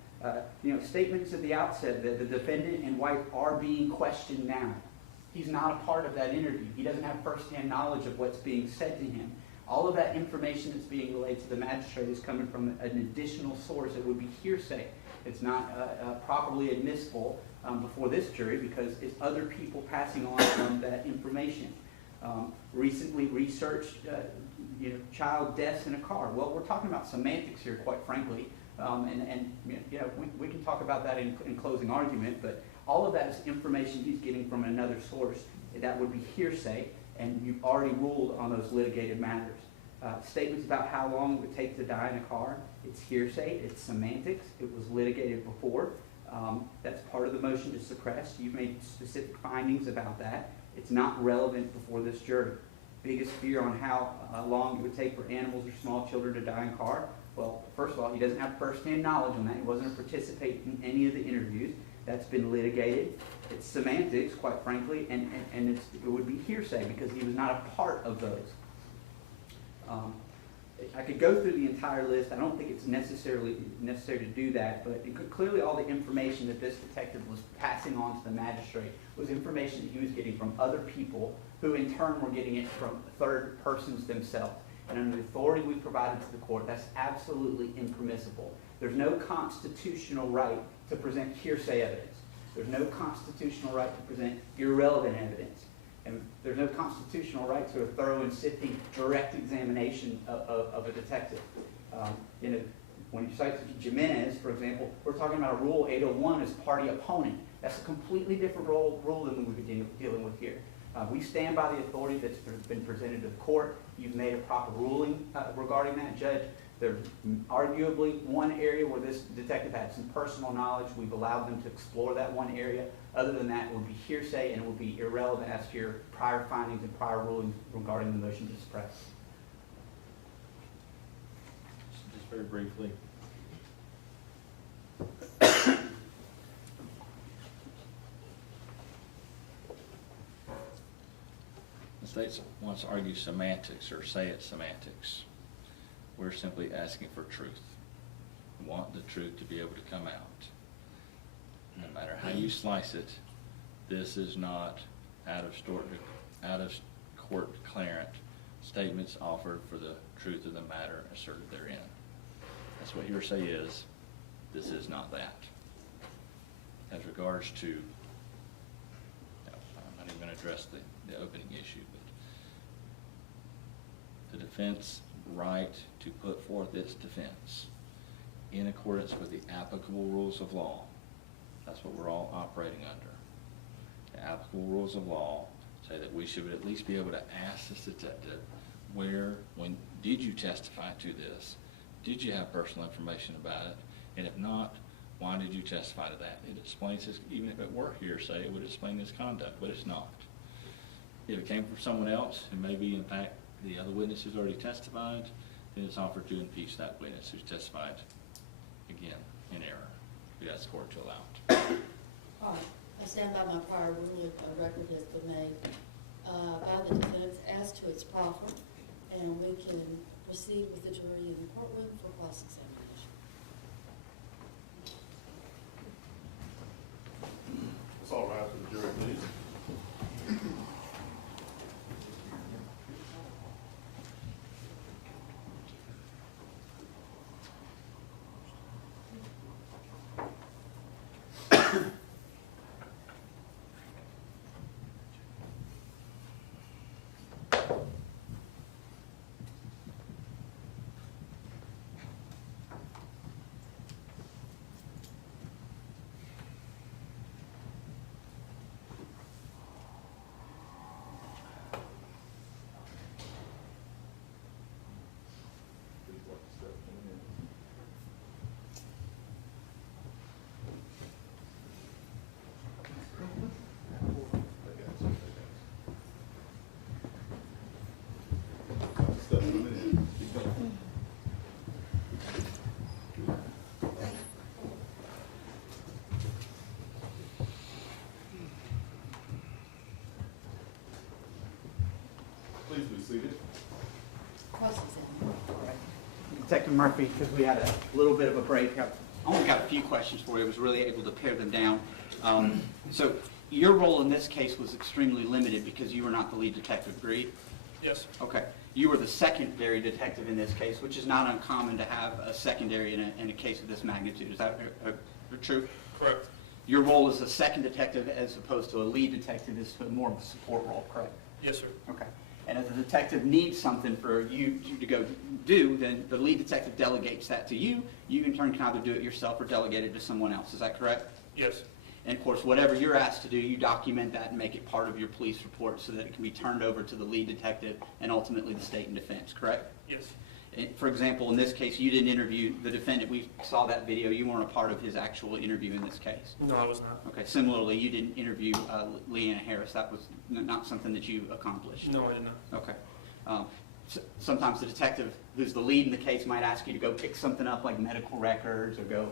statements at the outset that the defendant and White are being questioned now. He's not a part of that interview. He doesn't have firsthand knowledge of what's being said to him. All of that information that's being relayed to the magistrate is coming from an additional source. It would be hearsay. It's not properly admissible before this jury because it's other people passing on that information. Recently researched child deaths in a car. Well, we're talking about semantics here, quite frankly, we can talk about that in closing argument, but all of that is information he's getting from another source. That would be hearsay, and you've already ruled on those litigated matters. Statements about how long it would take to die in a car, it's hearsay, it's semantics, it was litigated before. That's part of the motion to suppress. You've made specific findings about that. It's not relevant before this jury. biggest fear on how long it would take for animals or small children to die in a car. Well, first of all, he doesn't have firsthand knowledge on that. He wasn't a participant in any of the interviews. That's been litigated. It's semantics, quite frankly, and it would be hearsay because he was not a part of those. I could go through the entire list. I don't think it's necessary to do that, but clearly all the information that this detective was passing on to the magistrate was information that he was getting from other people who in turn were getting it from third persons themselves. And under the authority we provided to the court, that's absolutely impermissible. There's no constitutional right to present hearsay evidence. There's no constitutional right to present irrelevant evidence. And there's no constitutional right to a thorough and sifting direct examination of a detective. When you cite Jimenez, for example, we're talking about a Rule 801 as party opponent. That's a completely different rule than we've been dealing with here. We stand by the authority that's been presented to the court. You've made a proper ruling regarding that, Judge. There's arguably one area where this detective had some personal knowledge. We've allowed them to explore that one area. Other than that, it would be hearsay and it would be irrelevant as to your prior findings and prior rulings regarding the motion to suppress. Just very briefly. The state wants to argue semantics or say it's semantics. We're simply asking for truth. We want the truth to be able to come out. No matter how you slice it, this is not out of court declarant statements offered for the truth of the matter asserted therein. That's what hearsay is. This is not that. As regards to, I'm not even going to address the opening issue, but the defense right to put forth its defense in accordance with the applicable rules of law. That's what we're all operating under. The applicable rules of law say that we should at least be able to ask this detective, when did you testify to this? Did you have personal information about it? And if not, why did you testify to that? It explains his, even if it were hearsay, it would explain his conduct, but it's not. If it came from someone else, who maybe in fact the other witness who's already testified, then it's offered to impeach that witness who's testified, again, in error. We ask the court to allow it. All right, I stand by my prior ruling. A record has been made by the defense as to its proffer, and we can proceed with the jury in the courtroom for cross-examination. Let's all rise for the jury, please. Please be seated. Cross-examination. Detective Murphy, because we had a little bit of a break, I only got a few questions for you. I was really able to pare them down. So your role in this case was extremely limited because you were not the lead detective, agreed? Yes, Okay. You were the secondary detective in this case, which is not uncommon to have a secondary in a case of this magnitude. Is that true? correct. Your role as a second detective as opposed to a lead detective is more of a support role, correct? Yes, sir. Okay. And if the detective needs something for you to go do, then the lead detective delegates that to you. You in turn can either do it yourself or delegate it to someone else. Is that correct? Yes, And of course, whatever you're asked to do, you document that and make it part of your police report so that it can be turned over to the lead detective and ultimately the state and defense, correct? yes, For example, in this case, you didn't interview the defendant. We saw that video. You weren't a part of his actual interview in this case. No, I was not. Okay. Similarly, you didn't interview Leanna Harris. That was not something that you accomplished. No, I did not. Okay. Sometimes the detective who's the lead in the case might ask you to go pick something up like medical records or go,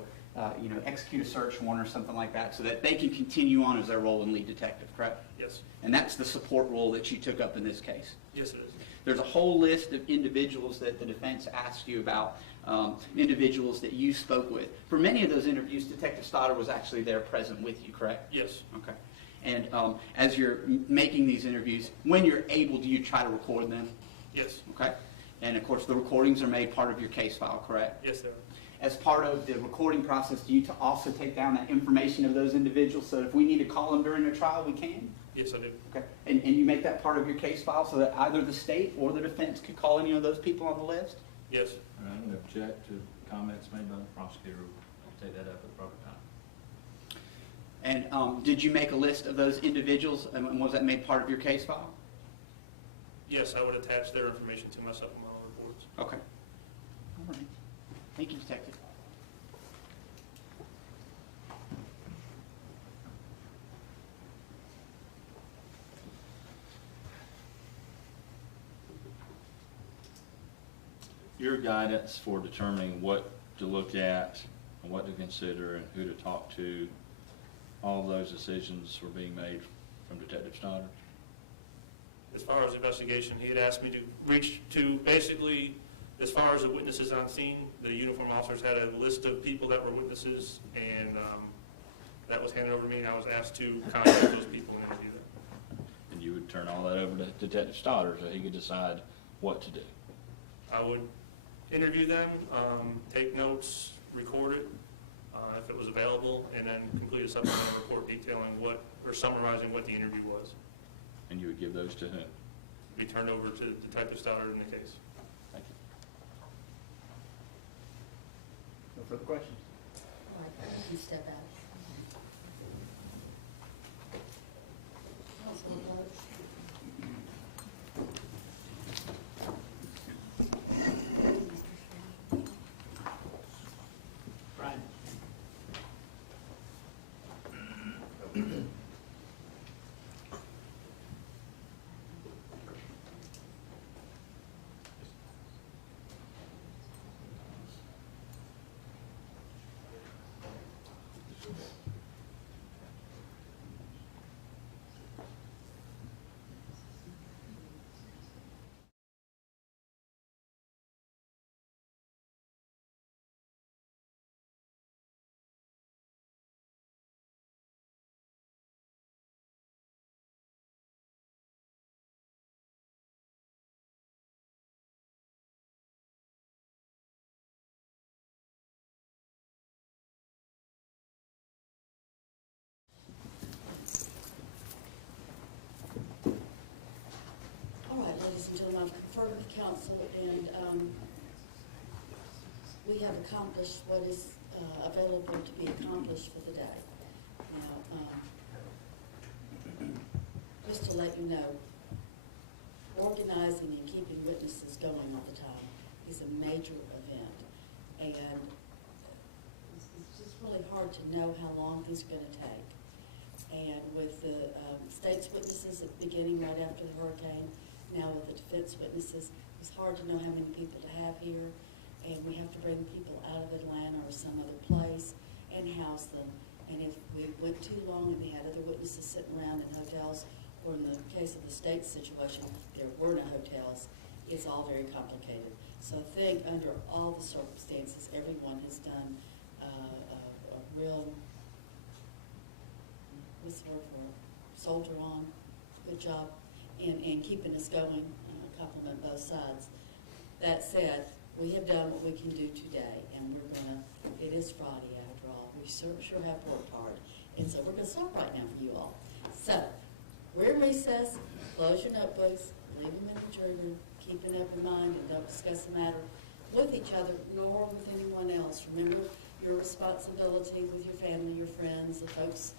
execute a search warrant or something like that so that they can continue on as their role in lead detective, correct? Yes. And that's the support role that you took up in this case. Yes, it is. There's a whole list of individuals that the defense asked you about, individuals that you spoke with. For many of those interviews, Detective Stoddard was actually there present with you, correct? Yes. Okay. And as you're making these interviews, when you're able, do you try to record them? Yes. Okay. And of course, the recordings are made part of your case file, correct? Yes, they are. As part of the recording process, do you also take down that information of those individuals so that if we need to call them during a trial, we can? Yes, I do. Okay. And you make that part of your case file so that either the state or the defense could call any of those people on the list? Yes. And I'm going to object to comments made by the prosecutor. I'll take that up at the proper time. And did you make a list of those individuals, and was that made part of your case file? Yes, I would attach their information to my supplemental reports. Okay. All right. Thank you, Detective. Your guidance for determining what to look at and what to consider and who to talk to, all those decisions were being made from Detective Stoddard? As far as investigation, he had asked me to reach to basically, as far as the witnesses on scene, the uniform officers had a list of people that were witnesses, and that was handed over to me, and I was asked to contact those people and interview them. And you would turn all that over to Detective Stoddard so he could decide what to do? I would interview them, take notes, record it, if it was available, and then complete a supplemental report detailing what, or summarizing what the interview was. And you would give those to whom? Be turned over to Detective Stoddard in the case. Thank you. No further questions? All right, you can step out. Councilman Bowles? Brian? All right, ladies and gentlemen, I've conferred with council, and we have accomplished what is available to be accomplished for the day. Now, just to let you know, organizing and keeping witnesses going all the time is a major event, and it's just really hard to know how long these are going to take. And with the state's witnesses at the beginning, right after the hurricane, now with the defense witnesses, it's hard to know how many people to have here. And we have to bring people out of Atlanta or some other place and house them. And if we went too long and they had other witnesses sitting around in hotels, or in the case of the state situation, there were no hotels, it's all very complicated. So I think under all the circumstances, everyone has done a real, what's the word for it, soldier on, good job in keeping us going, compliment both sides. That said, we have done what we can do today, and we're gonna, it is Friday after all, we sure have worked hard, and so we're gonna stop right now for you all. So, we're in recess, close your notebooks, leave them in the jury room, keep an open mind, and don't discuss the matter with each other, nor with anyone else. Remember your responsibility with your family, your friends, the folks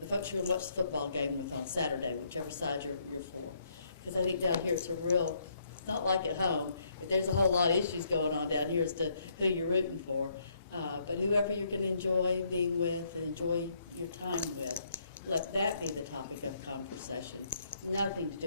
you're going to watch the football game with on Saturday, whichever side you're for. Because I think down here it's a real It's not like at home, but there's a whole lot of issues going on down here as to who you're rooting for. But whoever you're going to enjoy being with, enjoy your time with, let that be the topic of conversation. Nothing to do